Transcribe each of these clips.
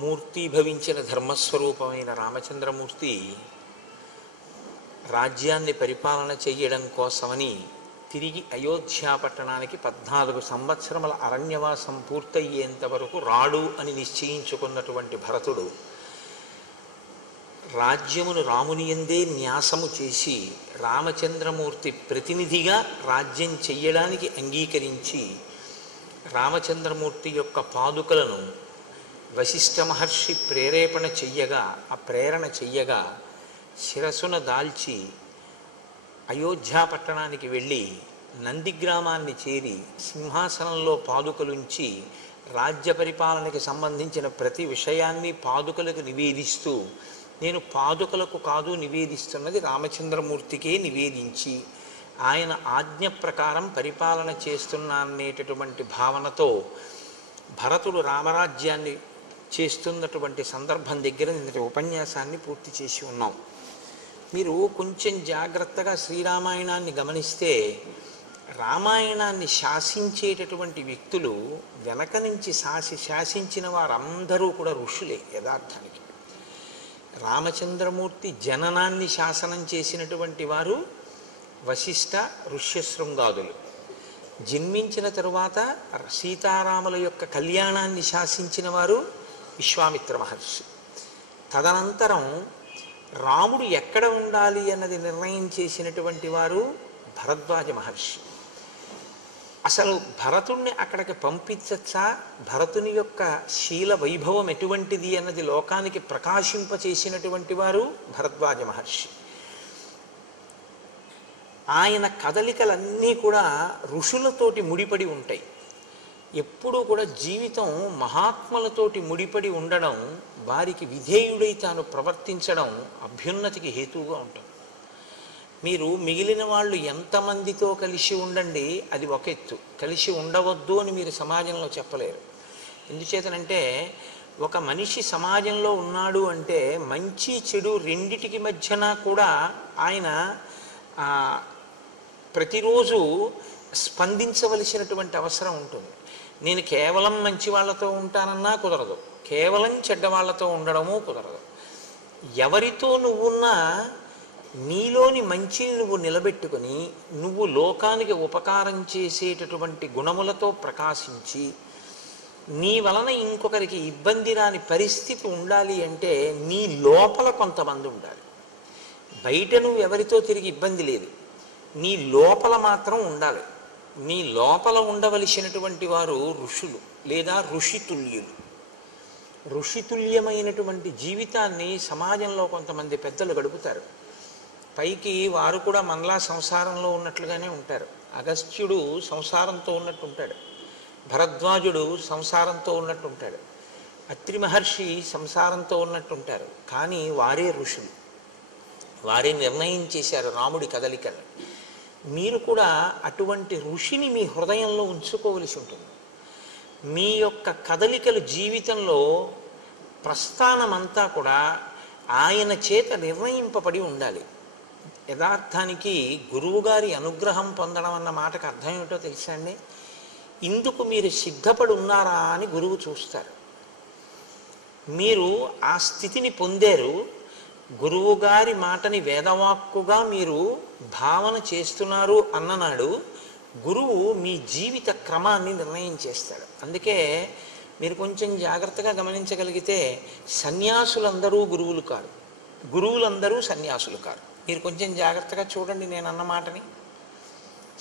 మూర్తీభవించిన ధర్మస్వరూపమైన రామచంద్రమూర్తి రాజ్యాన్ని పరిపాలన చెయ్యడం కోసమని తిరిగి అయోధ్యా పట్టణానికి 14 సంవత్సరముల అరణ్యవాసం పూర్తయ్యేంత వరకు రాడు అని నిశ్చయించుకున్నటువంటి భరతుడు రాజ్యమును రామునియందే న్యాసము చేసి రామచంద్రమూర్తి ప్రతినిధిగా రాజ్యం చెయ్యడానికి అంగీకరించి రామచంద్రమూర్తి యొక్క పాదుకలను వశిష్ఠ మహర్షి ప్రేరణ చెయ్యగా శిరసున దాల్చి అయోధ్యా పట్టణానికి వెళ్ళి నందిగ్రామాన్ని చేరి సింహాసనంలో పాదుకలుంచి రాజ్య పరిపాలనకి సంబంధించిన ప్రతి విషయాన్ని పాదుకలకు నివేదిస్తూ నేను పాదుకలకు కాదు నివేదిస్తున్నది రామచంద్రమూర్తికే నివేదించి ఆయన ఆజ్ఞ ప్రకారం పరిపాలన చేస్తున్నానేటటువంటి భావనతో భరతుడు రామరాజ్యాన్ని చేస్తున్నటువంటి సందర్భం దగ్గర నిన్నటి ఉపన్యాసాన్ని పూర్తి చేసి ఉన్నాం. మీరు కొంచెం జాగ్రత్తగా శ్రీరామాయణాన్ని గమనిస్తే రామాయణాన్ని శాసించేటటువంటి వ్యక్తులు వెనక నుంచి శాసించిన వారందరూ కూడా ఋషులే. యథార్థానికి రామచంద్రమూర్తి జననాన్ని శాసనం చేసినటువంటి వారు వశిష్ఠ ఋష్యశృంగాదులు, జన్మించిన తరువాత సీతారాముల యొక్క కళ్యాణాన్ని శాసించిన వారు విశ్వామిత్ర మహర్షి. తదనంతరం రాముడు ఎక్కడ ఉండాలి అన్నది నిర్ణయం చేసినటువంటి వారు భరద్వాజ మహర్షి. అసలు భరతుణ్ణి అక్కడికి పంపించచ్చా, భరతుని యొక్క శీల వైభవం ఎటువంటిది అన్నది లోకానికి ప్రకాశింపచేసినటువంటి వారు భరద్వాజ మహర్షి. ఆయన కదలికలన్నీ కూడా ఋషులతోటి ముడిపడి ఉంటాయి. ఎప్పుడూ కూడా జీవితం మహాత్ములతోటి ముడిపడి ఉండడం, వారికి విధేయుడై తాను ప్రవర్తించడం అభ్యున్నతికి హేతువుగా ఉంటుంది. మీరు మిగిలిన వాళ్ళు ఎంతమందితో కలిసి ఉండండి, అది ఒక ఎత్తు. కలిసి ఉండవద్దు అని మీరు సమాజంలో చెప్పలేరు. ఎందుచేతనంటే ఒక మనిషి సమాజంలో ఉన్నాడు అంటే మంచి చెడు రెండిటికి మధ్యన కూడా ఆయన ప్రతిరోజు స్పందించవలసినటువంటి అవసరం ఉంటుంది. నేను కేవలం మంచి వాళ్ళతో ఉంటానన్నా కుదరదు, కేవలం చెడ్డవాళ్లతో ఉండడము కుదరదు. ఎవరితో నువ్వున్నా నీలోని మంచిని నువ్వు నిలబెట్టుకొని నువ్వు లోకానికి ఉపకారం చేసేటటువంటి గుణములతో ప్రకాశించి నీ వలన ఇంకొకరికి ఇబ్బంది రాని పరిస్థితి ఉండాలి అంటే నీ లోపల కొంతమంది ఉండాలి. బయట నువ్వు ఎవరితో తిరిగి ఇబ్బంది లేదు, నీ లోపల మాత్రం ఉండాలి. నీ లోపల ఉండవలసినటువంటి వారు ఋషులు లేదా ఋషితుల్యులు. ఋషితుల్యమైనటువంటి జీవితాన్ని సమాజంలో కొంతమంది పెద్దలు గడుపుతారు. పైకి వారు కూడా మనలా సంసారంలో ఉన్నట్లుగానే ఉంటారు. అగస్త్యుడు సంసారంతో ఉన్నట్టు ఉంటాడు, భరద్వాజుడు సంసారంతో ఉన్నట్టు ఉంటాడు, అత్రి మహర్షి సంసారంతో ఉన్నట్టు ఉంటారు. కానీ వారే ఋషులు, వారే నిర్ణయం చేశారు రాముడి కదలికలు. మీరు కూడా అటువంటి ఋషిని మీ హృదయంలో ఉంచుకోవలసి ఉంటుంది. మీ యొక్క కదలికలు జీవితంలో ప్రస్థానమంతా కూడా ఆయన చేత నిర్ణయింపబడి ఉండాలి. యథార్థానికి గురువుగారి అనుగ్రహం పొందడం అన్న మాటకు అర్థం ఏమిటో తెలుసా అండి? ఇందుకు మీరు సిద్ధపడి ఉన్నారా అని గురువు చూస్తారు. మీరు ఆ స్థితిని పొందారు, గురువుగారి మాటని వేదవాక్కుగా మీరు భావన చేస్తున్నారు అన్ననాడు గురువు మీ జీవిత క్రమాన్ని నిర్ణయం చేస్తాడు. అందుకే మీరు కొంచెం జాగ్రత్తగా గమనించగలిగితే సన్యాసులందరూ గురువులు కారు, గురువులందరూ సన్యాసులు కారు. మీరు కొంచెం జాగ్రత్తగా చూడండి నేను అన్న మాటని.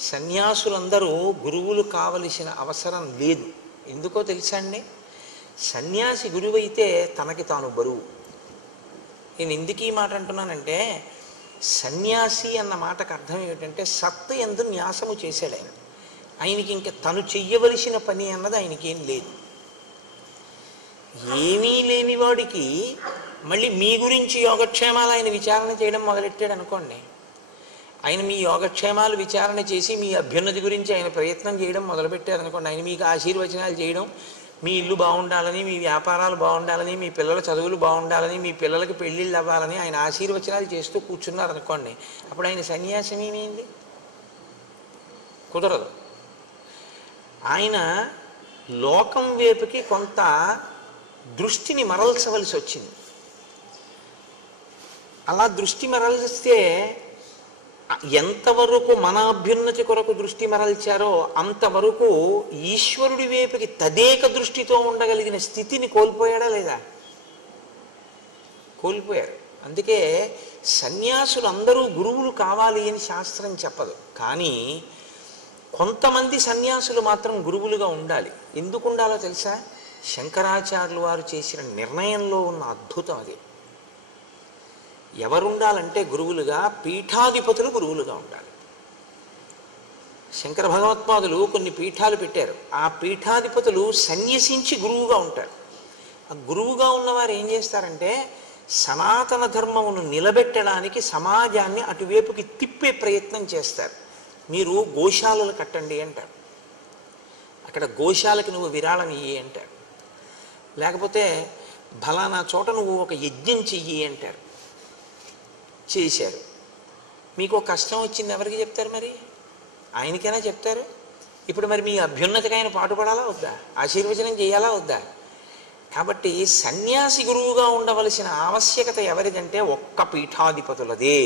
సన్యాసులందరూ గురువులు కావలసిన అవసరం లేదు. ఎందుకో తెలుసా అండి? సన్యాసి గురువైతే తనకి తాను బరువు. నేను ఎందుకు ఈ మాట అంటున్నానంటే సన్యాసి అన్న మాటకు అర్థం ఏమిటంటే సత్తు యందు న్యాసము చేశాడు ఆయన. ఆయనకి ఇంకా తను చెయ్యవలసిన పని అన్నది ఆయనకేం లేదు. ఏమీ లేని వాడికి మళ్ళీ మీ గురించి యోగక్షేమాలు ఆయన విచారణ చేయడం మొదలెట్టాడు అనుకోండి, ఆయన మీ యోగక్షేమాలు విచారణ చేసి మీ అభ్యున్నతి గురించి ఆయన ప్రయత్నం చేయడం మొదలుపెట్టారు అనుకోండి, ఆయన మీకు ఆశీర్వచనాలు చేయడం, మీ ఇల్లు బాగుండాలని, మీ వ్యాపారాలు బాగుండాలని, మీ పిల్లల చదువులు బాగుండాలని, మీ పిల్లలకి పెళ్ళిళ్ళు అవ్వాలని ఆయన ఆశీర్వచనాలు చేస్తూ కూర్చున్నారనుకోండి, అప్పుడు ఆయన సన్యాసం ఏమైంది? కుదరదు. ఆయన లోకం వైపుకి కొంత దృష్టిని మరల్చవలసి వచ్చింది. అలా దృష్టి మరల్స్తే ఎంతవరకు మన అభ్యున్నతి కొరకు దృష్టి మరల్చారో అంతవరకు ఈశ్వరుడి వైపుకి తదేక దృష్టితో ఉండగలిగిన స్థితిని కోల్పోయాడా లేదా? కోల్పోయారు. అందుకే సన్యాసులు అందరూ గురువులు కావాలి అని శాస్త్రం చెప్పదు. కానీ కొంతమంది సన్యాసులు మాత్రం గురువులుగా ఉండాలి. ఎందుకు ఉండాలో తెలుసా? శంకరాచార్యులు వారు చేసిన నిర్ణయంలో ఉన్న అద్భుతం అది. ఎవరుండాలంటే గురువులుగా పీఠాధిపతులు గురువులుగా ఉండాలి. శంకర భగవత్పాదులు కొన్ని పీఠాలు పెట్టారు. ఆ పీఠాధిపతులు సన్యసించి గురువుగా ఉంటారు. ఆ గురువుగా ఉన్నవారు ఏం చేస్తారంటే సనాతన ధర్మమును నిలబెట్టడానికి సమాజాన్ని అటువైపుకి తిప్పే ప్రయత్నం చేస్తారు. మీరు గోశాలలు కట్టండి అంటారు, అక్కడ గోశాలకి నువ్వు విరాళం ఇయ్యి అంటారు. లేకపోతే ఫలానా చోట నువ్వు ఒక యజ్ఞం చెయ్యి అంటారు. చేశారు. మీకు కష్టం వచ్చింది ఎవరికి చెప్తారు? మరి ఆయనకైనా చెప్తారు. ఇప్పుడు మరి మీ అభ్యున్నతికైనా పాటుపడాలా వద్దా? ఆశీర్వచనం చేయాలా వద్దా? కాబట్టి సన్యాసి గురువుగా ఉండవలసిన ఆవశ్యకత ఎవరిదంటే ఒక్క పీఠాధిపతులదే.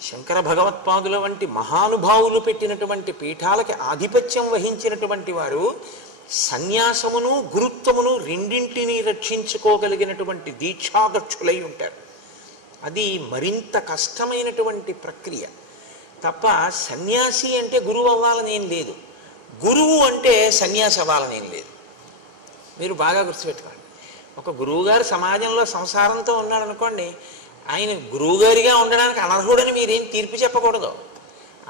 శంకర భగవత్పాదుల వంటి మహానుభావులు పెట్టినటువంటి పీఠాలకి ఆధిపత్యం వహించినటువంటి వారు సన్యాసమును గురుత్వమును రెండింటినీ రక్షించుకోగలిగినటువంటి దీక్షాదక్షులై ఉంటారు. అది మరింత కష్టమైనటువంటి ప్రక్రియ. తప్ప సన్యాసి అంటే గురువు అవ్వాలనేం లేదు, గురువు అంటే సన్యాసి అవ్వాలనేం లేదు. మీరు బాగా గుర్తుపెట్టుకోండి. ఒక గురువుగారు సమాజంలో సంసారంతో ఉన్నాడు అనుకోండి, ఆయన గురువుగారిగా ఉండడానికి అనర్హుడని మీరేం తీర్పు చెప్పకూడదు.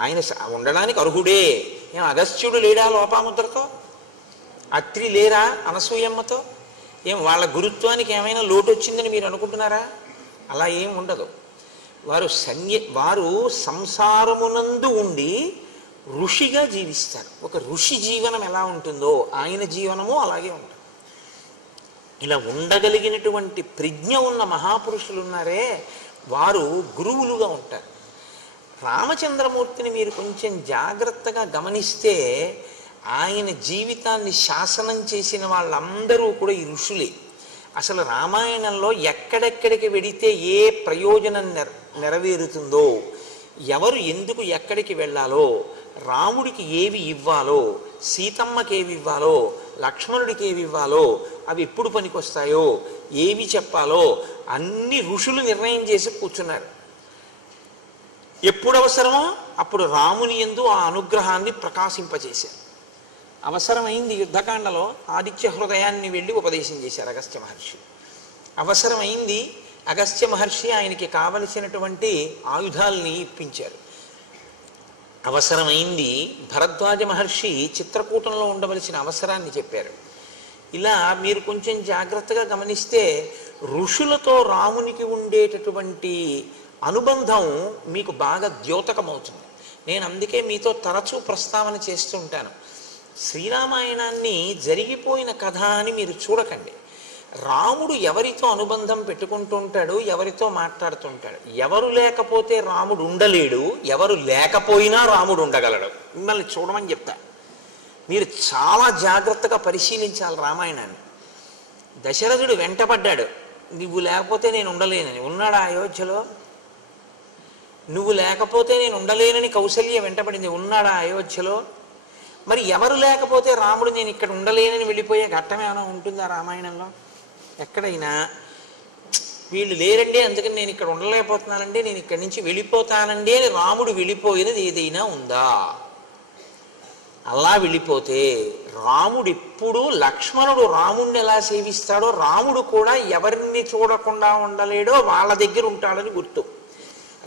ఆయన ఉండడానికి అర్హుడే. ఏం అగస్త్యుడు లేడా లోపాముద్రతో? అత్రి లేరా అనసూయమ్మతో? ఏం వాళ్ళ గురుత్వానికి ఏమైనా లోటు వచ్చిందని మీరు అనుకుంటున్నారా? అలా ఏం ఉండదు. వారు సంసారమునందు ఉండి ఋషిగా జీవిస్తారు. ఒక ఋషి జీవనం ఎలా ఉంటుందో ఆయన జీవనము అలాగే ఉంటుంది. ఇలా ఉండగలిగినటువంటి ప్రజ్ఞ ఉన్న మహాపురుషులు ఉన్నారే, వారు గురువులుగా ఉంటారు. రామచంద్రమూర్తిని మీరు కొంచెం జాగ్రత్తగా గమనిస్తే ఆయన జీవితాన్ని శాసనం చేసిన వాళ్ళందరూ కూడా ఈ ఋషులే. అసలు రామాయణంలో ఎక్కడెక్కడికి వెడితే ఏ ప్రయోజనం నెరవేరుతుందో, ఎవరు ఎందుకు ఎక్కడికి వెళ్ళాలో, రాముడికి ఏవి ఇవ్వాలో, సీతమ్మకి ఏవి ఇవ్వాలో, లక్ష్మణుడికి ఏవి ఇవ్వాలో, అవి ఎప్పుడు పనికొస్తాయో, ఏవి చెప్పాలో అన్ని ఋషులు నిర్ణయం చేసి కూర్చున్నారు. ఎప్పుడు అవసరమో అప్పుడు రాముని యందు ఆ అనుగ్రహాన్ని ప్రకాశింపజేశారు. అవసరమైంది యుద్ధకాండలో ఆదిత్య హృదయాన్ని వెళ్ళి ఉపదేశం చేశారు అగస్త్య మహర్షి. అవసరమైంది అగస్త్య మహర్షి ఆయనకి కావలసినటువంటి ఆయుధాలని ఇప్పించారు. అవసరమైంది భరద్వాజ మహర్షి చిత్రకూటంలో ఉండవలసిన అవసరాన్ని చెప్పారు. ఇలా మీరు కొంచెం జాగ్రత్తగా గమనిస్తే ఋషులతో రామునికి ఉండేటటువంటి అనుబంధం మీకు బాగా ద్యోతకమవుతుంది. నేను అందుకే మీతో తరచూ ప్రస్తావన చేస్తుంటాను. శ్రీరామాయణాన్ని జరిగిపోయిన కథ అని మీరు చూడకండి. రాముడు ఎవరితో అనుబంధం పెట్టుకుంటూ ఉంటాడు, ఎవరితో మాట్లాడుతుంటాడు. ఎవరు లేకపోతే రాముడు ఉండలేడు, ఎవరు లేకపోయినా రాముడు ఉండగలడు. మిమ్మల్ని చూడమని చెప్తా. మీరు చాలా జాగ్రత్తగా పరిశీలించాలి రామాయణాన్ని. దశరథుడు వెంటపడ్డాడు, నువ్వు లేకపోతే నేను ఉండలేనని. ఉన్నాడా అయోధ్యలో? నువ్వు లేకపోతే నేను ఉండలేనని కౌసల్య వెంటపడింది. ఉన్నాడా అయోధ్యలో? మరి ఎవరు లేకపోతే రాముడు నేను ఇక్కడ ఉండలేనని వెళ్ళిపోయే ఘట్టం ఏమైనా ఉంటుందా రామాయణంలో? ఎక్కడైనా వీళ్ళు లేరండి అందుకని నేను ఇక్కడ ఉండలేకపోతున్నానండి, నేను ఇక్కడి నుంచి వెళ్ళిపోతానండి అని రాముడు వెళ్ళిపోయినది ఏదైనా ఉందా? అలా వెళ్ళిపోతే రాముడు ఎప్పుడు, లక్ష్మణుడు రాముడిని ఎలా సేవిస్తాడో రాముడు కూడా ఎవరిని చూడకుండా ఉండలేడో వాళ్ళ దగ్గర ఉంటాడని గుర్తు.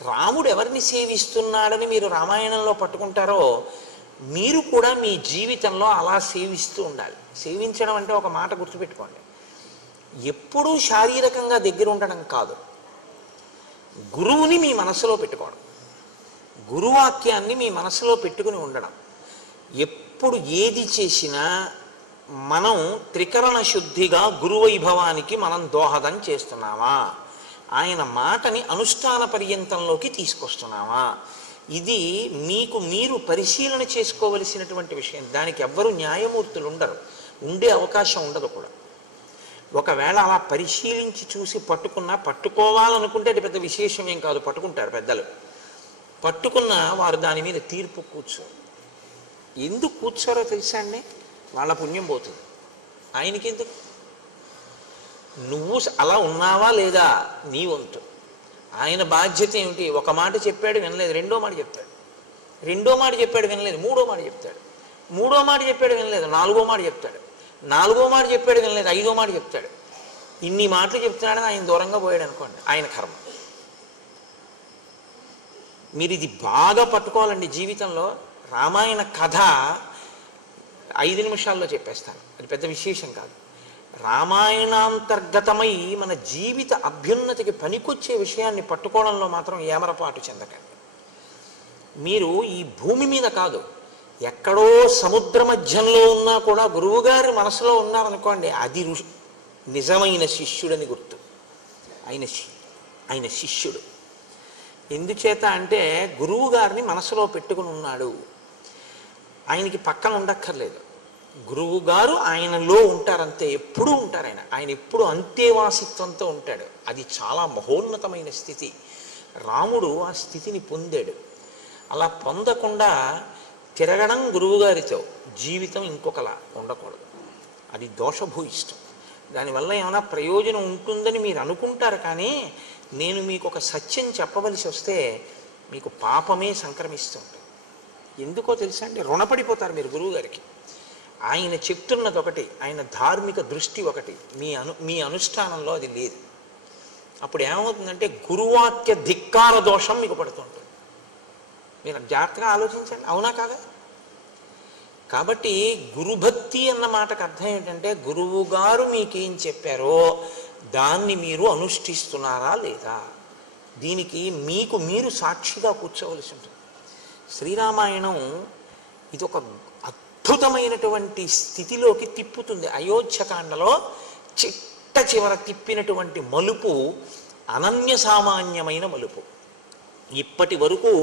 రాముడు ఎవరిని సేవిస్తున్నాడని మీరు రామాయణంలో పట్టుకుంటారో మీరు కూడా మీ జీవితంలో అలా సేవిస్తూ ఉండాలి. సేవించడం అంటే ఒక మాట గుర్తుపెట్టుకోండి, ఎప్పుడూ శారీరకంగా దగ్గర ఉండడం కాదు, గురువుని మీ మనసులో పెట్టుకోవడం, గురువాక్యాన్ని మీ మనసులో పెట్టుకుని ఉండడం. ఎప్పుడు ఏది చేసినా మనం త్రికరణ శుద్ధిగా గురువైభవానికి మనం దోహదం చేస్తున్నామా, ఆయన మాటని అనుష్ఠాన పర్యంతంలోకి తీసుకొస్తున్నామా, ఇది మీకు మీరు పరిశీలన చేసుకోవలసినటువంటి విషయం. దానికి ఎవ్వరూ న్యాయమూర్తులు ఉండరు, ఉండే అవకాశం ఉండదు కూడా. ఒకవేళ అలా పరిశీలించి చూసి పట్టుకున్నా, పట్టుకోవాలనుకుంటే అది పెద్ద విశేషం ఏం కాదు, పట్టుకుంటారు పెద్దలు. పట్టుకున్నా వారు దాని మీద తీర్పు కూర్చోరు. ఎందుకు కూర్చోరో తెలుసా అండి? వాళ్ళ పుణ్యం పోతుంది. ఆయనకి ఎందుకు? నువ్వు అలా ఉన్నావా లేదా నీ వంతు. ఆయన బాధ్యత ఏమిటి? ఒక మాట చెప్పాడు వినలేదు, రెండో మాట చెప్తాడు, రెండో మాట చెప్పాడు వినలేదు, మూడో మాట చెప్తాడు, మూడో మాట చెప్పాడు వినలేదు, నాలుగో మాట చెప్తాడు, నాలుగో మాట చెప్పాడు వినలేదు, ఐదో మాట చెప్తాడు. ఇన్ని మాటలు చెప్తున్నాడని ఆయన దూరంగా పోయాడు అనుకోండి, ఆయన కర్మ. మీరు ఇది బాగా పట్టుకోవాలండి జీవితంలో. రామాయణ కథ 5 నిమిషాల్లో చెప్పేస్తాను, అది పెద్ద విశేషం కాదు. రామాయణాంతర్గతమై మన జీవిత అభ్యున్నతికి పనికొచ్చే విషయాన్ని పట్టుకోవడంలో మాత్రం ఏమరపాటు చెందకండి. మీరు ఈ భూమి మీద కాదు, ఎక్కడో సముద్ర మధ్యంలో ఉన్నా కూడా గురువుగారి మనసులో ఉన్నారనుకోండి, అది నిజమైన శిష్యుడని గుర్తు. ఆయన శిష్యుడు. ఎందుచేత అంటే గురువు గారిని మనసులో పెట్టుకుని ఉన్నాడు. ఆయనకి పక్కన ఉండక్కర్లేదు, గురువు గారు ఆయనలో ఉంటారంతే, ఎప్పుడూ ఉంటారు. ఆయన ఎప్పుడు అంతేవాసిత్వంతో ఉంటాడు. అది చాలా మహోన్నతమైన స్థితి. రాముడు ఆ స్థితిని పొందాడు. అలా పొందకుండా తిరగడం గురువుగారితో, జీవితం ఇంకొకలా ఉండకూడదు. అది దోషభూయిష్టం. దానివల్ల ఏమైనా ప్రయోజనం ఉంటుందని మీరు అనుకుంటారు, కానీ నేను మీకు ఒక సత్యం చెప్పవలసి వస్తే మీకు పాపమే సంక్రమిస్తుంటుంది. ఎందుకో తెలుసా అండి? రుణపడిపోతారు మీరు గురువుగారికి. ఆయన చెప్తున్నది ఒకటి, ఆయన ధార్మిక దృష్టి ఒకటి, మీ అనుష్ఠానంలో అది లేదు. అప్పుడు ఏమవుతుందంటే గురువాక్య ధిక్కార దోషం మీకు పడుతుంటుంది. మీరు జాగ్రత్తగా ఆలోచించండి, అవునా కాదా? కాబట్టి గురుభక్తి అన్న మాటకు అర్థం ఏంటంటే గురువు గారు మీకేం చెప్పారో దాన్ని మీరు అనుష్ఠిస్తున్నారా లేదా, దీనికి మీకు మీరు సాక్షిగా కూర్చోవలసి ఉంటుంది. శ్రీరామాయణం ఇది ఒక అద్భుతమైనటువంటి స్థితిలోకి తిప్పుతుంది. అయోధ్యకాండలో చిట్ట చివర తిప్పినటువంటి మలుపు అనన్య సామాన్యమైన మలుపు. ఇప్పటి వరకు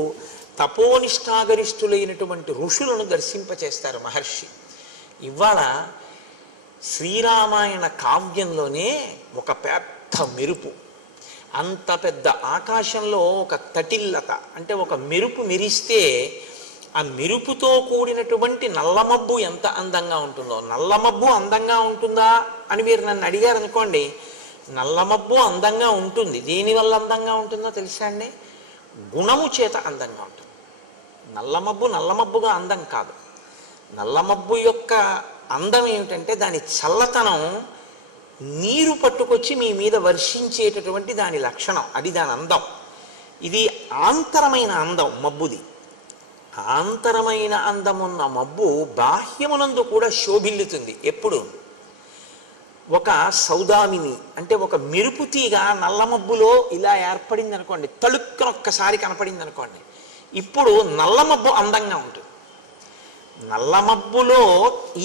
తపోనిష్టాగరిష్ఠులైనటువంటి ఋషులను దర్శింపచేస్తారు మహర్షి. ఇవాళ శ్రీరామాయణ కావ్యంలోనే ఒక పెద్ద మెరుపు, అంత పెద్ద ఆకాశంలో ఒక తటిల్లత, అంటే ఒక మెరుపు మెరిస్తే ఆ మెరుపుతో కూడినటువంటి నల్లమబ్బు ఎంత అందంగా ఉంటుందో. నల్లమబ్బు అందంగా ఉంటుందా అని మీరు నన్ను అడిగారు అనుకోండి, నల్లమబ్బు అందంగా ఉంటుంది. దేనివల్ల అందంగా ఉంటుందో తెలుసా అండి? గుణము చేత అందంగా ఉంటుంది. నల్లమబ్బు నల్లమబ్బుగా అందం కాదు. నల్లమబ్బు యొక్క అందం ఏమిటంటే దాని చల్లతనం నీరు పట్టుకొచ్చి మీ మీద వర్షించేటటువంటి దాని లక్షణం, అది దాని అందం. ఇది ఆంతరమైన అందం మబ్బుది. ఆంతరమైన అందమున్న మబ్బు బాహ్యమునందు కూడా శోభిల్లుతుంది. ఎప్పుడు? ఒక సౌదామిని అంటే ఒక మెరుపు తీగ నల్లమబ్బులో ఇలా ఏర్పడింది అనుకోండి, తళుక్కున ఒక్కసారి కనపడింది అనుకోండి, ఇప్పుడు నల్లమబ్బు అందంగా ఉంటుంది. నల్లమబ్బులో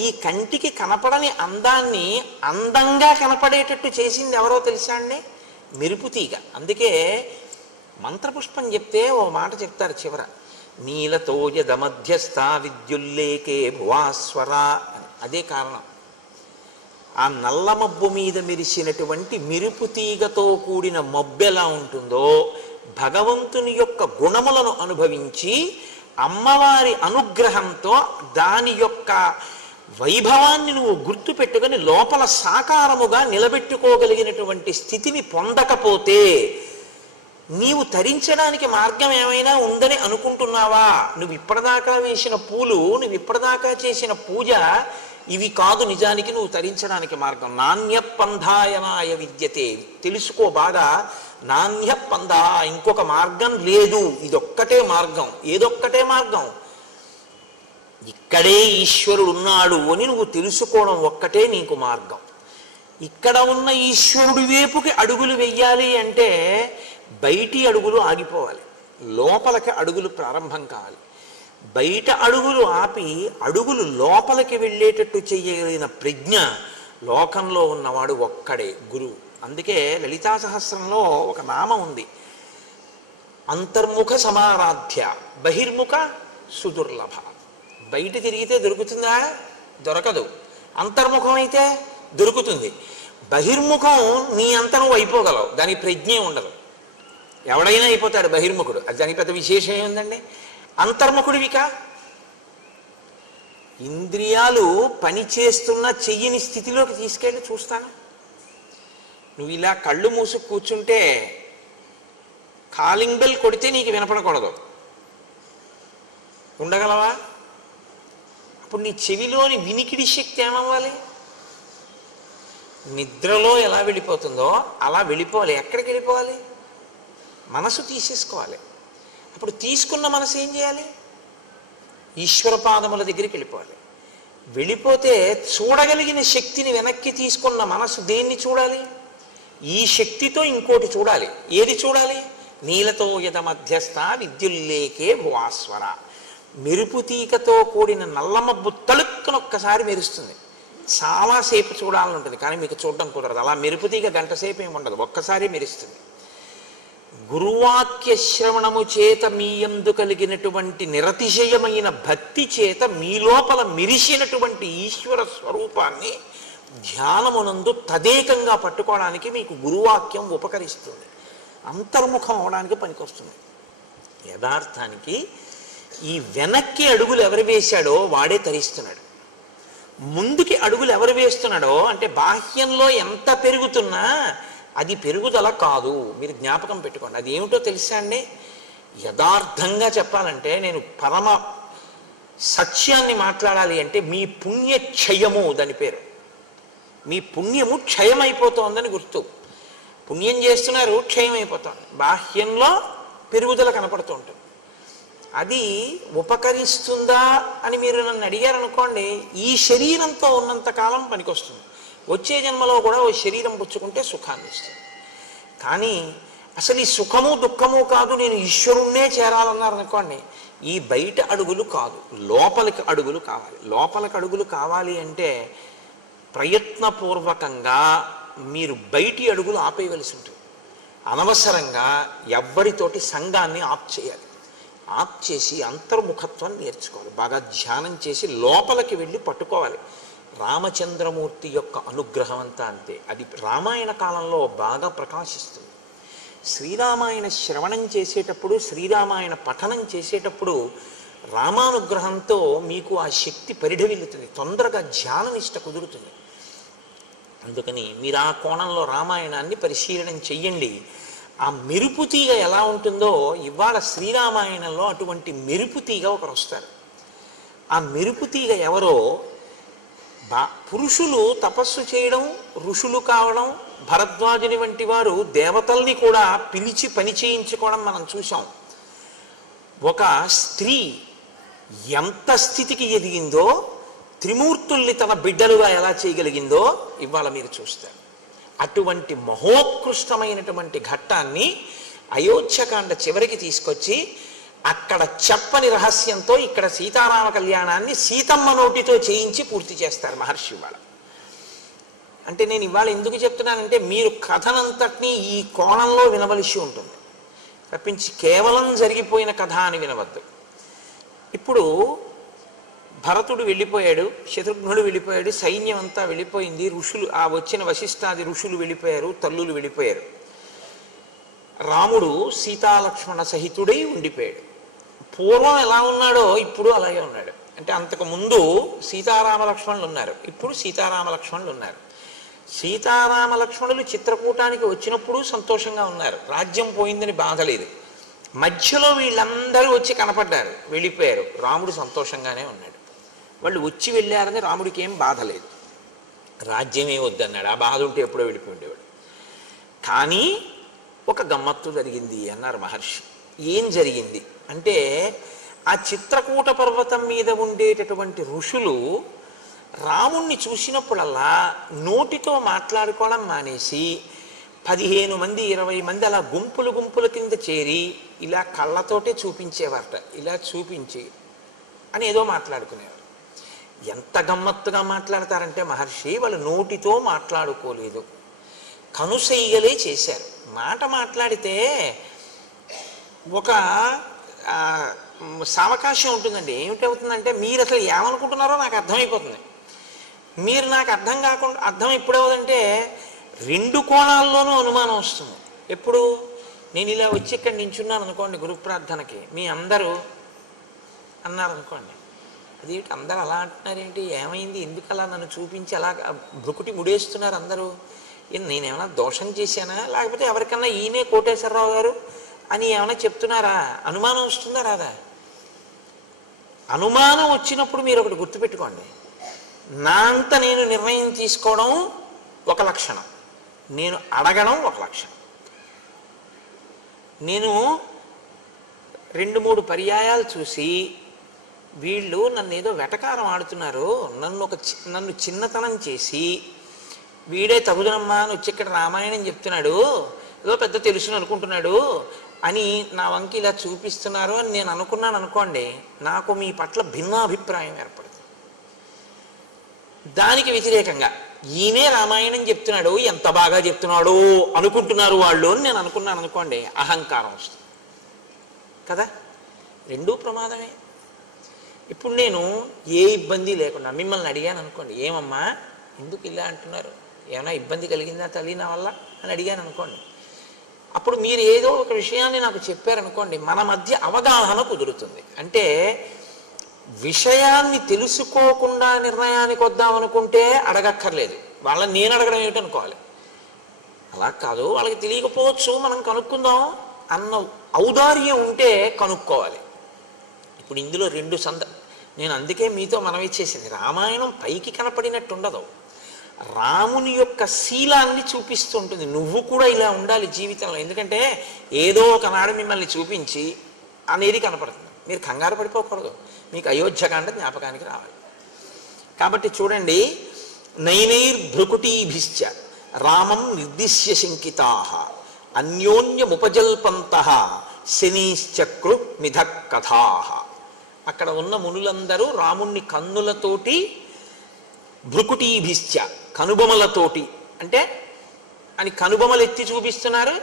ఈ కంటికి కనపడని అందాన్ని అందంగా కనపడేటట్టు చేసింది ఎవరో తెలుసా అండి? మెరుపు తీగ. అందుకే మంత్రపుష్పం చెప్తే ఓ మాట చెప్తారు చివర, నీలతోయద మధ్యస్థ విద్యుల్లేకే భువాస్వర అని. అదే కారణం. ఆ నల్ల మబ్బు మీద మెరిసినటువంటి మెరుపు తీగతో కూడిన మబ్బు ఎలా ఉంటుందో, భగవంతుని యొక్క గుణములను అనుభవించి అమ్మవారి అనుగ్రహంతో దాని యొక్క వైభవాన్ని నువ్వు గుర్తు పెట్టుకొని లోపల సాకారముగా నిలబెట్టుకోగలిగినటువంటి స్థితిని పొందకపోతే నీవు తరించడానికి మార్గం ఏమైనా ఉందని అనుకుంటున్నావా? నువ్వు ఇప్పటిదాకా వేసిన పూలు, నువ్వు ఇప్పటిదాకా చేసిన పూజ ఇవి కాదు నిజానికి నువ్వు తరించడానికి మార్గం. నాణ్యపంధాయనాయ విద్యతే, తెలుసుకో బాగా. నాణ్యపంధ, ఇంకొక మార్గం లేదు, ఇదొక్కటే మార్గం. ఏదొక్కటే మార్గం? ఇక్కడే ఈశ్వరుడు ఉన్నాడు అని నువ్వు తెలుసుకోవడం ఒక్కటే నీకు మార్గం. ఇక్కడ ఉన్న ఈశ్వరుడి వైపుకి అడుగులు వెయ్యాలి అంటే బయటి అడుగులు ఆగిపోవాలి, లోపలికి అడుగులు ప్రారంభం కావాలి. బయట అడుగులు ఆపి అడుగులు లోపలికి వెళ్ళేటట్టు చేయగలిగిన ప్రజ్ఞ లోకంలో ఉన్నవాడు ఒక్కడే గురువు. అందుకే లలితా సహస్రంలో ఒక నామం ఉంది, అంతర్ముఖ సమారాధ్య బహిర్ముఖ సుదుర్లభ. బయట తిరిగితే దొరుకుతుందా? దొరకదు. అంతర్ముఖం అయితే దొరుకుతుంది. బహిర్ముఖం నీ అంత నువ్వు అయిపోగలవు, దానికి ప్రజ్ఞే ఉండదు. ఎవడైనా అయిపోతాడు బహిర్ముఖుడు, అది దానికి పెద్ద విశేషం ఏముందండి. అంతర్ముఖుడివికా ఇంద్రియాలు పనిచేస్తున్న చెయ్యని స్థితిలోకి తీసుకెళ్ళి చూస్తాను. నువ్వు ఇలా కళ్ళు మూసు కూర్చుంటే కాలింగ్ బెల్ కొడితే నీకు వినపడకూడదు, ఉండగలవా? అప్పుడు నీ చెవిలోని వినికిడి శక్తి ఏమవ్వాలి? నిద్రలో ఎలా వెళ్ళిపోతుందో అలా వెళ్ళిపోవాలి. ఎక్కడికి వెళ్ళిపోవాలి? మనసు తీసేసుకోవాలి. అప్పుడు తీసుకున్న మనసు ఏం చేయాలి? ఈశ్వర పాదముల దగ్గరికి వెళ్ళిపోవాలి. వెళ్ళిపోతే చూడగలిగిన శక్తిని వెనక్కి తీసుకున్న మనసు దేన్ని చూడాలి? ఈ శక్తితో ఇంకోటి చూడాలి. ఏది చూడాలి? నీలతో యద మధ్యస్థ విద్యుల్లేకే భువాస్వర. మెరుపు తీకతో కూడిన నల్లమబ్బు తలుక్కునొక్కసారి మెరుస్తుంది. చాలాసేపు చూడాలని ఉంటుంది, కానీ మీకు చూడడం కుదరదు. అలా మెరుపు తీగ గంట సేపు ఏమి ఉండదు, ఒక్కసారి మెరుస్తుంది. గురువాక్య శ్రవణము చేత మీ యందు కలిగినటువంటి నిరతిశయమైన భక్తి చేత మీ లోపల మెరిసినటువంటి ఈశ్వర స్వరూపాన్ని ధ్యానమునందు తదేకంగా పట్టుకోవడానికి మీకు గురువాక్యం ఉపకరిస్తుంది, అంతర్ముఖం అవడానికి పనికొస్తుంది. యథార్థానికి ఈ వెనక్కి అడుగులు ఎవరు వేశాడో వాడే తరిస్తున్నాడు. ముందుకి అడుగులు ఎవరు వేస్తున్నాడో అంటే బాహ్యంలో ఎంత పెరుగుతున్నా అది పెరుగుదల కాదు. మీరు జ్ఞాపకం పెట్టుకోండి. అది ఏమిటో తెలుసా అండి? యథార్థంగా చెప్పాలంటే, నేను పరమ సత్యాన్ని మాట్లాడాలి అంటే, మీ పుణ్యక్షయము దాని పేరు. మీ పుణ్యము క్షయమైపోతోందని గుర్తు. పుణ్యం చేస్తున్నారు, క్షయం అయిపోతుంది. బాహ్యంలో పెరుగుదల కనపడుతూ ఉంటుంది. అది ఉపకరిస్తుందా అని మీరు నన్ను అడిగారనుకోండి, ఈ శరీరంతో ఉన్నంతకాలం పనికొస్తుంది. వచ్చే జన్మలో కూడా ఓ శరీరం పుచ్చుకుంటే సుఖాన్ని ఇస్తుంది. కానీ అసలు ఈ సుఖము దుఃఖము కాదు, నేను ఈశ్వరుణ్ణే చేరాలన్నారనుకోండి, ఈ బయట అడుగులు కాదు, లోపలికి అడుగులు కావాలి. లోపలికి అడుగులు కావాలి అంటే ప్రయత్నపూర్వకంగా మీరు బయటి అడుగులు ఆపేయవలసి ఉంటుంది. అనవసరంగా ఎవ్వరితోటి సంఘాన్ని ఆప్ చేయాలి. ఆప్ చేసి అంతర్ముఖత్వాన్ని నేర్చుకోవాలి. బాగా ధ్యానం చేసి లోపలికి వెళ్ళి పట్టుకోవాలి. రామచంద్రమూర్తి యొక్క అనుగ్రహం అంతా అంతే. అది రామాయణ కాలంలో బాగా ప్రకాశిస్తుంది. శ్రీరామాయణ శ్రవణం చేసేటప్పుడు, శ్రీరామాయణ పఠనం చేసేటప్పుడు రామానుగ్రహంతో మీకు ఆ శక్తి పరిఢవిల్లుతుంది, తొందరగా ధ్యాననిష్ట కుదురుతుంది. అందుకని మీరు ఆ కోణంలో రామాయణాన్ని పరిశీలనం చెయ్యండి. ఆ మెరుపు తీగ ఎలా ఉంటుందో ఇవాళ శ్రీరామాయణంలో అటువంటి మెరుపు తీగ ఒకరు వస్తారు. ఆ మెరుపు తీగ ఎవరో? పురుషులు తపస్సు చేయడం, ఋషులు కావడం, భరద్వాజుని వంటి వారు దేవతల్ని కూడా పిలిచి పని చేయించుకోవడం మనం చూసాం. ఒక స్త్రీ ఎంత స్థితికి ఎదిగిందో, త్రిమూర్తుల్ని తన బిడ్డలుగా ఎలా చేయగలిగిందో ఇవాళ మీరు చూస్తారు. అటువంటి మహోత్కృష్టమైనటువంటి ఘట్టాన్ని అయోధ్యకాండ చివరికి తీసుకొచ్చి అక్కడ చెప్పని రహస్యంతో ఇక్కడ సీతారామ కళ్యాణాన్ని సీతమ్మ నోటితో చేయించి పూర్తి చేస్తారు మహర్షి ఇవాళ. అంటే నేను ఇవాళ ఎందుకు చెప్తున్నానంటే, మీరు కథనంతటినీ ఈ కోణంలో వినవలసి ఉంటుంది తప్పించి కేవలం జరిగిపోయిన కథ అని వినవద్దు. ఇప్పుడు భరతుడు వెళ్ళిపోయాడు, శత్రుఘ్నుడు వెళ్ళిపోయాడు, సైన్యం అంతా వెళ్ళిపోయింది, ఋషులు ఆ వచ్చిన వశిష్ఠాది ఋషులు వెళ్ళిపోయారు, తల్లులు వెళ్ళిపోయారు. రాముడు సీతాలక్ష్మణ సహితుడై ఉండిపోయాడు. పూర్వం ఎలా ఉన్నాడో ఇప్పుడు అలాగే ఉన్నాడు. అంటే అంతకు ముందు సీతారామ లక్ష్మణులు ఉన్నారు, ఇప్పుడు సీతారామ లక్ష్మణులు ఉన్నారు. సీతారామ లక్ష్మణులు చిత్రకూటానికి వచ్చినప్పుడు సంతోషంగా ఉన్నారు, రాజ్యం పోయిందని బాధ లేదు. మధ్యలో వీళ్ళందరూ వచ్చి కనపడ్డారు, వెళ్ళిపోయారు, రాముడు సంతోషంగానే ఉన్నాడు. వాళ్ళు వచ్చి వెళ్ళారని రాముడికి ఏం బాధ లేదు, రాజ్యమే వద్దన్నాడు. ఆ బాధ ఉంటే ఎప్పుడో వెళ్ళిపోయి ఉండేవాడు. కానీ ఒక గమ్మత్తు జరిగింది అన్నారు మహర్షి. ఏం జరిగింది అంటే, ఆ చిత్రకూట పర్వతం మీద ఉండేటటువంటి ఋషులు రాముణ్ణి చూసినప్పుడల్లా నోటితో మాట్లాడుకోవడం మానేసి 15 మంది 20 మంది అలా గుంపులు గుంపుల కింద చేరి ఇలా కళ్ళతోటే చూపించేవారట. ఇలా చూపించి అని ఏదో మాట్లాడుకునేవారు. ఎంత గమ్మత్తుగా మాట్లాడతారంటే మహర్షి, వాళ్ళు నోటితో మాట్లాడుకోలేదు, కనుసైగలే చేశారు. మాట మాట్లాడితే ఒక సావకాశం ఉంటుందండి. ఏమిటవుతుందంటే, మీరు అసలు ఏమనుకుంటున్నారో నాకు అర్థమైపోతుంది. మీరు నాకు అర్థం కాకుండా, అర్థం ఎప్పుడవుతుందంటే రెండు కోణాల్లోనూ అనుమానం వస్తుంది. ఎప్పుడు నేను ఇలా వచ్చి ఇక్కడ నించున్నాను అనుకోండి గురు ప్రార్థనకి, మీ అందరూ అన్నారనుకోండి, అదేంటి అందరూ అలా అంటున్నారేంటి, ఏమైంది, ఎందుకు అలా నన్ను చూపించి అలా భృకుటి ముడేస్తున్నారు అందరూ, నేనేమైనా దోషం చేశానా, లేకపోతే ఎవరికన్నా ఈయనే కోటేశ్వరరావు గారు అని ఏమైనా చెప్తున్నారా, అనుమానం వస్తుందా రాదా? అనుమానం వచ్చినప్పుడు మీరు ఒకటి గుర్తుపెట్టుకోండి, నా అంత నేను నిర్ణయం తీసుకోవడం ఒక లక్షణం, నేను అడగడం ఒక లక్షణం. నేను 2-3 పర్యాయాలు చూసి వీళ్ళు నన్ను ఏదో వెటకారం ఆడుతున్నారు, నన్ను చిన్నతనం చేసి వీడే తగుదనమ్మా అని వచ్చి ఇక్కడ రామాయణం చెప్తున్నాడు, ఏదో పెద్ద తెలుసుని అనుకుంటున్నాడు అని నా వంకి ఇలా చూపిస్తున్నారు అని నేను అనుకున్నాను అనుకోండి, నాకు మీ పట్ల భిన్నాభిప్రాయం ఏర్పడుతుంది. దానికి వ్యతిరేకంగా ఈయనే రామాయణం చెప్తున్నాడు, ఎంత బాగా చెప్తున్నాడు అనుకుంటున్నారు వాళ్ళు అని నేను అనుకున్నాను అనుకోండి, అహంకారం వస్తుంది కదా. రెండూ ప్రమాదమే. ఇప్పుడు నేను ఏ ఇబ్బంది లేకుండా మిమ్మల్ని అడిగాను అనుకోండి, ఏమమ్మా ఎందుకు ఇలా అంటున్నారు, ఏమైనా ఇబ్బంది కలిగిందా తల్లి నా వల్ల అని అడిగాను అనుకోండి, అప్పుడు మీరు ఏదో ఒక విషయాన్ని నాకు చెప్పారనుకోండి, మన మధ్య అవగాహన కుదురుతుంది. అంటే విషయాన్ని తెలుసుకోకుండా నిర్ణయానికి వద్దామనుకుంటే అడగక్కర్లేదు, వాళ్ళని నేను అడగడం ఏమిటనుకోవాలి. అలా కాదు, వాళ్ళకి తెలియకపోవచ్చు, మనం కనుక్కుందాం అన్న ఔదార్యం ఉంటే కనుక్కోవాలి. ఇప్పుడు ఇందులో నేను అందుకే మీతో మనవి చేసేది, రామాయణం పైకి కనపడినట్టు ఉండదు, రాముని యొక్క శీలాన్ని చూపిస్తూ ఉంటుంది. నువ్వు కూడా ఇలా ఉండాలి జీవితంలో, ఎందుకంటే ఏదో ఒకనాడు మిమ్మల్ని చూపించి అనేది కనపడుతుంది, మీరు కంగారు పడిపోకూడదు, మీకు అయోధ్యకాండ జ్ఞాపకానికి రావాలి. కాబట్టి చూడండి, నైనైర్భృకుటీభిశ్చ రామం నిర్దిశ్య శంకితాః అన్యోన్యముపజల్పంతః శనీశ్చక్రు మిథ కథాః. అక్కడ ఉన్న మునులందరూ రాముణ్ణి కన్నులతోటి, భృకుటీభిశ్చ కనుబొమలతోటి, అంటే అని కనుబొమలు ఎత్తి చూపిస్తున్నారు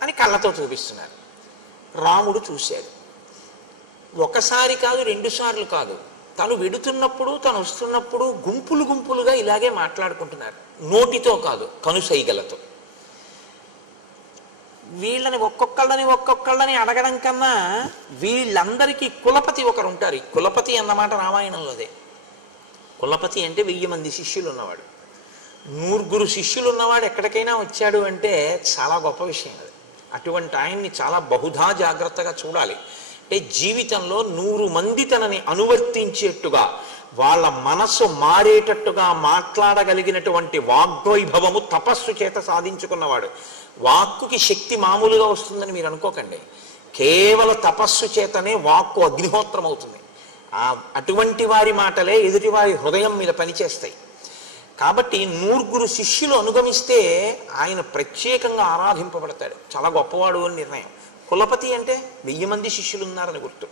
అని కళ్ళతో చూపిస్తున్నారు. రాముడు చూశాడు, ఒకసారి కాదు 2 సార్లు కాదు, తను వెడుతున్నప్పుడు తను వస్తున్నప్పుడు గుంపులు గుంపులుగా ఇలాగే మాట్లాడుకుంటున్నారు, నోటితో కాదు కనుసైగలతో. వీళ్ళని ఒక్కొక్కళ్ళని అడగడం కన్నా వీళ్ళందరికీ కులపతి ఒకరు ఉంటారు. కులపతి అన్నమాట రామాయణంలోదే. కులపతి అంటే 1000 మంది శిష్యులు ఉన్నవాడు, 100 శిష్యులు ఉన్నవాడు ఎక్కడికైనా వచ్చాడు అంటే చాలా గొప్ప విషయం అది. అటువంటి ఆయన్ని చాలా బహుధా జాగ్రత్తగా చూడాలి. అంటే జీవితంలో 100 మంది తనని అనువర్తించేట్టుగా, వాళ్ళ మనసు మారేటట్టుగా మాట్లాడగలిగినటువంటి వాగ్వైభవము తపస్సు చేత సాధించుకున్నవాడు. వాక్కుకి శక్తి మామూలుగా వస్తుందని మీరు అనుకోకండి, కేవల తపస్సు చేతనే వాక్కు అగ్నిహోత్రం అవుతుంది. అటువంటి వారి మాటలే ఎదుటివారి హృదయం మీద పనిచేస్తాయి. కాబట్టి 100 శిష్యులు అనుగమిస్తే ఆయన ప్రత్యేకంగా ఆరాధింపబడతాడు, చాలా గొప్పవాడు అని నిర్ణయం. కులపతి అంటే 1000 మంది శిష్యులు ఉన్నారని గుర్తు.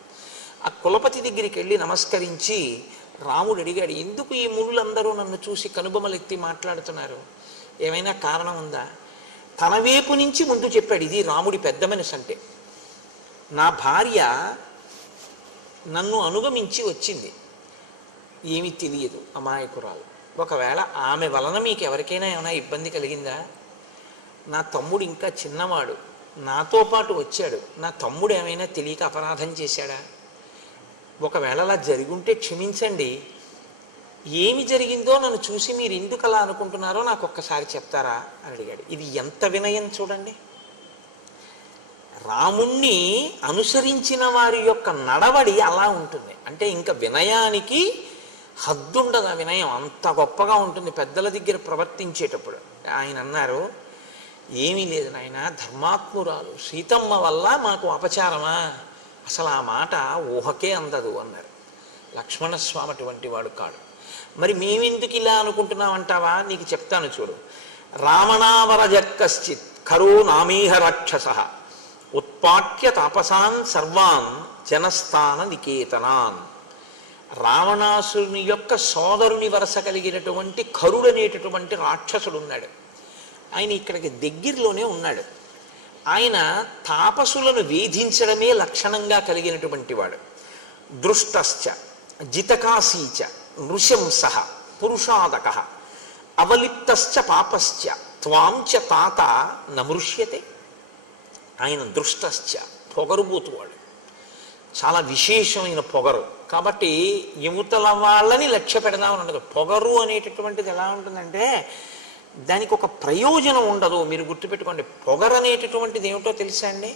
ఆ కులపతి దగ్గరికి వెళ్ళి నమస్కరించి రాముడు అడిగాడు, ఎందుకు ఈ మునులందరూ నన్ను చూసి కనుబొమలెత్తి మాట్లాడుతున్నారు, ఏమైనా కారణం ఉందా? తన వైపు నుంచి ముందు చెప్పాడు, ఇది రాముడి పెద్ద మనసు అంటే. నా భార్య నన్ను అనుగమించి వచ్చింది, ఏమీ తెలియదు, అమాయకురాలు. ఒకవేళ ఆమె వలన మీకు ఎవరికైనా ఏమైనా ఇబ్బంది కలిగిందా? నా తమ్ముడు ఇంకా చిన్నవాడు, నాతో పాటు వచ్చాడు, నా తమ్ముడు ఏమైనా తెలియక అపరాధం చేశాడా? ఒకవేళ అలా జరుగుంటే క్షమించండి, ఏమి జరిగిందో నన్ను చూసి మీరు ఎందుకు అలా అనుకుంటున్నారో నాకు ఒక్కసారి చెప్తారా అని అడిగాడు. ఇది ఎంత వినయం చూడండి. రాముణ్ణి అనుసరించిన వారి యొక్క నడవడి అలా ఉంటుంది. అంటే ఇంకా వినయానికి హద్దుండదు, ఆ వినయం అంత గొప్పగా ఉంటుంది పెద్దల దగ్గర ప్రవర్తించేటప్పుడు. ఆయన అన్నారు, ఏమీ లేదు నాయన, ధర్మాత్మురాలు సీతమ్మ వల్ల మాకు అపచారమా, అసలు ఆ మాట ఊహకే అందదు అన్నారు. లక్ష్మణస్వామి అటువంటి వాడు కాడు. మరి మేమెందుకు ఇలా అనుకుంటున్నామంటావా? నీకు చెప్తాను చూడు. రావణావరజ కశ్చిత్ ఖరో నామీహ రాక్షస ఉత్పాట్య తాపసాన్ సర్వాన్ జనస్థాన నికేతనాన్. రావణాసురుని యొక్క సోదరుని వరస కలిగినటువంటి ఖరుడనేటటువంటి రాక్షసుడు ఉన్నాడు. ఆయన ఇక్కడికి దగ్గరలోనే ఉన్నాడు. ఆయన తాపసులను వేధించడమే లక్షణంగా కలిగినటువంటి వాడు. దృష్టశ్చ జితకాశీచ నృశంస పురుషాదక అవలిప్తశ్చ పాపశ్చ త్వాంచ తాత నమృష్యతే. ఆయన దృష్టశ్చ, పొగరుబోతువాడు, చాలా విశేషమైన పొగరు. కాబట్టి యువతల వాళ్ళని లక్ష్య పెడదామని ఉండదు. పొగరు అనేటటువంటిది ఎలా ఉంటుందంటే దానికి ఒక ప్రయోజనం ఉండదు. మీరు గుర్తుపెట్టుకోండి, పొగరు అనేటటువంటిది ఏమిటో తెలుసా అండి?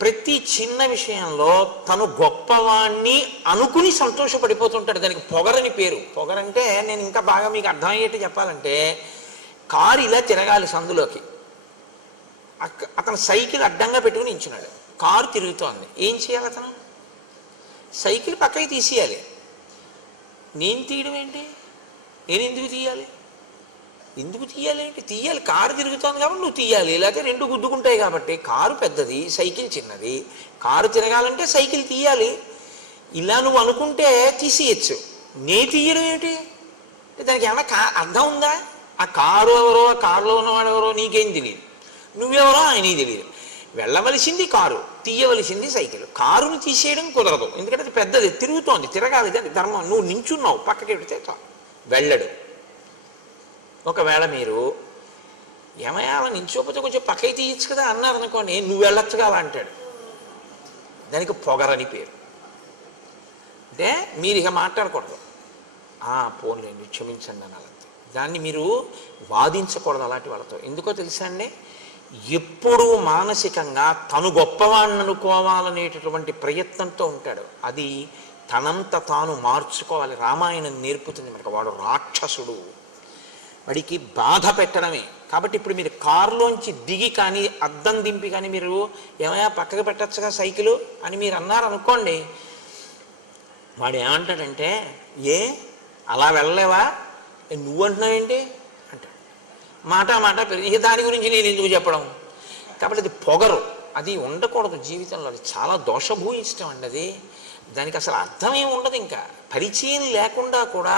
ప్రతి చిన్న విషయంలో తను గొప్పవాణ్ణి అనుకుని సంతోషపడిపోతుంటాడు. దానికి పొగరని పేరు. పొగరంటే నేను ఇంకా బాగా మీకు అర్థమయ్యేట్టు చెప్పాలంటే, కారు ఇలా తిరగాలి సందులోకి, అతను సైకిల్ అడ్డంగా పెట్టుకుని నించున్నాడు, కారు తిరుగుతోంది. ఏం చేయాలి? అతను సైకిల్ పక్కకి తీసేయాలి. నేను తీయడం ఏంటి? నేను ఎందుకు తీయాలి? ఎందుకు తీయాలి ఏంటి? తీయాలి, కారు తిరుగుతోంది కాబట్టి నువ్వు తీయాలి. లేకపోతే రెండు గుద్దుకుంటాయి కాబట్టి. కారు పెద్దది, సైకిల్ చిన్నది. కారు తిరగాలంటే సైకిల్ తీయాలి. ఇలా నువ్వు అనుకుంటే తీసేయచ్చు. నే తీయడం ఏమిటి అంటే దానికి ఏమన్నా అర్థం ఉందా? ఆ కారు ఎవరో, ఆ కారులో ఉన్నవాడు ఎవరో నీకేం తెలియదు, నువ్వెవరో ఆయనకి తెలియదు. వెళ్ళవలసింది కారు, తీయవలసింది సైకిల్. కారుని తీసేయడం కుదరదు, ఎందుకంటే అది పెద్దది, తిరుగుతోంది, తిరగాలి, అది ధర్మం. నువ్వు నించున్నావు, పక్కకి పెడితే వెళ్ళడు. ఒకవేళ మీరు ఏమయ్యా అలా నించోపోతే కొంచెం పక్కకి తీయచ్చు కదా అన్నారు అనుకోండి, నువ్వు వెళ్ళొచ్చుగా అలా అంటాడు. దానికి పొగరని పేరు. అంటే మీరు ఇక మాట్లాడకూడదు, పోన్లేండి క్షమించండి అని. అలాంటి దాన్ని మీరు వాదించకూడదు అలాంటి వాళ్ళతో. ఎందుకో తెలుసా అండి, ఎప్పుడూ మానసికంగా తను గొప్పవాణ్ణి అనుకోవాలనేటటువంటి ప్రయత్నంతో ఉంటాడు. అది తనంత తాను మార్చుకోవాలి. రామాయణం నేర్పుతుంది మనకు. వాడు రాక్షసుడు, వాడికి బాధ పెట్టడమే. కాబట్టి ఇప్పుడు మీరు కారులోంచి దిగి కానీ అద్దం దింపి కానీ మీరు ఏమయ్యా పక్కకు పెట్టచ్చుగా సైకిలు అని మీరు అన్నారనుకోండి, వాడు ఏమంటాడంటే, ఏ అలా వెళ్ళలేవా, నువ్వంటున్నావేంటి అంటాడు. మాట పెరిగి దాని గురించి నేను ఎందుకు చెప్పడం. కాబట్టి అది పొగరు, అది ఉండకూడదు జీవితంలో. అది చాలా దోషభూయిష్టం అండి. అది దానికి అసలు అర్థమేమి ఉండదు. ఇంకా పరిచయం లేకుండా కూడా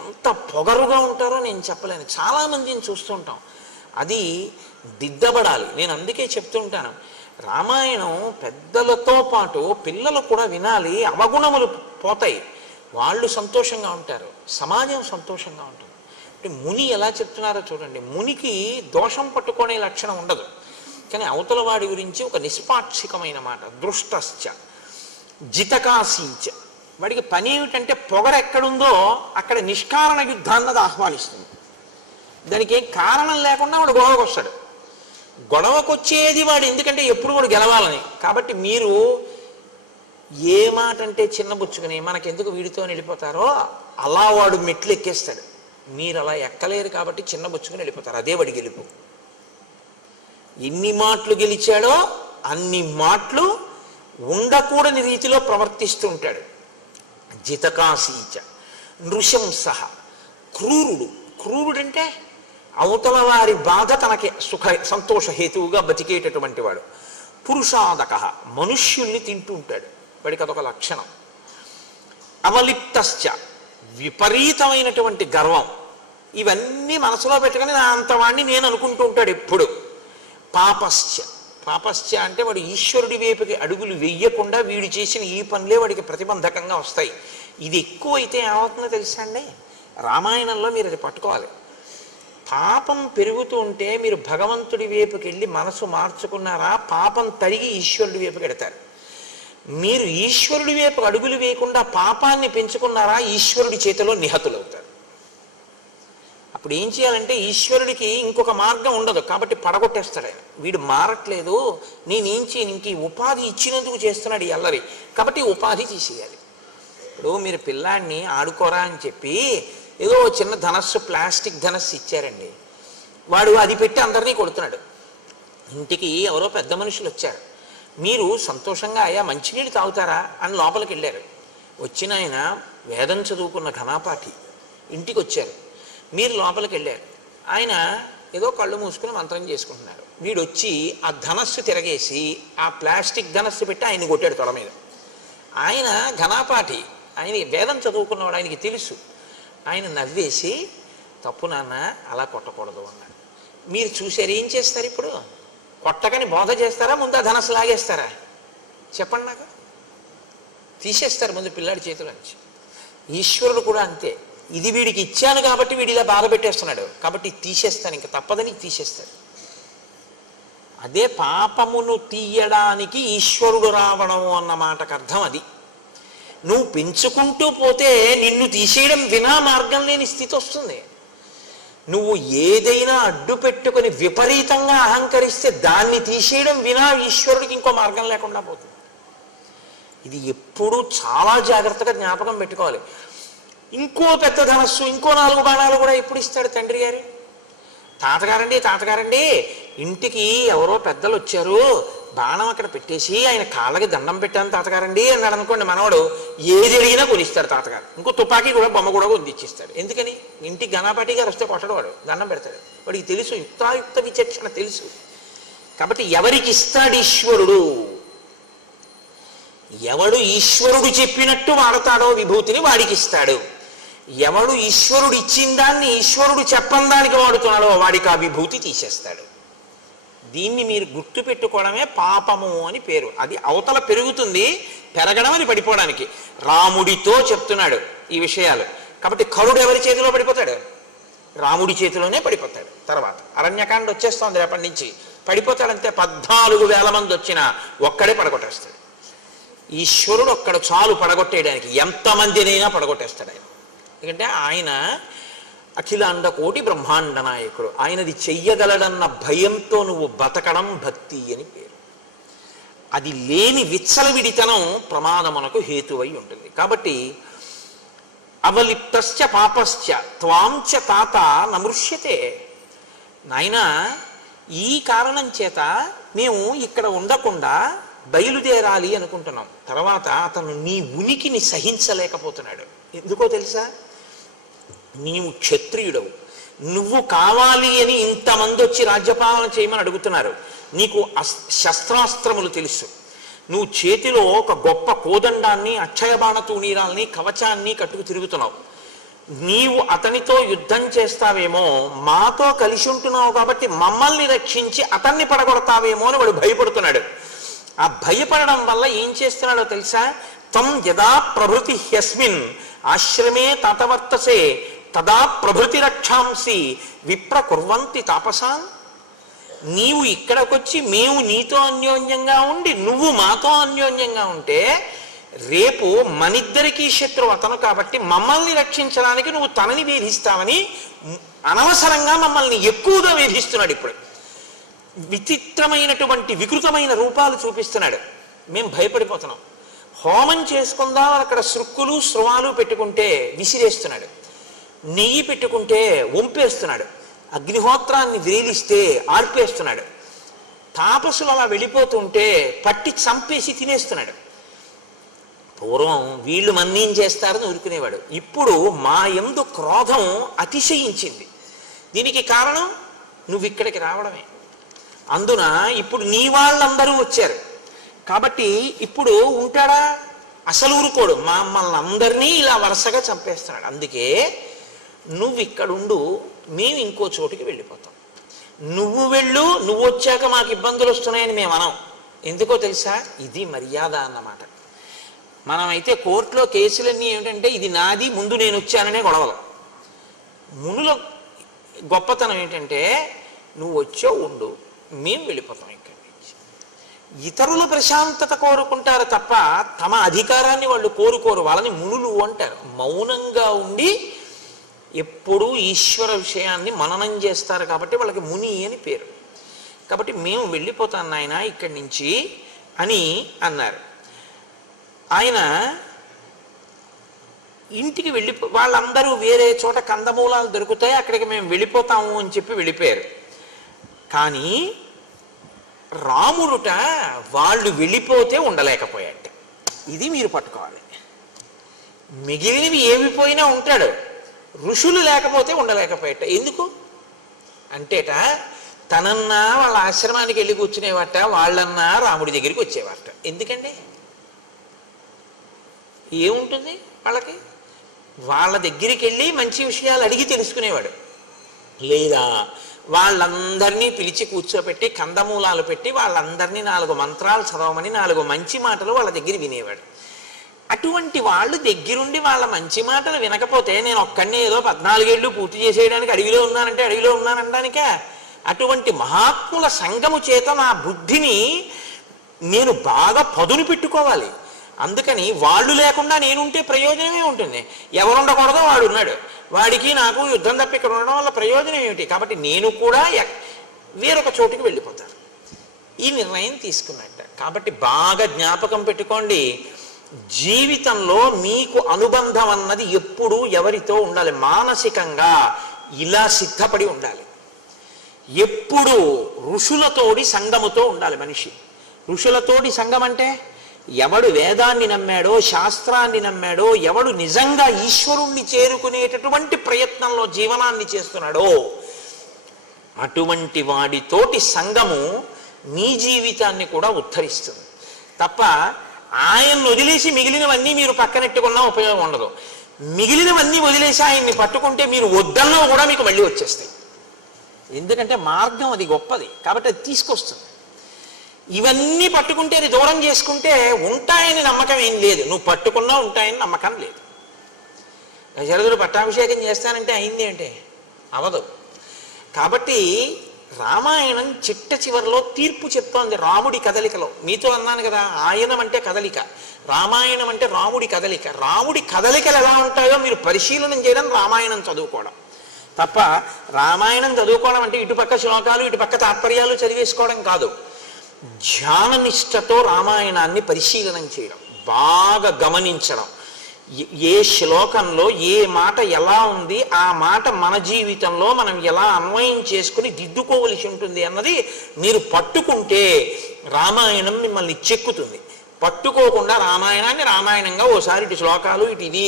ఎంత పొగరుగా ఉంటారో నేను చెప్పలేను. చాలామందిని చూస్తూ ఉంటాం. అది దిద్దబడాలి. నేను అందుకే చెప్తూ ఉంటాను, రామాయణం పెద్దలతో పాటు పిల్లలు కూడా వినాలి. అవగుణములు పోతాయి, వాళ్ళు సంతోషంగా ఉంటారు, సమాజం సంతోషంగా ఉంటుంది. అంటే ముని ఎలా చెప్తున్నారో చూడండి. మునికి దోషం పట్టుకునే లక్షణం ఉండదు, కానీ అవతల వాడి గురించి ఒక నిష్పాక్షికమైన మాట. దృష్టశ్చ జితకాశీచ. వాడికి పని ఏమిటంటే పొగర ఎక్కడుందో అక్కడ నిష్కారణ యుద్ధాన్నది ఆహ్వానిస్తుంది. దానికి ఏం కారణం లేకుండా వాడు గొడవకు వస్తాడు. గొడవకు వచ్చేది వాడు ఎందుకంటే ఎప్పుడు వాడు గెలవాలని. కాబట్టి మీరు ఏ మాట అంటే చిన్నబుచ్చుకుని మనకెందుకు వీడితో వెళ్ళిపోతారో అలా వాడు మెట్లు ఎక్కేస్తాడు. మీరు అలా ఎక్కలేరు కాబట్టి చిన్నబుచ్చుకుని వెళ్ళిపోతారు. అదే వాడి గెలుపు. ఎన్ని మాటలు గెలిచాడో అన్ని మాటలు ఉండకూడని రీతిలో ప్రవర్తిస్తూ ఉంటాడు. జితకాశీచ నృశంస. క్రూరుడు. క్రూరుడంటే అవతల వారి బాధ తనకి సంతోష హేతువుగా బతికేటటువంటి వాడు. పురుషాదక. మనుష్యుల్ని తింటూ ఉంటాడు, వాడికి అదొక లక్షణం. అవలిప్తశ్చ. విపరీతమైనటువంటి గర్వం. ఇవన్నీ మనసులో పెట్టుకుని నా అంతవాణ్ణి నేను అనుకుంటూ ఉంటాడు ఎప్పుడు. పాపశ్చ. పాపశ్చ అంటే వాడు ఈశ్వరుడి వైపుకి అడుగులు వెయ్యకుండా వీడు చేసిన ఈ పనులే వాడికి ప్రతిబంధకంగా వస్తాయి. ఇది ఎక్కువైతే ఏమవుతుందో తెలుసా అండి, రామాయణంలో మీరు అది పట్టుకోవాలి. పాపం పెరుగుతూ ఉంటే మీరు భగవంతుడి వైపుకి వెళ్ళి మనసు మార్చుకున్నారా, పాపం తరిగి ఈశ్వరుడి వైపుకి ఎడతారు. మీరు ఈశ్వరుడి వైపు అడుగులు వేయకుండా పాపాన్ని పెంచుకున్నారా, ఈశ్వరుడి చేతిలో నిహతులవుతారు. అప్పుడు ఏం చేయాలంటే ఈశ్వరుడికి ఇంకొక మార్గం ఉండదు, కాబట్టి పడగొట్టేస్తాడు ఆయన. వీడు మారట్లేదు, నేనేం చేయను, ఇంక ఉపాధి ఇచ్చినందుకు చేస్తున్నాడు ఈ అల్లరి, కాబట్టి ఉపాధి తీసేయాలి. ఇప్పుడు మీరు పిల్లాడిని ఆడుకోరా అని చెప్పి ఏదో చిన్న ధనస్సు, ప్లాస్టిక్ ధనస్సు ఇచ్చారండి, వాడు అది పెట్టి అందరినీ కొడుతున్నాడు. ఇంటికి ఎవరో పెద్ద మనుషులు వచ్చారు, మీరు సంతోషంగా అయ్యా మంచినీళ్ళు తాగుతారా అని లోపలికి వెళ్ళారు. వచ్చిన ఆయన వేదం చదువుకున్న ఘనాపాఠి. ఇంటికి వచ్చారు, మీరు లోపలికి వెళ్ళారు, ఆయన ఏదో కళ్ళు మూసుకుని మంత్రం చేసుకుంటున్నారు. వీడు వచ్చి ఆ ధనస్సు తిరగేసి ఆ ప్లాస్టిక్ ధనస్సు పెట్టి ఆయన కొట్టాడు తొడ మీద. ఆయన ఘనాపాఠి, ఆయన వేదం చదువుకున్నవాడు, ఆయనకి తెలుసు. ఆయన నవ్వేసి తప్పు నాన్న అలా కొట్టకూడదు అన్నాడు. మీరు చూసారు, ఏం చేస్తారు ఇప్పుడు? కొట్టకని బోధ చేస్తారా, ముందు ఆ ధనస్సు లాగేస్తారా? చెప్పండి నాకు. తీసేస్తారు ముందు పిల్లాడి చేతిలో నుంచి. ఈశ్వరుడు కూడా అంతే. ఇది వీడికి ఇచ్చాను కాబట్టి వీడి ఇలా బాధ పెట్టేస్తున్నాడు, కాబట్టి తీసేస్తాను, ఇంకా తప్పదని తీసేస్తాడు. అదే పాపమును తీయడానికి ఈశ్వరుడు రావడం అన్న మాటకు అర్థం అది. నువ్వు పెంచుకుంటూ పోతే నిన్ను తీసేయడం వినా మార్గం లేని స్థితి వస్తుంది. నువ్వు ఏదైనా అడ్డు పెట్టుకుని విపరీతంగా అహంకరిస్తే దాన్ని తీసేయడం వినా ఈశ్వరుడికి ఇంకో మార్గం లేకుండా పోతుంది. ఇది ఎప్పుడూ చాలా జాగ్రత్తగా జ్ఞాపకం పెట్టుకోవాలి. ఇంకో పెద్ద ధనస్సు, ఇంకో 4 బాణాలు కూడా ఎప్పుడు ఇస్తాడు తండ్రి గారు? తాతగారండి ఇంటికి ఎవరో పెద్దలు వచ్చారు, బాణం అక్కడ పెట్టేసి ఆయన కాళ్ళకి దండం పెట్టాను తాతగారండి అన్నాడు అనుకోండి, మనవాడు ఏది అడిగినా కొనిస్తాడు తాతగారు. ఇంకో తుపాకీ కూడా బొమ్మ కూడా కొనిచ్చిస్తాడు. ఎందుకని? ఇంటికి గణపతి గారు వస్తే కొట్టడు, వాడు దండం పెడతాడు. వాడికి తెలుసు, యుక్తాయుక్త విచక్షణ తెలుసు. కాబట్టి ఎవరికి ఇస్తాడు ఈశ్వరుడు? ఎవడు ఈశ్వరుడు చెప్పినట్టు వాడతాడో విభూతిని వాడికి ఇస్తాడు. ఎవడు ఈశ్వరుడు ఇచ్చిన దాన్ని ఈశ్వరుడు చెప్పని దానికి వాడుతున్నాడో వాడికి ఆ విభూతి తీసేస్తాడు. దీన్ని మీరు గుర్తు పెట్టుకోవడమే పాపము అని పేరు. అది అవతల పెరుగుతుంది, పెరగడం అని పడిపోవడానికి. రాముడితో చెప్తున్నాడు ఈ విషయాలు. కాబట్టి కరుడు ఎవరి చేతిలో పడిపోతాడు? రాముడి చేతిలోనే పడిపోతాడు. తర్వాత అరణ్యకాండ వచ్చేస్తోంది రేపటి నుంచి, పడిపోతాడంతే. 14,000 మంది వచ్చినా ఒక్కడే పడగొట్టేస్తాడు. ఈశ్వరుడు ఒక్కడ చాలు పడగొట్టేయడానికి, ఎంతమందినైనా పడగొట్టేస్తాడు ఆయన. ఎందుకంటే ఆయన అఖిలాండ కోటి బ్రహ్మాండ నాయకుడు. ఆయనది చెయ్యగలడన్న భయంతో నువ్వు బతకడం భక్తి అని పేరు. అది లేని విచ్చలవిడితనం ప్రమాదమునకు హేతువై ఉంటుంది. కాబట్టి అవలిప్తశ్చ పాపశ్చ త్వాంచ తాత నమృష్యతే. నాయన, ఈ కారణం చేత మేము ఇక్కడ ఉండకుండా బయలుదేరాలి అనుకుంటున్నాం. తర్వాత అతను నీ ఉనికిని సహించలేకపోతున్నాడు. ఎందుకో తెలుసా? నీవు క్షత్రియుడవు, నువ్వు కావాలి అని ఇంతమంది వచ్చి రాజ్యపాలన చేయమని అడుగుతున్నారు. నీకు శస్త్రాస్త్రములు తెలుసు, నువ్వు చేతిలో ఒక గొప్ప కోదండాన్ని, అక్షయబాణ తూణీరాల్ని, కవచాన్ని కట్టుకు తిరుగుతున్నావు. నీవు అతనితో యుద్ధం చేస్తావేమో, మాతో కలిసి ఉంటున్నావు కాబట్టి మమ్మల్ని రక్షించి అతన్ని పడగొడతావేమో అని వాడు భయపడుతున్నాడు. ఆ భయపడడం వల్ల ఏం చేస్తున్నాడో తెలుసా? తం యదా ప్రభృతి హ్యస్మిన్ ఆశ్రమే తాతవర్తసే తదా ప్రభృతి రక్షాంసి విప్ర కుర్వంతి తాపసాన్. నీవు ఇక్కడికొచ్చి మేము నీతో అన్యోన్యంగా ఉండి నువ్వు మాతో అన్యోన్యంగా ఉంటే రేపు మనిద్దరికీ శత్రువు అతను కాబట్టి మమ్మల్ని రక్షించడానికి నువ్వు తనని వేధిస్తావని అనవసరంగా మమ్మల్ని ఎక్కువగా వేధిస్తున్నాడు. ఇప్పుడు విచిత్రమైనటువంటి వికృతమైన రూపాలు చూపిస్తున్నాడు. మేము భయపడిపోతున్నాం. హోమం చేసుకుందాం అక్కడ సృక్కులు స్రవాలు పెట్టుకుంటే విసిరేస్తున్నాడు, నెయ్యి పెట్టుకుంటే వంపేస్తున్నాడు, అగ్నిహోత్రాన్ని వేలిస్తే ఆర్పేస్తున్నాడు, తాపసులు అలా వెళ్ళిపోతుంటే పట్టి చంపేసి తినేస్తున్నాడు. పూర్వం వీళ్ళు మన్నేం చేస్తారని ఊరుకునేవాడు. ఇప్పుడు మా యందు క్రోధం అతిశయించింది. దీనికి కారణం నువ్వు ఇక్కడికి రావడమే. అందున ఇప్పుడు నీ వాళ్ళందరూ వచ్చారు కాబట్టి ఇప్పుడు ఉంటాడా? అసలు ఊరుకోడు. మమ్మల్ని అందరినీ ఇలా వరుసగా చంపేస్తున్నాడు. అందుకే నువ్వు ఇక్కడుండు, మేము ఇంకో చోటుకి వెళ్ళిపోతాం. నువ్వు వెళ్ళు, నువ్వు వచ్చాక మాకు ఇబ్బందులు వస్తున్నాయని మేము అనం. ఎందుకో తెలుసా? ఇది మర్యాద అన్నమాట. మనమైతే కోర్టులో కేసులన్నీ ఏమిటంటే ఇది నాది, ముందు నేను వచ్చాననే గొడవలు. మునుల గొప్పతనం ఏంటంటే నువ్వు వచ్చావు ఉండు, మేము వెళ్ళిపోతాం ఇక్కడి నుంచి. ఇతరుల ప్రశాంతత కోరుకుంటారు తప్ప తమ అధికారాన్ని వాళ్ళు కోరుకోరు. వాళ్ళని మునులు అంటారు. మౌనంగా ఉండి ఎప్పుడూ ఈశ్వర విషయాన్ని మననం చేస్తారు కాబట్టి వాళ్ళకి ముని అని పేరు. కాబట్టి మేము వెళ్ళిపోతాం నాయన ఇక్కడి నుంచి అని అన్నారు. ఆయన ఇంటికి వాళ్ళందరూ వేరే చోట కందమూలాలు దొరుకుతాయి అక్కడికి మేము వెళ్ళిపోతాము అని చెప్పి వెళ్ళిపోయారు. కానీ రాముడుట వాళ్ళు వెళ్ళిపోతే ఉండలేకపోయాట. ఇది మీరు పట్టుకోవాలి. మిగిలినవి ఏమి పోయినా ఉంటాడు, ఋషులు లేకపోతే ఉండలేకపోయాట. ఎందుకు అంటేట తనన్నా వాళ్ళ ఆశ్రమానికి వెళ్ళి కూర్చునేవాట, వాళ్ళన్నా రాముడి దగ్గరికి వచ్చేవాట. ఎందుకండి? ఏముంటుంది వాళ్ళకి? వాళ్ళ దగ్గరికి వెళ్ళి మంచి విషయాలు అడిగి తెలుసుకునేవాడు. లేదా వాళ్ళందరినీ పిలిచి కూర్చోపెట్టి కందమూలాలు పెట్టి వాళ్ళందరినీ 4 మంత్రాలు చదవమని 4 మంచి మాటలు వాళ్ళ దగ్గర వినేవాడు. అటువంటి వాళ్ళు దగ్గరుండి వాళ్ళ మంచి మాటలు వినకపోతే నేను ఒక్కడినే ఏదో 14 ఏళ్ళు పూర్తి చేసేయడానికి అడవిలో ఉన్నానంటే అడవిలో ఉన్నానడానికే. అటువంటి మహాత్ముల సంగము చేత నా బుద్ధిని నేను బాగా పదును పెట్టుకోవాలి. అందుకని వాళ్ళు లేకుండా నేనుంటే ప్రయోజనమే ఉంటుంది. ఎవరుండకూడదో వాడు ఉన్నాడు, వాడికి నాకు యుద్ధం తప్ప ఇక్కడ ఉండడం వల్ల ప్రయోజనం ఏమిటి? కాబట్టి నేను కూడా వేరొక చోటుకి వెళ్ళిపోతాను. ఈ నిర్ణయం తీసుకున్నట్ట. కాబట్టి బాగా జ్ఞాపకం పెట్టుకోండి, జీవితంలో మీకు అనుబంధం అన్నది ఎప్పుడూ ఎవరితో ఉండాలి? మానసికంగా ఇలా సిద్ధపడి ఉండాలి. ఎప్పుడు ఋషులతోడి సంగముతో ఉండాలి మనిషి. ఋషులతోటి సంగం అంటే ఎవడు వేదాన్ని నమ్మాడో, శాస్త్రాన్ని నమ్మాడో, ఎవడు నిజంగా ఈశ్వరుణ్ణి చేరుకునేటటువంటి ప్రయత్నంలో జీవనాన్ని చేస్తున్నాడో అటువంటి వాడితోటి సంగము నీ జీవితాన్ని కూడా ఉద్ధరిస్తుంది తప్ప ఆయన్ని వదిలేసి మిగిలినవన్నీ మీరు పక్కనెట్టుకున్నా ఉపయోగం ఉండదు. మిగిలినవన్నీ వదిలేసి ఆయన్ని పట్టుకుంటే మీరు వద్దన్నా కూడా మీకు మళ్ళీ వచ్చేస్తాయి. ఎందుకంటే మార్గం అది గొప్పది కాబట్టి అది తీసుకొస్తుంది. ఇవన్నీ పట్టుకుంటే అది దూరం చేసుకుంటే ఉంటాయని నమ్మకం ఏం లేదు. నువ్వు పట్టుకున్నా ఉంటాయని నమ్మకం లేదు. దశరథుడు పట్టాభిషేకం చేస్తానంటే అయింది అంటే అవదు. కాబట్టి రామాయణం చిట్ట చివరిలో తీర్పు చెప్తోంది రాముడి కదలికలో. మీతో అన్నాను కదా, ఆయనం అంటే కదలిక, రామాయణం అంటే రాముడి కదలిక. రాముడి కదలికలు ఎలా ఉంటాయో మీరు పరిశీలనం చేయడం రామాయణం చదువుకోవడం తప్ప. రామాయణం చదువుకోవడం అంటే ఇటుపక్క శ్లోకాలు ఇటుపక్క తాత్పర్యాలు చదివేసుకోవడం కాదు. ధ్యాననిష్టతో రామాయణాన్ని పరిశీలనం చేయడం, బాగా గమనించడం, ఏ శ్లోకంలో ఏ మాట ఎలా ఉంది, ఆ మాట మన జీవితంలో మనం ఎలా అన్వయం చేసుకుని దిద్దుకోవలసి ఉంటుంది అన్నది మీరు పట్టుకుంటే రామాయణం మిమ్మల్ని చెక్కుతుంది. పట్టుకోకుండా రామాయణాన్ని రామాయణంగా ఓసారి ఇటు శ్లోకాలు ఇటు ఇది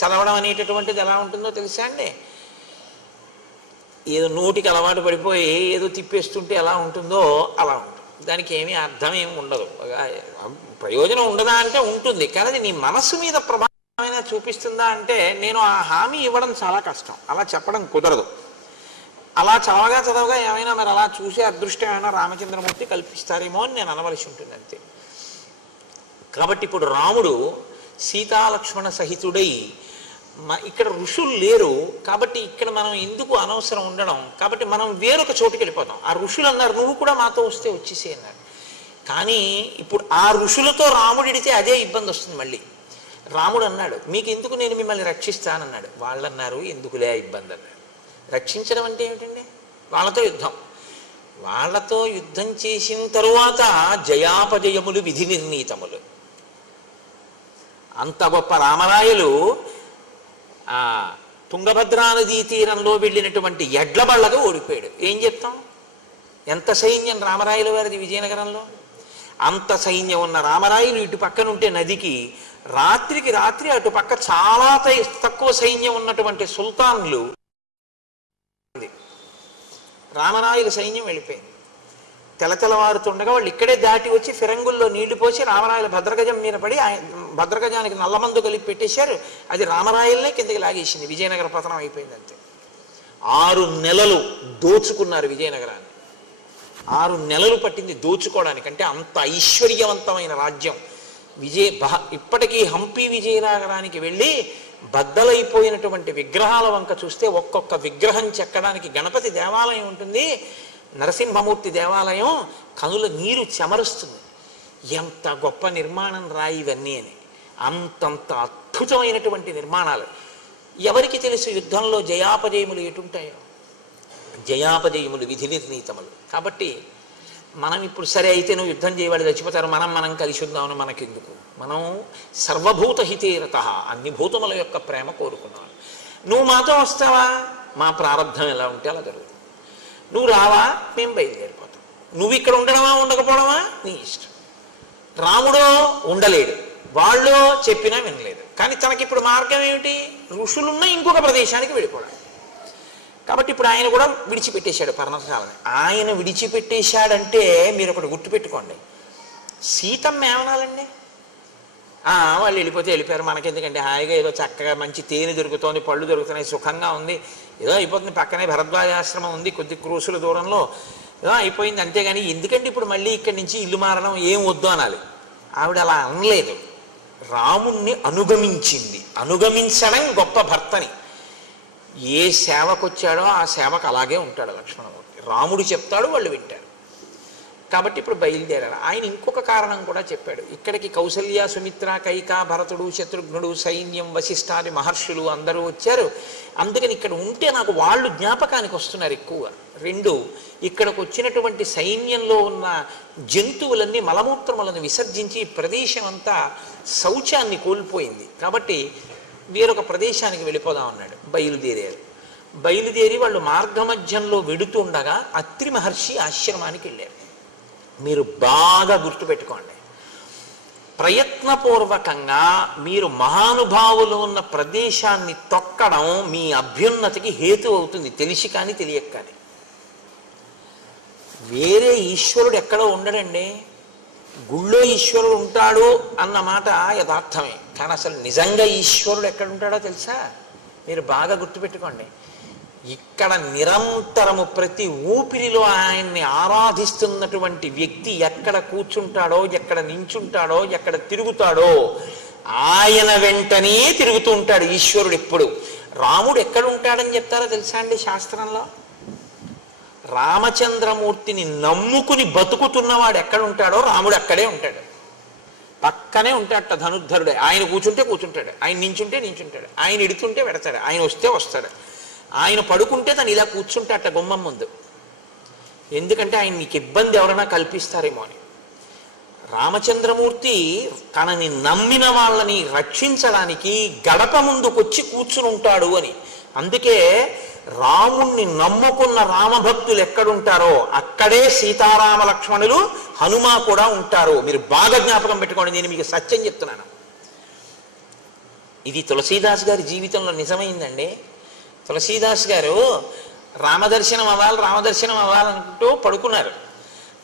చదవడం అనేటటువంటిది ఎలా ఉంటుందో తెలుసా అండి? ఏదో నోటికి అలవాటు పడిపోయి ఏదో తిప్పేస్తుంటే ఎలా ఉంటుందో అలా ఉంటుంది. దానికి ఏమీ అర్థం ఏమి ఉండదు, ప్రయోజనం ఉండదా అంటే ఉంటుంది, కానీ నీ మనస్సు మీద ప్రభావం చూపిస్తుందా అంటే నేను ఆ హామీ ఇవ్వడం చాలా కష్టం, అలా చెప్పడం కుదరదు. అలా చదవగా ఏమైనా మరి అలా చూసే అదృష్టం ఏమైనా రామచంద్రమూర్తి కల్పిస్తారేమో అని నేను అనవలసి ఉంటుంది అంతే. కాబట్టి ఇప్పుడు రాముడు సీతాలక్ష్మణ సహితుడై, ఇక్కడ ఋషులు లేరు కాబట్టి ఇక్కడ మనం ఎందుకు అనవసరం ఉండడం, కాబట్టి మనం వేరొక చోటుకి వెళ్ళిపోతాం. ఆ ఋషులు అన్నారు నువ్వు కూడా మాతో వస్తే వచ్చేసే అన్నారు. కానీ ఇప్పుడు ఆ ఋషులతో రాముడు ఇడితే అదే ఇబ్బంది వస్తుంది మళ్ళీ. రాముడు అన్నాడు మీకు ఎందుకు, నేను మిమ్మల్ని రక్షిస్తానన్నాడు. వాళ్ళు అన్నారు ఎందుకులే ఇబ్బంది అన్నాడు. రక్షించడం అంటే ఏమిటండి? వాళ్ళతో యుద్ధం. వాళ్ళతో యుద్ధం చేసిన తరువాత జయాపజయములు విధి నిర్ణీతములు. అంత గొప్ప రామరాయలు తుంగభద్రా నదీ తీరంలో వెళ్ళినటువంటి ఎడ్లబళ్ళగా ఓడిపోయాడు. ఏం చెప్తాం? ఎంత సైన్యం రామరాయల వారిది విజయనగరంలో. అంత సైన్యం ఉన్న రామరాయలు ఇటు పక్కనుంటే నదికి, రాత్రికి రాత్రి అటు పక్క చాలా తక్కువ సైన్యం ఉన్నటువంటి సుల్తాన్లు, రామరాయల సైన్యం వెళ్ళిపోయింది. తెల్లవారుతుండగా వాళ్ళు ఇక్కడే దాటి వచ్చి ఫిరంగుల్లో నీళ్లు పోసి రామరాయల భద్రగజం మీద పడి భద్రగజానికి నల్లమందు కలిపి పెట్టేశారు. అది రామరాయలనే కిందకి లాగేసింది. విజయనగర పతనం అయిపోయింది అంతే. 6 నెలలు దోచుకున్నారు విజయనగరాన్ని. 6 నెలలు పట్టింది దోచుకోవడానికి. అంటే అంత ఐశ్వర్యవంతమైన రాజ్యం. ఇప్పటికీ హంపి విజయనగరానికి వెళ్ళి బద్దలైపోయినటువంటి విగ్రహాల వంక చూస్తే ఒక్కొక్క విగ్రహం చెక్కడానికి గణపతి దేవాలయం ఉంటుంది, నరసింహమూర్తి దేవాలయం, కనుల నీరు చెమరుస్తుంది. ఎంత గొప్ప నిర్మాణం రాయి ఇవన్నీ అని. అంతంత అద్భుతమైనటువంటి నిర్మాణాలు. ఎవరికి తెలుసు యుద్ధంలో జయాపజయములు ఎటుంటాయో? జయాపజయములు విధి నిర్ణీతములు. కాబట్టి మనం ఇప్పుడు సరే అయితే నువ్వు యుద్ధం చేయవాడు చచ్చిపోతారు, మనం కలిసి ఉందామని మనకెందుకు? మనం సర్వభూత హితేరత, అన్ని భూతముల యొక్క ప్రేమ కోరుకున్నావు. నువ్వు మాతో వస్తావా? మా ప్రారంభం ఎలా ఉంటే అలా జరుగుతుంది. నువ్వు రావా? మేము బయలుదేరిపోతాం. నువ్వు ఇక్కడ ఉండడమా ఉండకపోవడమా నీ ఇష్టం. రాముడో ఉండలేడు, వాళ్ళు చెప్పినా వినలేదు. కానీ తనకి ఇప్పుడు మార్గం ఏమిటి? ఋషులున్న ఇంకొక ప్రదేశానికి వెళ్ళిపోవడం. కాబట్టి ఇప్పుడు ఆయన కూడా విడిచిపెట్టేశాడు పర్ణశాలని. ఆయన విడిచిపెట్టేశాడంటే మీరు ఒకటి గుర్తుపెట్టుకోండి, సీతమ్మ ఏమనాలండి? వాళ్ళు వెళ్ళిపోతే వెళ్ళిపోయారు, మనకెందుకంటే హాయిగా ఏదో చక్కగా మంచి తేనె దొరుకుతోంది, పళ్ళు దొరుకుతున్నాయి, సుఖంగా ఉంది, ఏదో అయిపోతుంది, పక్కనే భరద్వాజాశ్రమం ఉంది కొద్ది క్రూసుల దూరంలో, ఏదో అయిపోయింది అంతేగాని ఎందుకంటే ఇప్పుడు మళ్ళీ ఇక్కడి నుంచి ఇల్లు మారడం ఏం వద్దు అనాలి. ఆవిడ అలా అనలేదు. రాముణ్ణి అనుగమించింది. అనుగమించడం గొప్ప భర్తని. ఏ సేవకొచ్చాడో ఆ సేవకు అలాగే ఉంటాడు లక్ష్మణమూర్తి. రాముడు చెప్తాడు, వాళ్ళు వింటారు. కాబట్టి ఇప్పుడు బయలుదేరారు. ఆయన ఇంకొక కారణం కూడా చెప్పాడు. ఇక్కడికి కౌసల్య, సుమిత్ర, కైక, భరతుడు, శత్రుఘ్నుడు, సైన్యం, వశిష్ఠాది మహర్షులు అందరూ వచ్చారు. అందుకని ఇక్కడ ఉంటే నాకు వాళ్ళు జ్ఞాపకానికి వస్తున్నారు ఎక్కువగా. రెండు, ఇక్కడికి వచ్చినటువంటి సైన్యంలో ఉన్న జంతువులన్నీ మలమూత్రములను విసర్జించి ప్రదేశం అంతా శౌచాన్ని కోల్పోయింది. కాబట్టి వేరొక ప్రదేశానికి వెళ్ళిపోదాం అన్నాడు. బయలుదేరారు. బయలుదేరి వాళ్ళు మార్గమధ్యంలో వెడుతుండగా అత్రి మహర్షి ఆశ్రమానికి వెళ్ళారు. మీరు బాగా గుర్తుపెట్టుకోండి, ప్రయత్నపూర్వకంగా మీరు మహానుభావులు ఉన్న ప్రదేశాన్ని తొక్కడం మీ అభ్యున్నతికి హేతు అవుతుంది, తెలిసి కానీ తెలియక కానీ. వేరే ఈశ్వరుడు ఎక్కడో ఉండడండి. గుళ్ళో ఈశ్వరుడు ఉంటాడు అన్న మాట యథార్థమే, కానీ అసలు నిజంగా ఈశ్వరుడు ఎక్కడ ఉంటాడో తెలుసా? మీరు బాగా గుర్తుపెట్టుకోండి. ఇక్కడ నిరంతరము ప్రతి ఊపిరిలో ఆయన్ని ఆరాధిస్తున్నటువంటి వ్యక్తి ఎక్కడ కూర్చుంటాడో, ఎక్కడ నించుంటాడో, ఎక్కడ తిరుగుతాడో ఆయన వెంటనే తిరుగుతూ ఉంటాడు ఈశ్వరుడు ఎప్పుడు. రాముడు ఎక్కడ ఉంటాడని చెప్తారో తెలుసా అండి శాస్త్రంలో? రామచంద్రమూర్తిని నమ్ముకుని బతుకుతున్నవాడు ఎక్కడ ఉంటాడో రాముడు అక్కడే ఉంటాడు. పక్కనే ఉంటాడట ధనుర్ధరుడే. ఆయన కూర్చుంటే కూర్చుంటాడు, ఆయన నించుంటే నించుంటాడు, ఆయన ఎడుతుంటే పెడతాడు, ఆయన వస్తే వస్తాడు. ఆయన పడుకుంటే తను ఇలా కూర్చుంటాట గుమ్మం ముందు. ఎందుకంటే ఆయన నీకు ఇబ్బంది ఎవరైనా కల్పిస్తారేమో అని. రామచంద్రమూర్తి తనని నమ్మిన వాళ్ళని రక్షించడానికి గడప ముందుకొచ్చి కూర్చుని ఉంటాడు అని. అందుకే రాముణ్ణి నమ్ముకున్న రామభక్తులు ఎక్కడుంటారో అక్కడే సీతారామ లక్ష్మణులు, హనుమ కూడా ఉంటారు. మీరు బాగా జ్ఞాపకం పెట్టుకోండి, నేను మీకు సత్యం చెప్తున్నాను. ఇది తులసీదాస్ గారి జీవితంలో నిజమైందండి. తులసీదాస్ గారు రామదర్శనం అవ్వాలనుకుంటూ పడుకున్నారు.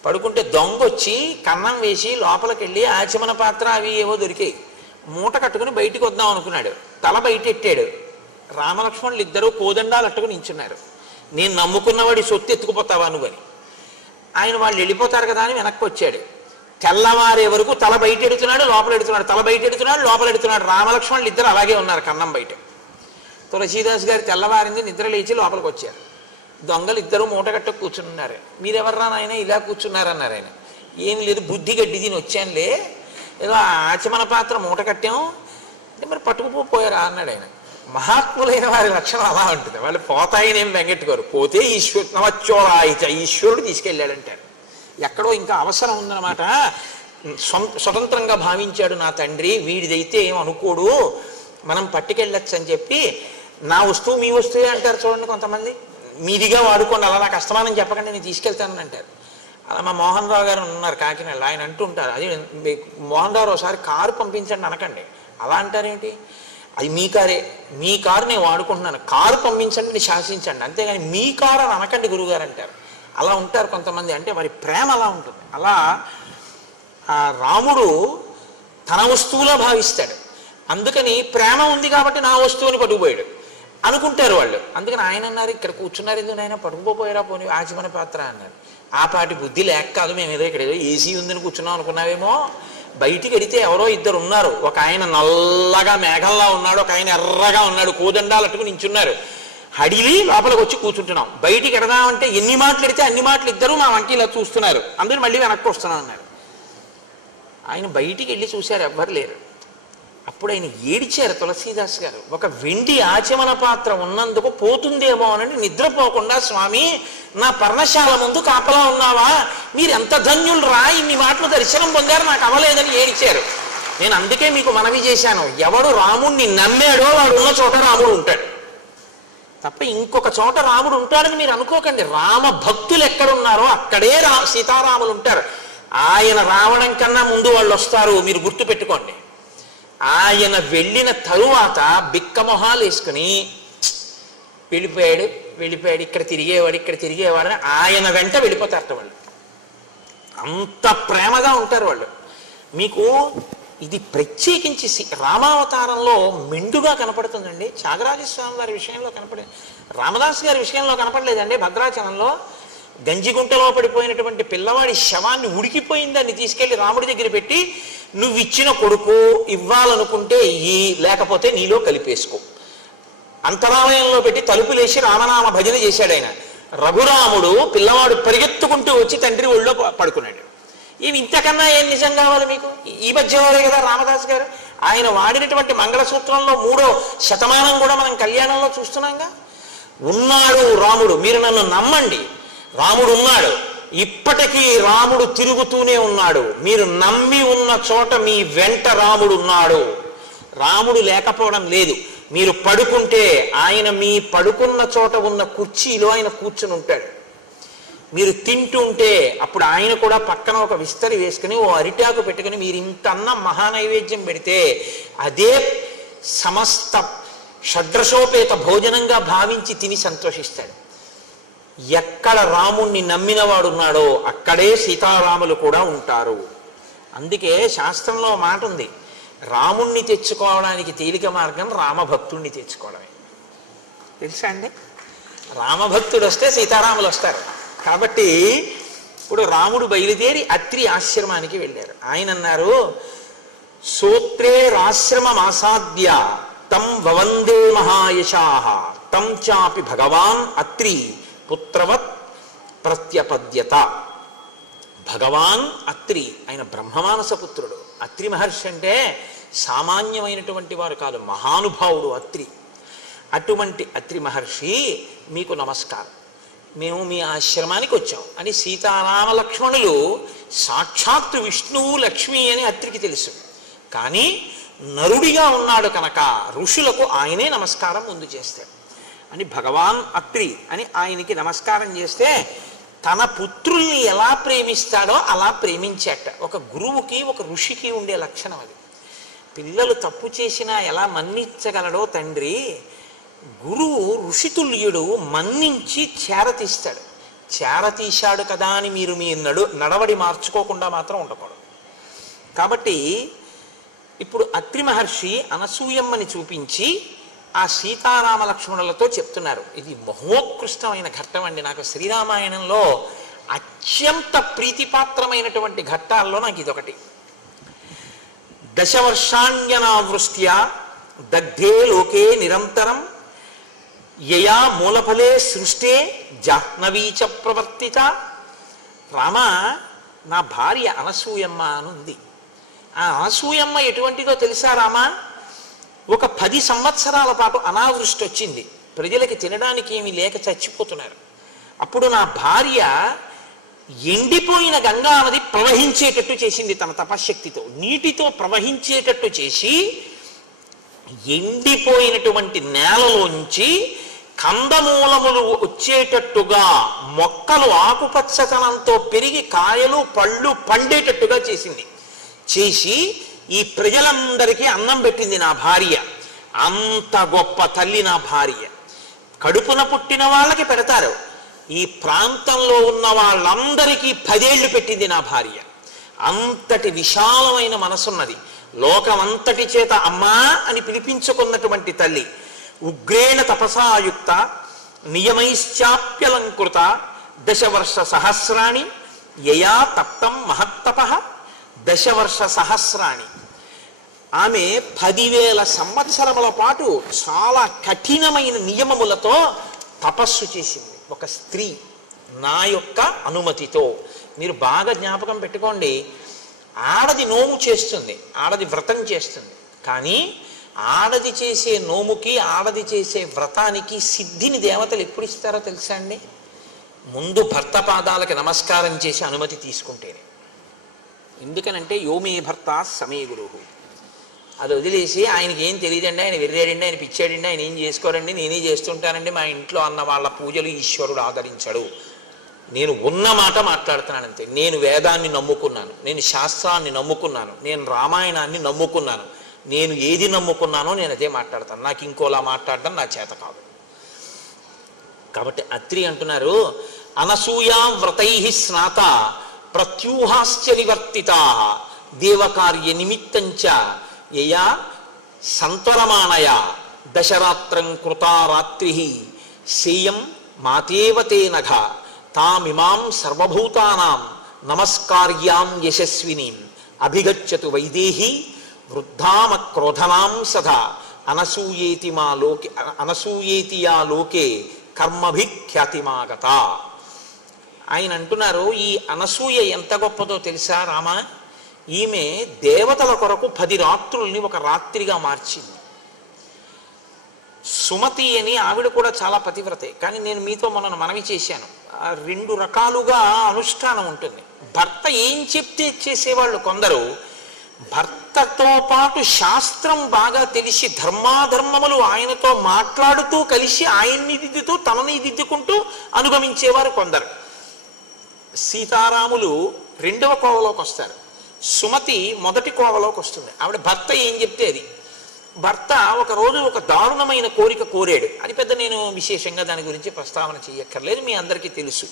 పడుకుంటే దొంగ వచ్చి కన్నం వేసి లోపలికి వెళ్ళి ఆచమన పాత్ర అవి ఏవో దొరికాయి. మూట కట్టుకుని బయటికి వద్దాం అనుకున్నాడు. తల బయట ఎట్టాడు. రామలక్ష్మణులు ఇద్దరు కోదండాలు అట్టుకుని నించున్నారు. నేను నమ్ముకున్నవాడి సొత్తు ఎత్తుకుపోతావా నువ్వని. ఆయన వాళ్ళు వెళ్ళిపోతారు కదా అని వెనక్కి వచ్చాడు. తెల్లవారే వరకు తల బయట ఎడుతున్నాడు, లోపల ఎడుతున్నాడు, తల బయట ఎడుతున్నాడు, లోపల ఎడుతున్నాడు. రామలక్ష్మణులు ఇద్దరు అలాగే ఉన్నారు కన్నం బయట. తులసీదాస్ గారి తెల్లవారింది, నిద్ర లేచి లోపలికి వచ్చారు. దొంగలు ఇద్దరు మూట కట్ట కూర్చున్నారు. మీరెవర్రా నాయన ఇలా కూర్చున్నారన్నారు ఆయన. ఏమి లేదు, బుద్ధి గడ్డి దీని వచ్చానులే, ఏదో ఆచమన పాత్ర మూట కట్టాం అంటే మరి పట్టుకుపోయారా అన్నాడు ఆయన. మహాత్ములైన వారి లక్షణం అలా ఉంటుంది. వాళ్ళు పోతాయని ఏం వెంగట్టుకోరు. పోతే ఈశ్వరుడు తీసుకెళ్ళాడంటారు. ఎక్కడో ఇంకా అవసరం ఉందన్నమాట. స్వతంత్రంగా భావించాడు నా తండ్రి, వీడిదైతే ఏం అనుకోడు, మనం పట్టుకెళ్ళచ్చు అని చెప్పి నా వస్తువు మీ వస్తువే అంటారు చూడండి కొంతమంది. మీదిగా వాడుకోండి, అలా నాకు అస్తమానం చెప్పకండి, నేను తీసుకెళ్తానని అంటారు. అలా మా మోహన్ రావు గారు ఉన్నారు కాకినాడలో, ఆయన అంటుంటారు, అది మోహన్ రావు ఒకసారి కారు పంపించండి అనకండి. అలా అంటారేంటి? అది మీ కారే, మీ కారు నేను వాడుకుంటున్నాను, కారు పంపించండి, నేను శాసించండి, అంతేగాని మీ కారు అని అనకండి గురువుగారు అంటారు. అలా ఉంటారు కొంతమంది. అంటే వారి ప్రేమ అలా ఉంటుంది. అలా ఆ రాముడు తన వస్తువులా భావిస్తాడు. అందుకని ప్రేమ ఉంది కాబట్టి నా వస్తువుని పట్టుకుపోయాడు అనుకుంటారు వాళ్ళు. అందుకని ఆయన అన్నారు, ఇక్కడ కూర్చున్నారు ఎందుకు ఆయన, పట్టుకుపోయారా పోనీ ఆచమన పాత్ర అన్నారు. ఆ పాటి బుద్ధి లేక కాదు, మేము ఏదో ఇక్కడ ఏదో ఏసీ ఉందని కూర్చున్నాం అనుకున్నావేమో. బయటికి వెడితే ఎవరో ఇద్దరు ఉన్నారు. ఒక ఆయన నల్లగా మేఘంలా ఉన్నాడు, ఒక ఆయన ఎర్రగా ఉన్నాడు, కోదండాలట్టుకు నించున్నారు. హడిలి లోపలికి వచ్చి కూర్చుంటున్నాం. బయటికి ఎడదామంటే ఎన్ని మాటలు ఎడితే అన్ని మాటలు ఇద్దరు మా వంటి ఇలా చూస్తున్నారు. అందరూ మళ్ళీ వెనక్కి వస్తున్నాం అన్నారు. ఆయన బయటికి వెళ్ళి చూశారు, ఎవ్వరు లేరు. అప్పుడు ఆయన ఏడిచారు తులసీదాస్ గారు. ఒక వెండి ఆచమన పాత్ర ఉన్నందుకు పోతుందేమో అని నిద్రపోకుండా, స్వామి నా పర్ణశాల ముందు కాపలా ఉన్నావా, మీరు ఎంత ధన్యులు రా, ఇన్ని మాటలు దర్శనం పొందారు, నాకు అవ్వలేదని ఏడిచారు. నేను అందుకే మీకు మనవి చేశాను, ఎవడు రాముణ్ణి నమ్మాడో వాడు ఉన్న చోట రాముడు ఉంటాడు తప్ప ఇంకొక చోట రాముడు ఉంటాడని మీరు అనుకోకండి. రామ భక్తులు ఎక్కడున్నారో అక్కడే సీతారాములు ఉంటారు. ఆయన రావడం కన్నా ముందు వాళ్ళు వస్తారు, మీరు గుర్తుపెట్టుకోండి. ఆయన వెళ్ళిన తరువాత బిక్కమొహాలు వేసుకుని వెళ్ళిపోయాడు, ఇక్కడ తిరిగేవాడు అని ఆయన వెంట వెళ్ళిపోతారట వాళ్ళు. అంత ప్రేమగా ఉంటారు వాళ్ళు. మీకు ఇది ప్రత్యేకించి రామావతారంలో మెండుగా కనపడుతుందండి. త్యాగరాజస్వామి వారి విషయంలో కనపడింది, రామదాస్ గారి విషయంలో కనపడలేదండి. భద్రాచలంలో గంజిగుంటలో పడిపోయినటువంటి పిల్లవాడి శవాన్ని ఉడికిపోయిందాన్ని తీసుకెళ్లి రాముడి దగ్గర పెట్టి నువ్వు ఇచ్చిన కొడుకు ఇవ్వాలనుకుంటే ఇయ్యి, లేకపోతే నీలో కలిపేసుకో. అంతరాలయంలో పెట్టి తలుపులేసి రామనామ భజన చేశాడు ఆయన. రఘురాముడు పిల్లవాడు పరిగెత్తుకుంటూ వచ్చి తండ్రి ఒళ్ళో పడుకున్నాడు. ఇవి ఇంతకన్నా ఏం నిజం కావాలి మీకు? ఈ మధ్యవారే కదా రామదాస్ గారు. ఆయన వాడినటువంటి మంగళసూత్రంలో 3వ శతమానం కూడా మనం కళ్యాణంలో చూస్తున్నాంగా. ఉన్నాడు రాముడు, మీరు నన్ను నమ్మండి, రాముడు ఉన్నాడు, ఇప్పటికీ రాముడు తిరుగుతూనే ఉన్నాడు. మీరు నమ్మి ఉన్న చోట మీ వెంట రాముడు ఉన్నాడు. రాముడు లేకపోవడం లేదు. మీరు పడుకుంటే ఆయన మీ పడుకున్న చోట ఉన్న కుర్చీలో ఆయన కూర్చుని ఉంటాడు. మీరు తింటుంటే అప్పుడు ఆయన కూడా పక్కన ఒక విస్తరి వేసుకుని ఓ అరిటాకు పెట్టుకుని మీరు ఇంత అన్నం మహానైవేద్యం పెడితే అదే సమస్త షడ్రసోపేత భోజనంగా భావించి తిని సంతోషిస్తాడు. ఎక్కడ రాముణ్ణి నమ్మినవాడున్నాడో అక్కడే సీతారాములు కూడా ఉంటారు. అందుకే శాస్త్రంలో మాట ఉంది, రాముణ్ణి తెచ్చుకోవడానికి తేలిక మార్గం రామభక్తుణ్ణి తెచ్చుకోవడమే. తెలుసా అండి? రామభక్తుడు వస్తే సీతారాములు వస్తారు. కాబట్టి ఇప్పుడు రాముడు బయలుదేరి అత్రి ఆశ్రమానికి వెళ్ళారు. ఆయన అన్నారు, సూత్రే రాశ్రమమాసాద్య తం వవందే మహాయశాః తం చాపి భగవాన్ అత్రి పుత్రవత్ ప్రత్యపద్యత. భగవాన్ అత్రి, ఆయన బ్రహ్మమానస పుత్రుడు. అత్రి మహర్షి అంటే సామాన్యమైనటువంటి వారు కాదు, మహానుభావుడు అత్రి. అటువంటి అత్రి మహర్షి మీకు నమస్కారం, మేము మీ ఆశ్రమానికి వచ్చాం అని సీతారామ లక్ష్మణులు సాక్షాత్తు విష్ణువు లక్ష్మి అని అత్రికి తెలుసు. కానీ నరుడిగా ఉన్నాడు కనుక ఋషులకు ఆయనే నమస్కారం ముందు చేస్తాడు అని భగవాన్ అత్రి అని ఆయనకి నమస్కారం చేస్తే తన పుత్రుల్ని ఎలా ప్రేమిస్తాడో అలా ప్రేమించాట. ఒక గురువుకి ఒక ఋషికి ఉండే లక్షణం అది. పిల్లలు తప్పు చేసినా ఎలా మన్నించగలడో తండ్రి, గురువు ఋషితుల్యుడు మన్నించి చేరతీస్తాడు. చేరతీశాడు కదా అని మీరు మీ నడవడి మార్చుకోకుండా మాత్రం ఉండకూడదు. కాబట్టి ఇప్పుడు అత్రి మహర్షి అనసూయమ్మని చూపించి ఆ సీతారామ లక్ష్మణులతో చెప్తున్నారు. ఇది మహోత్కృష్టమైన ఘట్టం అండి. నాకు శ్రీరామాయణంలో అత్యంత ప్రీతిపాత్రమైనటువంటి ఘట్టాల్లో నాకు ఇదొకటి. దశవర్షాణ్యనావృష్ట్యా దగ్ధే లోకే నిరంతరం యయా మూలఫలే సృష్టే జాహ్నవీచ ప్రవర్తిత. రామ, నా భార్య అనసూయమ్మ అనుంది. ఆ అనసూయమ్మ ఎటువంటిదో తెలుసా రామా? ఒక 10 సంవత్సరాల పాటు అనావృష్టి వచ్చింది, ప్రజలకి తినడానికి ఏమీ లేక చచ్చిపోతున్నారు. అప్పుడు నా భార్య ఎండిపోయిన గంగా నది ప్రవహించేటట్టు చేసింది తన తపశ్శక్తితో. నీటితో ప్రవహించేటట్టు చేసి ఎండిపోయినటువంటి నేలలోంచి కందమూలములు వచ్చేటట్టుగా, మొక్కలు ఆకుపచ్చతనంతో పెరిగి కాయలు పళ్ళు పండేటట్టుగా చేసింది. చేసి ఈ ప్రజలందరికీ అన్నం పెట్టింది నా భార్య. అంత గొప్ప తల్లి నా భార్య. కడుపున పుట్టిన వాళ్ళకి పెడతారు, ఈ ప్రాంతంలో ఉన్న వాళ్ళందరికీ 10 ఏళ్ళు పెట్టింది నా భార్య. అంతటి విశాలమైన మనసున్నది. లోకమంతటి చేత అమ్మా అని పిలిపించుకున్నటువంటి తల్లి. ఉగ్రేణ తపసాయుక్త నియమైశ్చాప్యలంకృత దశవర్ష సహస్రాణి యయా తప్తం మహత్తపః. దశవర్ష సహస్రాణి, ఆమె 10,000 సంవత్సరముల పాటు చాలా కఠినమైన నియమములతో తపస్సు చేసింది. ఒక స్త్రీ నా యొక్క అనుమతితో. మీరు బాగా జ్ఞాపకం పెట్టుకోండి, ఆడది నోము చేస్తుంది, ఆడది వ్రతం చేస్తుంది. కానీ ఆడది చేసే నోముకి, ఆడది చేసే వ్రతానికి సిద్ధిని దేవతలు ఎప్పుడు ఇస్తారో తెలుసా అండి? ముందు భర్త పాదాలకి నమస్కారం చేసి అనుమతి తీసుకుంటేనే. ఎందుకనంటే యోమే భర్త సమే గురువు. అది వదిలేసి ఆయనకి ఏం తెలియదండి, ఆయన వెర్రాడండి, ఆయన పిచ్చాడండి, ఆయన ఏం చేసుకోరండి, నేనే చేస్తుంటానండి, మా ఇంట్లో అన్న వాళ్ళ పూజలు ఈశ్వరుడు ఆదరించడు. నేను ఉన్న మాట మాట్లాడుతున్నానంతే. నేను వేదాన్ని నమ్ముకున్నాను, నేను శాస్త్రాన్ని నమ్ముకున్నాను, నేను రామాయణాన్ని నమ్ముకున్నాను. నేను ఏది నమ్ముకున్నానో నేను అదే మాట్లాడతాను. నాకు ఇంకోలా మాట్లాడడం నా చేత కాదు. కాబట్టి అత్రి అంటున్నారు, అనసూయా వ్రతై స్నాత ప్రత్యూహాశ్చ నివర్తితా దేవకార్య నిమిత్తంచ యయా సంతరమాణయ దశరాత్రం కృతా రాత్రి సేయం మాతేవతే నఘ తామిమాం సర్వభూతానాం నమస్కార్యాం యశస్వినీం అభిగచ్చతు వైదేహి వృద్ధామ క్రోధనాం సదా అనసూయేతి యా లోకే కర్మభిఖ్యాతిమాగత. ఆయన అంటున్నారు, ఈ అనసూయ ఎంత గొప్పదో తెలుసా రామ? ఈమె దేవతల కొరకు 10 రాత్రుల్ని ఒక రాత్రిగా మార్చింది. సుమతి అని ఆవిడ కూడా చాలా పతివ్రతే. కానీ నేను మీతో మొన్న మనవి చేశాను, 2 రకాలుగా అనుష్ఠానం ఉంటుంది. భర్త ఏం చెప్తే చేసేవాళ్ళు కొందరు, భర్తతో పాటు శాస్త్రం బాగా తెలిసి ధర్మాధర్మములు ఆయనతో మాట్లాడుతూ కలిసి ఆయన్ని దిద్దుతూ తనని దిద్దుకుంటూ అనుగమించేవారు కొందరు. సీతారాములు 2వ కోవలోకి వస్తారు, సుమతి మొదటి కోవలోకి వస్తుంది. ఆవిడ భర్త ఏం చెప్తే అది. భర్త ఒకరోజు ఒక దారుణమైన కోరిక కోరాడు. అది పెద్ద నేను విశేషంగా దాని గురించి ప్రస్తావన చేయక్కర్లేదు, మీ అందరికీ తెలుసు.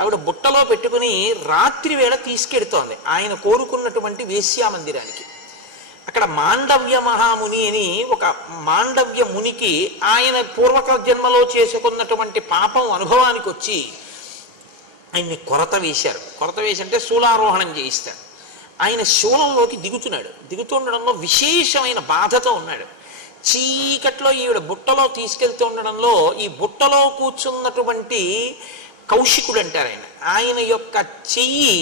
ఆవిడ బుట్టలో పెట్టుకుని రాత్రి వేళ తీసుకెడుతోంది ఆయన కోరుకున్నటువంటి వేశ్యామందిరానికి. అక్కడ మాండవ్య మహాముని అని ఒక మాండవ్య మునికి ఆయన పూర్వక జన్మలో చేసుకున్నటువంటి పాపం అనుభవానికి వచ్చి ఆయన్ని కొరత వేశారు. కొరత వేసి అంటే శూలారోహణం చేయిస్తారు. ఆయన శూలంలోకి దిగుతుండడంలో విశేషమైన బాధతో ఉన్నాడు. చీకట్లో ఈవిడ బుట్టలో తీసుకెళ్తూ ఉండడంలో ఈ బుట్టలో కూర్చున్నటువంటి కౌశికుడు అంటారు ఆయన యొక్క చెయ్యి,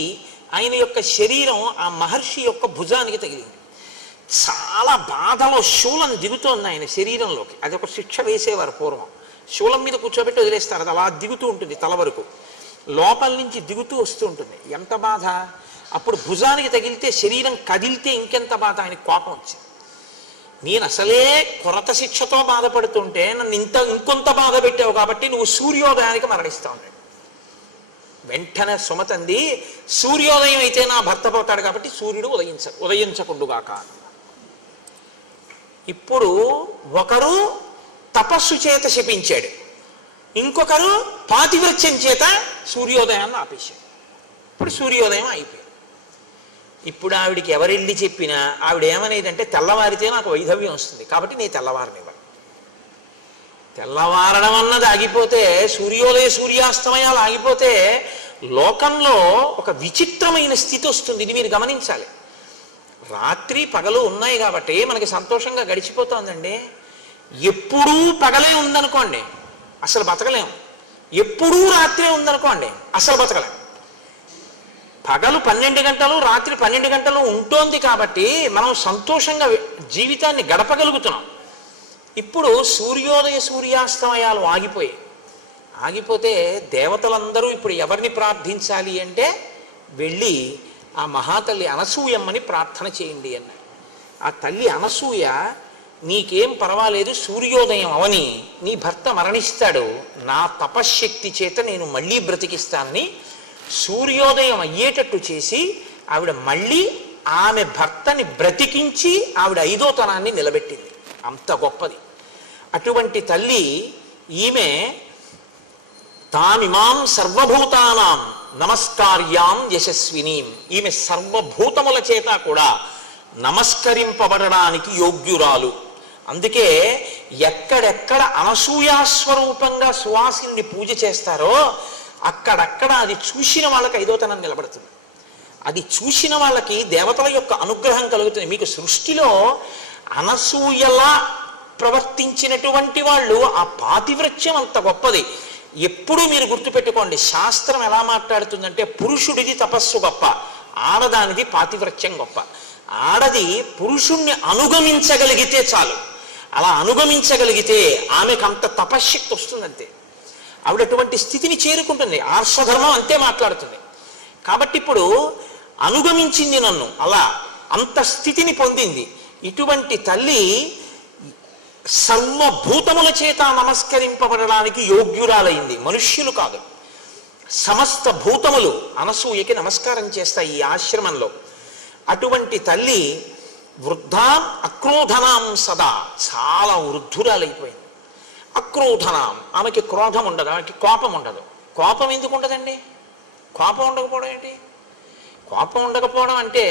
ఆయన యొక్క శరీరం ఆ మహర్షి యొక్క భుజానికి తగిలింది. చాలా బాధలో శూలం దిగుతోంది ఆయన శరీరంలోకి. అది ఒక శిక్ష వేసేవారు పూర్వం. శూలం మీద కూర్చోబెట్టి వదిలేస్తారు, అది అలా దిగుతూ ఉంటుంది, తల వరకు లోపల నుంచి దిగుతూ వస్తూ ఉంటుంది. ఎంత బాధ! అప్పుడు భుజానికి తగిలితే శరీరం కదిలితే ఇంకెంత బాధ! ఆయనకి కోపం వచ్చింది. నేను అసలే కొరత శిక్షతో బాధపడుతుంటే నన్ను ఇంకొంత బాధ పెట్టావు కాబట్టి నువ్వు సూర్యోదయానికి మరణిస్తావు అన్నాడు. వెంటనే సుమతంది, సూర్యోదయం అయితే నా భర్త పోతాడు కాబట్టి సూర్యుడు ఉదయించకుండుగాక. ఇప్పుడు ఒకరు తపస్సు చేత శపించాడు, ఇంకొకరు పాతివ్రత్యం చేత సూర్యోదయాన్ని ఆపేశాడు. ఇప్పుడు సూర్యోదయం అయిపోయింది. ఇప్పుడు ఆవిడికి ఎవరెళ్ళి చెప్పినా ఆవిడ ఏమనేదంటే, తెల్లవారితే నాకు వైధవ్యం వస్తుంది కాబట్టి నేను తెల్లవారనివ్వను. తెల్లవారడం అన్నది ఆగిపోతే, సూర్యాస్తమయాలు ఆగిపోతే లోకంలో ఒక విచిత్రమైన స్థితి వస్తుంది. ఇది మీరు గమనించాలి. రాత్రి పగలు ఉన్నాయి కాబట్టి మనకి సంతోషంగా గడిచిపోతుందండి. ఎప్పుడూ పగలే ఉందనుకోండి అసలు బతకలేము, ఎప్పుడూ రాత్రే ఉందనుకోండి అసలు బతకలేము. పగలు 12 గంటలు రాత్రి 12 గంటలు ఉంటోంది కాబట్టి మనం సంతోషంగా జీవితాన్ని గడపగలుగుతున్నాం. ఇప్పుడు సూర్యాస్తమయాలు ఆగిపోతే దేవతలందరూ ఇప్పుడు ఎవరిని ప్రార్థించాలి అంటే వెళ్ళి ఆ మహాతల్లి అనసూయమ్మని ప్రార్థన చేయండి అన్నారు. ఆ తల్లి అనసూయ, నీకేం పర్వాలేదు, సూర్యోదయం అవని నీ భర్త మరణిస్తాడు, నా తపశ్శక్తి చేత నేను మళ్ళీ బ్రతికిస్తానని సూర్యోదయం అయ్యేటట్టు చేసి ఆవిడ మళ్ళీ ఆమె భర్తని బ్రతికించి ఆవిడ 5వ తనాన్ని నిలబెట్టింది. అంత గొప్పది అటువంటి తల్లి. ఈమె తామిమాం సర్వభూతానాం నమస్కార్యాం యశస్వినీం, ఈమె సర్వభూతముల చేత కూడా నమస్కరింపబడడానికి యోగ్యురాలు. అందుకే ఎక్కడెక్కడ అనసూయాస్వరూపంగా సువాసిని పూజ చేస్తారో అక్కడక్కడ అది చూసిన వాళ్ళకి 5వ తనం నిలబడుతుంది. అది చూసిన వాళ్ళకి దేవతల యొక్క అనుగ్రహం కలుగుతుంది. మీకు సృష్టిలో అనసూయలా ప్రవర్తించినటువంటి వాళ్ళు, ఆ పాతివ్రత్యం అంత గొప్పది. ఎప్పుడూ మీరు గుర్తుపెట్టుకోండి, శాస్త్రం ఎలా మాట్లాడుతుందంటే పురుషుడిది తపస్సు గొప్ప, ఆడదానిది పాతివ్రత్యం గొప్ప. ఆడది పురుషుణ్ణి అనుగమించగలిగితే చాలు. అలా అనుగమించగలిగితే ఆమెకు అంత తపశ్శక్తి వస్తుందంతే. ఆవిడ అటువంటి స్థితిని చేరుకుంటుంది. ఆర్షధర్మం అంతే మాట్లాడుతుంది. కాబట్టి ఇప్పుడు అనుగమించింది నన్ను, అలా అంత స్థితిని పొందింది. ఇటువంటి తల్లి సర్వభూతముల చేత నమస్కరింపబడడానికి యోగ్యురాలైంది. మనుష్యులు కాదు, సమస్త భూతములు అనసూయకి నమస్కారం చేస్తాయి ఈ ఆశ్రమంలో. అటువంటి తల్లి వృద్ధాం అక్రోధనాం సదా, చాలా వృద్ధురాలైపోయింది. అక్రోధనాం, ఆమెకి క్రోధం ఉండదు, ఆమెకి కోపం ఉండదు. కోపం ఎందుకు ఉండదండి? కోపం ఉండకపోవడం ఏంటి? కోపం ఉండకపోవడం అంటే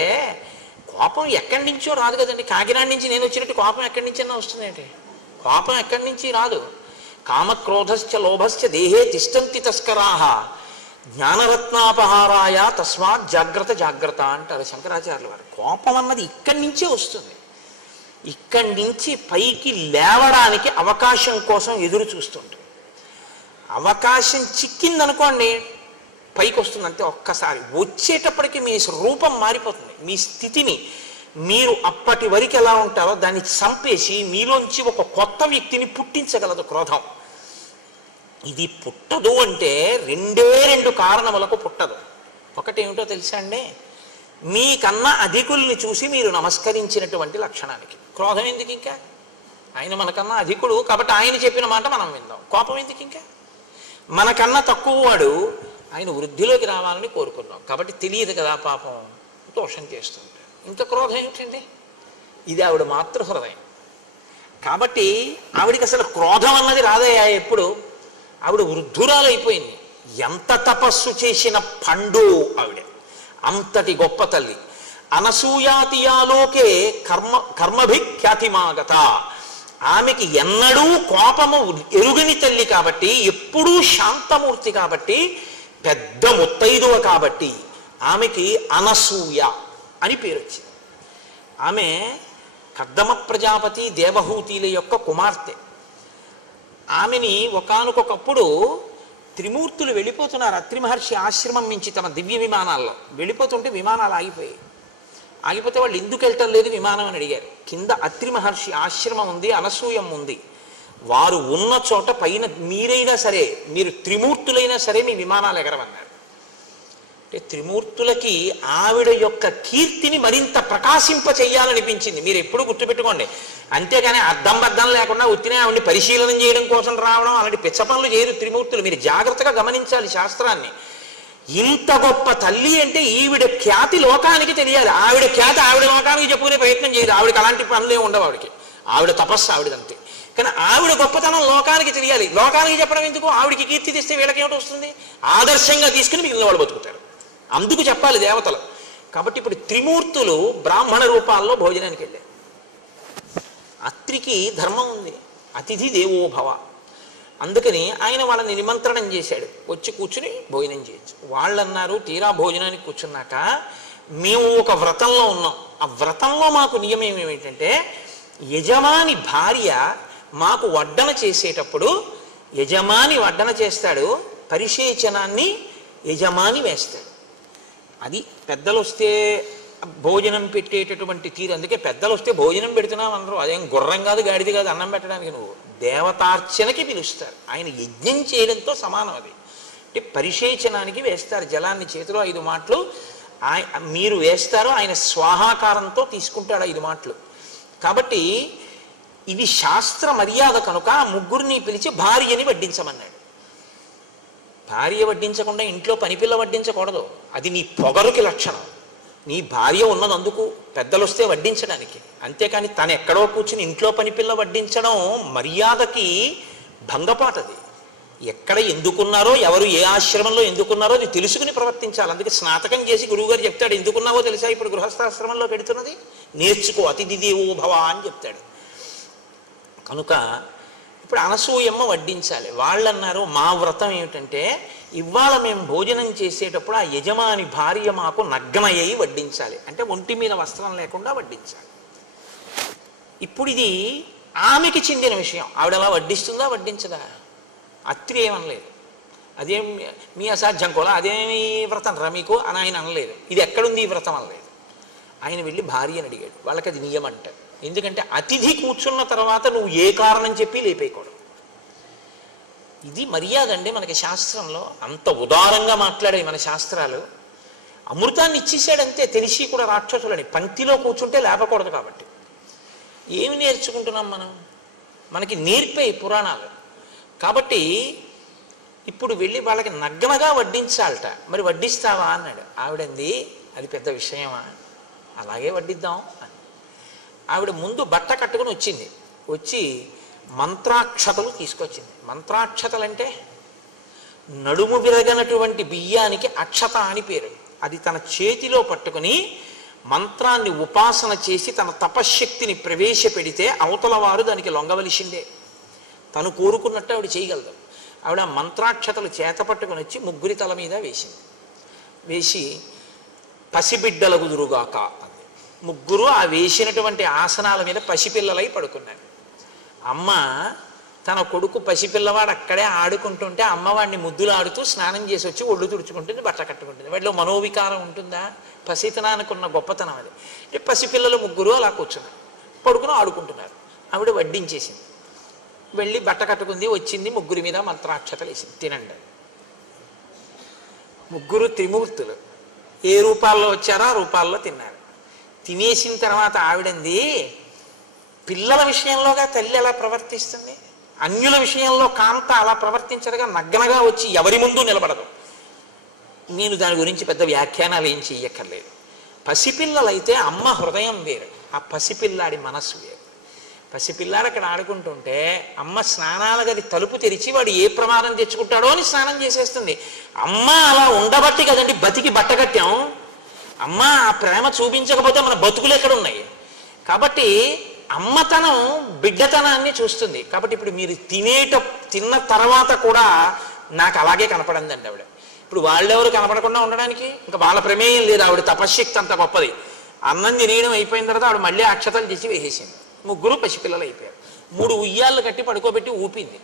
కోపం ఎక్కడి నుంచో రాదు కదండి. కాకినాడ నుంచి నేను వచ్చినట్టు కోపం ఎక్కడి నుంచైనా వస్తుంది ఏంటి? కోపం ఎక్కడి నుంచి రాదు. కామక్రోధశ్చ లోభశ్చ దేహే తిష్టంతి తస్కరాహ. జ్ఞానరత్నాపహారాయ తస్మాత్ జాగ్రత్త జాగ్రత్త అంటారు శంకరాచార్యుల వారు. కోపం అన్నది ఇక్కడి నుంచే వస్తుంది. ఇక్కడి నుంచి పైకి లేవడానికి అవకాశం కోసం ఎదురు చూస్తుంటారు. అవకాశం చిక్కిందనుకోండి పైకి వస్తుంది అంతే. ఒక్కసారి వచ్చేటప్పటికి మీ రూపం మారిపోతుంది. మీ స్థితిని మీరు అప్పటి వరకు ఎలా ఉంటారో దాన్ని చంపేసి మీలోంచి ఒక కొత్త వ్యక్తిని పుట్టించగలదు క్రోధం. ఇది పుట్టదు అంటే రెండు కారణములకు పుట్టదు. ఒకటేమిటో తెలుసా అండి? మీకన్నా అధికుల్ని చూసి మీరు నమస్కరించినటువంటి లక్షణానికి. క్రోధం ఎందుకు ఇంకా? ఆయన మనకన్నా అధికుడు కాబట్టి ఆయన చెప్పిన మాట మనం విందాం. కోపం ఎందుకు ఇంకా? మనకన్నా తక్కువ వాడు, ఆయన వృద్ధిలోకి రావాలని కోరుకున్నాం కాబట్టి తెలియదు కదా పాపం, దోషం చేస్తుంటాడు. ఇంకా క్రోధం ఏమిటండి? ఇది ఆవిడ మాతృహృదయం కాబట్టి ఆవిడికి అసలు క్రోధం అన్నది రాదయ్యా. ఎప్పుడు ఆవిడ వృద్ధురాలైపోయింది. ఎంత తపస్సు చేసిన పండు ఆవిడ, అంతటి గొప్ప తల్లి. అనసూయాతియాలోకే కర్మభిఖ్యాతిమాగత. ఆమెకి ఎన్నడూ కోపము ఎరుగని తల్లి కాబట్టి, ఎప్పుడూ శాంతమూర్తి కాబట్టి, పెద్ద ముత్తైదువ కాబట్టి ఆమెకి అనసూయ అని పేరు వచ్చింది. ఆమె కర్దమ ప్రజాపతి దేవహూతిల యొక్క కుమార్తె. ఆమెని ఒకానొకప్పుడు త్రిమూర్తులు వెళ్ళిపోతున్నారు. అత్రి మహర్షి ఆశ్రమం నుంచి తమ దివ్య విమానాల్లో వెళ్ళిపోతుంటే విమానాలు ఆగిపోయాయి. ఆగిపోతే వాళ్ళు ఎందుకు వెళ్ళటం లేదు విమానం అని అడిగారు. కింద అత్రి మహర్షి ఆశ్రమం ఉంది, అనసూయం ఉంది. వారు ఉన్న చోట పైన మీరైనా సరే, మీరు త్రిమూర్తులైనా సరే మీ విమానాలు ఎగరవన్నారు. అంటే త్రిమూర్తులకి ఆవిడ యొక్క కీర్తిని మరింత ప్రకాశింప చెయ్యాలనిపించింది. మీరు ఎప్పుడు గుర్తుపెట్టుకోండి. అంతేగాని అర్థం బద్దం లేకుండా ఉత్తినే ఆవిడని పరిశీలన చేయడం కోసం రావడం అలాంటి పిచ్చ పనులు చేయరు త్రిమూర్తులు. మీరు జాగ్రత్తగా గమనించాలి శాస్త్రాన్ని. ఇంత గొప్ప తల్లి అంటే ఈవిడ ఖ్యాతి లోకానికి తెలియాలి. ఆవిడ ఖ్యాతి ఆవిడ లోకానికి చెప్పుకునే ప్రయత్నం చేయదు. ఆవిడకి అలాంటి పనులే ఉండవు. ఆవిడ తపస్సు ఆవిడంతే. కానీ ఆవిడ గొప్పతనం లోకానికి తెలియాలి. లోకానికి చెప్పడం ఎందుకు? ఆవిడికి కీర్తి తెస్తే వీళ్ళకి ఏమిటి వస్తుంది? ఆదర్శంగా తీసుకుని మిగిలిన వాళ్ళు బతుకుతారు. అందుకు చెప్పాలి దేవతలు. కాబట్టి ఇప్పుడు త్రిమూర్తులు బ్రాహ్మణ రూపాల్లో భోజనానికి వెళ్ళారు. అత్రికి ధర్మం ఉంది, అతిథి దేవోభవ. అందుకని ఆయన వాళ్ళని నిమంత్రణం చేశాడు, వచ్చి కూర్చుని భోజనం చేయొచ్చు. వాళ్ళు అన్నారు తీరా భోజనానికి కూర్చున్నాక, మేము ఒక వ్రతంలో ఉన్నాం. ఆ వ్రతంలో మాకు నియమం ఏమిటంటే, యజమాని భార్య మాకు వడ్డన చేసేటప్పుడు యజమాని వడ్డన చేస్తాడు, పరిశేచనాన్ని యజమాని వేస్తాడు. అది పెద్దలు వస్తే భోజనం పెట్టేటటువంటి తీరు. అందుకే పెద్దలు వస్తే భోజనం పెడుతున్నావు అనరు. అదేం గుర్రం కాదు, గాడిది కాదు అన్నం పెట్టడానికి. నువ్వు దేవతార్చనకి పిలుస్తారు. ఆయన యజ్ఞం చేయడంతో సమానం అది. అంటే పరిశేచనానికి వేస్తారు జలాన్ని చేతిలో 5 మాటలు మీరు వేస్తారు. ఆయన స్వాహాకారంతో తీసుకుంటాడు 5 మాటలు. కాబట్టి ఇది శాస్త్ర మర్యాద కనుక ముగ్గురిని పిలిచి భార్యని వడ్డించమన్నాడు. భార్య వడ్డించకుండా ఇంట్లో పనిపిల్ల వడ్డించకూడదు. అది నీ పొగరుకి లక్షణం. నీ భార్య ఉన్నదందుకు పెద్దలు వస్తే వడ్డించడానికి. అంతేకాని తను ఎక్కడో కూర్చుని ఇంట్లో పనిపిల్ల వడ్డించడం మర్యాదకి భంగపాటది. ఎక్కడ ఎందుకున్నారో, ఎవరు ఏ ఆశ్రమంలో ఎందుకున్నారో అది తెలుసుకుని ప్రవర్తించాలి. అందుకే స్నాతకం చేసి గురువుగారు చెప్తాడు, ఎందుకున్నావో తెలుసా ఇప్పుడు గృహస్థాశ్రమంలో పెడుతున్నది, నేర్చుకో, అతిథి దేవో భవ అని చెప్తాడు. కనుక ఇప్పుడు అనసూయమ్మ వడ్డించాలి. వాళ్ళు అన్నారు మా వ్రతం ఏమిటంటే ఇవాళ మేము భోజనం చేసేటప్పుడు ఆ యజమాని భార్య మాకు నగ్నయ్యి వడ్డించాలి. అంటే ఒంటి మీద వస్త్రం లేకుండా వడ్డించాలి. ఇప్పుడు ఇది ఆమెకి చెందిన విషయం. ఆవిడ అలా వడ్డిస్తుందా వడ్డించదా? అత్రి ఏమనలేదు. అదేం మీ అసాధ్యం కూడా, అదేమి వ్రతం రా మీకు అని ఆయన అనలేదు. ఇది ఎక్కడుంది ఈ వ్రతం అనలేదు. ఆయన వెళ్ళి భార్యని అడిగాడు. వాళ్ళకి అది నియమం అంటారు. ఎందుకంటే అతిథి కూర్చున్న తర్వాత నువ్వు ఏ కారణం చెప్పి లేపేయకూడదు. ఇది మర్యాద అండి మనకి శాస్త్రంలో. అంత ఉదారంగా మాట్లాడే మన శాస్త్రాలు. అమృతాన్ని ఇచ్చేసాడంతే, తెలిసి కూడా రాక్షసులని. పంక్తిలో కూర్చుంటే లేపకూడదు. కాబట్టి ఏమి నేర్చుకుంటున్నాం మనం? మనకి నేర్పే పురాణాలు. కాబట్టి ఇప్పుడు వెళ్ళి వాళ్ళకి నగ్నగా వడ్డించాలట. మరి వడ్డిస్తావా అన్నాడు. ఆవిడంది అది పెద్ద విషయమా, అలాగే వడ్డిద్దాం అని. ఆవిడ ముందు బట్ట కట్టుకుని వచ్చింది. వచ్చి మంత్రాక్షతలు తీసుకొచ్చింది. మంత్రాక్షతలు అంటే నడుము విరగనటువంటి బియ్యానికి అక్షత అని పేరు. అది తన చేతిలో పట్టుకుని మంత్రాన్ని ఉపాసన చేసి తన తపశ్శక్తిని ప్రవేశపెడితే అవతల వారు దానికి లొంగవలసిందే. తను కోరుకున్నట్టు ఆవిడ చేయగలదు. ఆవిడ మంత్రాక్షతలు చేత పట్టుకుని వచ్చి ముగ్గురి తల మీద వేసింది. వేసి పసిబిడ్డల గుదురుగాక అంది. ముగ్గురు ఆ వేసినటువంటి ఆసనాల మీద పసిపిల్లలై పడుకున్నారు. అమ్మ తన కొడుకు పసిపిల్లవాడు అక్కడే ఆడుకుంటుంటే అమ్మవాడిని ముద్దులు ఆడుతూ స్నానం చేసి వచ్చి ఒళ్ళు తుడుచుకుంటుంది, బట్ట కట్టుకుంటుంది. వాటిలో మనోవికారం ఉంటుందా? పసితనానికి ఉన్న గొప్పతనం అది. పసిపిల్లలు ముగ్గురు అలా కూర్చున్నారు, పడుకుని ఆడుకుంటున్నారు. ఆవిడ వడ్డించేసింది, వెళ్ళి బట్ట కట్టుకుంది, వచ్చింది, ముగ్గురి మీద మంత్రాక్షతలు వేసింది, తినండి. ముగ్గురు త్రిమూర్తులు ఏ రూపాల్లో వచ్చారో ఆ రూపాల్లో తిన్నారు. తినేసిన తర్వాత ఆవిడంది, పిల్లల విషయంలోగా తల్లి ఎలా ప్రవర్తిస్తుంది, అన్యుల విషయంలో కాంత అలా ప్రవర్తించదుగా, నగ్గనగా వచ్చి ఎవరి ముందు నిలబడదు. నేను దాని గురించి పెద్ద వ్యాఖ్యానాలు ఏం చెయ్యక్కర్లేదు. పసిపిల్లలైతే అమ్మ హృదయం వేరు, ఆ పసిపిల్లాడి మనస్సు వేరు. పసిపిల్లాడు అక్కడ ఆడుకుంటుంటే అమ్మ స్నానాల గది తలుపు తెరిచి వాడు ఏ ప్రమాదం తెచ్చుకుంటాడో అని స్నానం చేసేస్తుంది. అమ్మ అలా ఉండబట్టి కదండి బతికి బట్ట కట్టాం. అమ్మ ఆ ప్రేమ చూపించకపోతే మన బతుకులు ఎక్కడ ఉన్నాయి? కాబట్టి అమ్మతనం బిడ్డతనాన్ని చూస్తుంది. కాబట్టి ఇప్పుడు మీరు తిన్న తర్వాత కూడా నాకు అలాగే కనపడిందండి ఆవిడ. ఇప్పుడు వాళ్ళెవరు కనపడకుండా ఉండడానికి ఇంకా వాళ్ళ ప్రమేయం లేదు. ఆవిడ తపశ్శక్తి అంత గొప్పది. అన్నం తినేయడం అయిపోయిన తర్వాత ఆవిడ మళ్ళీ అక్షతలు తెచ్చి వేసేసింది. ముగ్గురు పసిపిల్లలు అయిపోయారు. 3 ఉయ్యాళ్ళు కట్టి పడుకోబెట్టి ఊపింది.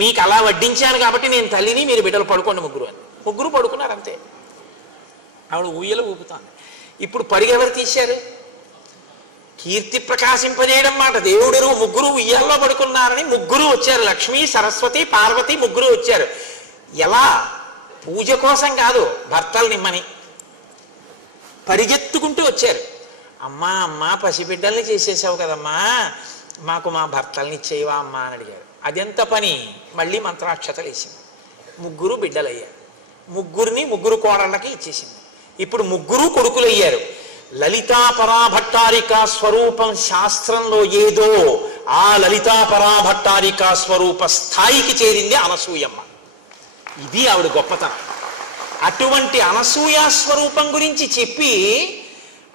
మీకు అలా వడ్డించాను కాబట్టి నేను తల్లిని, మీరు బిడ్డలు పడుకోండి ముగ్గురు అని. ముగ్గురు పడుకున్నారు అంతే. ఆవిడ ఉయ్యలు ఊపుతాను. ఇప్పుడు పరిగెవరు తీశారు? కీర్తి ప్రకాశింపజేయడం మాట దేవుడు. ముగ్గురు ఉయ్యాల్లో పడుకున్నారని ముగ్గురు వచ్చారు. లక్ష్మి, సరస్వతి, పార్వతి ముగ్గురు వచ్చారు. ఎలా? పూజ కోసం కాదు, భర్తలు నిమ్మని పరిగెత్తుకుంటూ వచ్చారు. అమ్మా అమ్మా పసిబిడ్డల్ని చేసేసావు కదమ్మా, మాకు మా భర్తల్ని ఇచ్చేవా అమ్మా అని అడిగారు. అదెంత పని? మళ్ళీ మంత్రాక్షతలు వేసింది. ముగ్గురు బిడ్డలయ్యారు. ముగ్గురు కోడళ్ళకి ఇచ్చేసింది. ఇప్పుడు ముగ్గురు కొడుకులయ్యారు. లలితాపరాభట్టారిక స్వరూపం శాస్త్రంలో ఏదో ఆ లలితాపరాభట్టారిక స్వరూప స్థాయికి చేరింది అనసూయమ్మ. ఇది ఆవిడ గొప్పతనం. అటువంటి అనసూయ స్వరూపం గురించి చెప్పి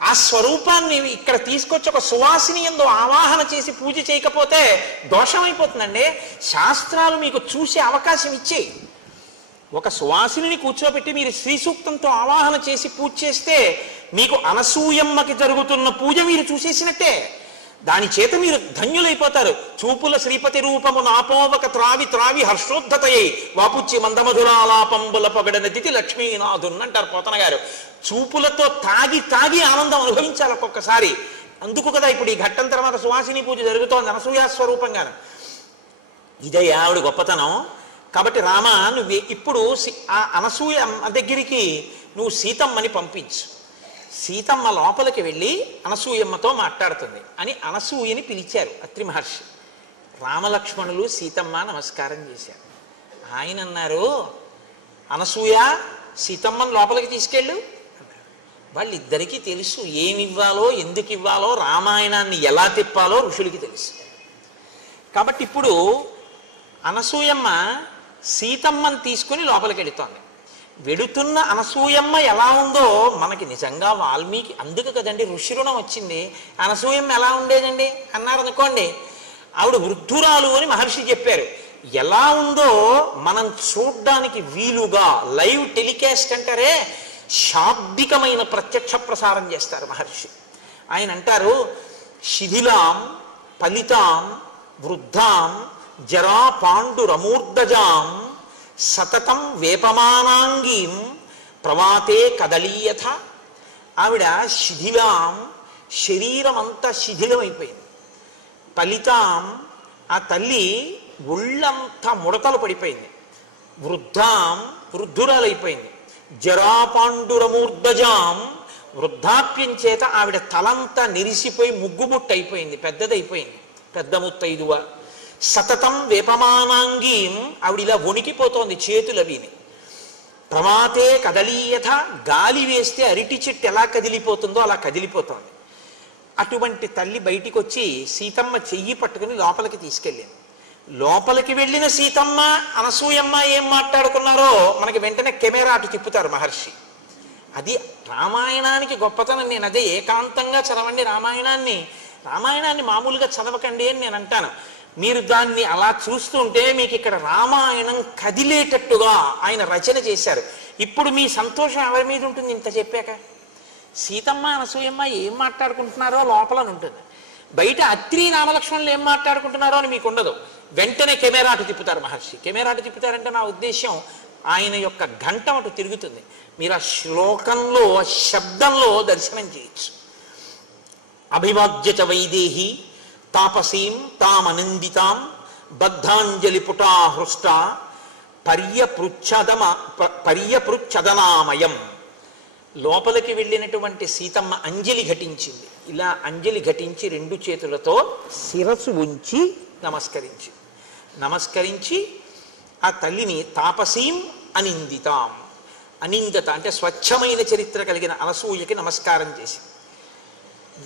ఆ స్వరూపాన్ని ఇక్కడ తీసుకొచ్చి ఒక సువాసిని యందు ఆవాహన చేసి పూజ చేయకపోతే దోషమైపోతుందండి. శాస్త్రాలు మీకు చూసే అవకాశం ఇచ్చేయి. ఒక సువాసిని కూర్చోబెట్టి మీరు శ్రీ సూక్తంతో ఆవాహన చేసి పూజ చేస్తే మీకు అనసూయమ్మకి జరుగుతున్న పూజ మీరు చూసేసినట్టే. దాని చేత మీరు ధన్యులైపోతారు. చూపుల శ్రీపతి రూపము నాపోవక త్రావి త్రావి హర్షోద్ధతయ్యి వాపుచ్చి మందమధురాలాపంబుల పొగడనదితి లక్ష్మీనాథున్ అంటారు పోతన గారు. చూపులతో తాగి తాగి ఆనందం అనుభవించాలి ఒక్కొక్కసారి. అందుకు కదా ఇప్పుడు ఈ ఘట్టం తర్వాత సువాసిని పూజ జరుగుతోంది అనసూయా స్వరూపంగాను. ఇదే ఆవిడ గొప్పతనం. కాబట్టి రామ, నువ్వు ఇప్పుడు ఆ అనసూయ దగ్గరికి నువ్వు సీతమ్మని పంపించు. సీతమ్మ లోపలికి వెళ్ళి అనసూయమ్మతో మాట్లాడుతుంది అని అనసూయని పిలిచారు అత్రి మహర్షి. రామలక్ష్మణులు సీతమ్మ నమస్కారం చేశారు. ఆయన అన్నారు, అనసూయ సీతమ్మని లోపలికి తీసుకెళ్ళు అన్నారు. వాళ్ళిద్దరికీ తెలుసు ఏమివ్వాలో ఎందుకు ఇవ్వాలో, రామాయణాన్ని ఎలా తిప్పాలో ఋషులకి తెలుసు. కాబట్టి ఇప్పుడు అనసూయమ్మ సీతమ్మని తీసుకుని లోపలికి వెళుతోంది. వెడుతున్న అనసూయమ్మ ఎలా ఉందో మనకి నిజంగా వాల్మీకి, అందుకు కదండి ఋషి రుణం వచ్చింది. అనసూయమ్మ ఎలా ఉండేదండి అన్నారు అనుకోండి, ఆవిడ వృద్ధురాలు అని మహర్షి చెప్పారు. ఎలా ఉందో మనం చూడ్డానికి వీలుగా లైవ్ టెలికాస్ట్ అంటారే, శాబ్దికమైన ప్రత్యక్ష ప్రసారం చేస్తారు మహర్షి. ఆయన అంటారు, శిథిలాం ఫలితాం వృద్ధాం జరా పాండురమూర్ధజాం సతతం వేపమానాంగీం ప్రవాతే కదలీయథ. ఆవిడ శిథిలాం, శరీరం అంతా శిథిలమైపోయింది. ఫలితాం, ఆ తల్లి ఒళ్ళంతా ముడతలు పడిపోయింది. వృద్ధాం, వృద్ధురాలైపోయింది. జరాపాండురమూర్ధజాం, వృద్ధాప్యం చేత ఆవిడ తలంతా నెరిసిపోయి ముగ్గుముట్టయిపోయింది, పెద్దదైపోయింది, పెద్ద ముత్తైదువ. సతతం వేపమానాంగీం, ఆవిడ ఇలా వణికిపోతోంది చేతులవిని. ప్రమాతే కదలీయథ, గాలి వేస్తే అరిటి చెట్టు ఎలా కదిలిపోతుందో అలా కదిలిపోతోంది. అటువంటి తల్లి బయటికి వచ్చి సీతమ్మ చెయ్యి పట్టుకుని లోపలికి తీసుకెళ్ళింది. లోపలికి వెళ్ళిన సీతమ్మ అనసూయమ్మ ఏం మాట్లాడుకున్నారో మనకి వెంటనే కెమెరా అటు తిప్పుతారు మహర్షి. అది రామాయణానికి గొప్పతనం. నేను అదే ఏకాంతంగా చదవండి రామాయణాన్ని, రామాయణాన్ని మామూలుగా చదవకండి అని నేను అంటాను. మీరు దాన్ని అలా చూస్తుంటే మీకు ఇక్కడ రామాయణం కదిలేటట్టుగా ఆయన రచన చేశారు. ఇప్పుడు మీ సంతోషం ఎవరి మీద ఉంటుంది? ఇంత చెప్పాక సీతమ్మ అనసూయమ్మ ఏం మాట్లాడుకుంటున్నారో లోపలని ఉంటుంది. బయట అత్రి రామలక్ష్మణులు ఏం మాట్లాడుకుంటున్నారో అని మీకు ఉండదు. వెంటనే కెమెరాటు తిప్పుతారు మహర్షి. కెమెరాటు తిప్పుతారంటే నా ఉద్దేశం ఆయన యొక్క ఘంటం అటు తిరుగుతుంది. మీరు ఆ శ్లోకంలో ఆ శబ్దంలో దర్శనం చేయొచ్చు. అభివాద్యత వైదేహి తాపసీం తామనందితాం బద్ధాంజలి పుటా హృష్ట పర్యపృచ్ఛదనామయం. లోపలికి వెళ్ళినటువంటి సీతమ్మ అంజలి ఘటించింది. ఇలా అంజలి ఘటించి 2 చేతులతో శిరస్సు ఉంచి నమస్కరించి ఆ తల్లిని తాపసీం అనిందితాం, అనిందత అంటే స్వచ్ఛమైన చరిత్ర కలిగిన అనసూయకి నమస్కారం చేసి,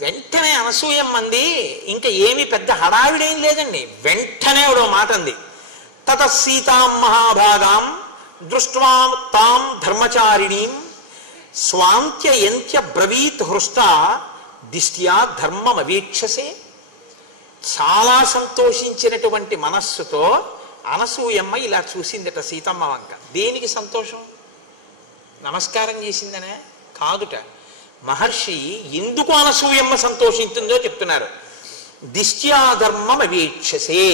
వెంటనే అనసూయమ్మంది, ఇంకా ఏమి పెద్ద హడావిడేం లేదండి, వెంటనే ఒక మాట అంది. తత సీతాం మహాభాగాం దృష్ట్వా తాం ధర్మచారిణీం స్వాంత్యంత్య బ్రవీత్ హృష్ట దిష్ట్యా ధర్మం అవేక్షసే. చాలా సంతోషించినటువంటి మనస్సుతో అనసూయమ్మ ఇలా చూసిందట సీతమ్మ వంక. దేనికి సంతోషం? నమస్కారం చేసిందనే కాదుట. మహర్షి ఎందుకు అనసూయమ్మ సంతోషించిందో చెప్తున్నారు. దిష్ట్యా ధర్మం అవేక్షసే,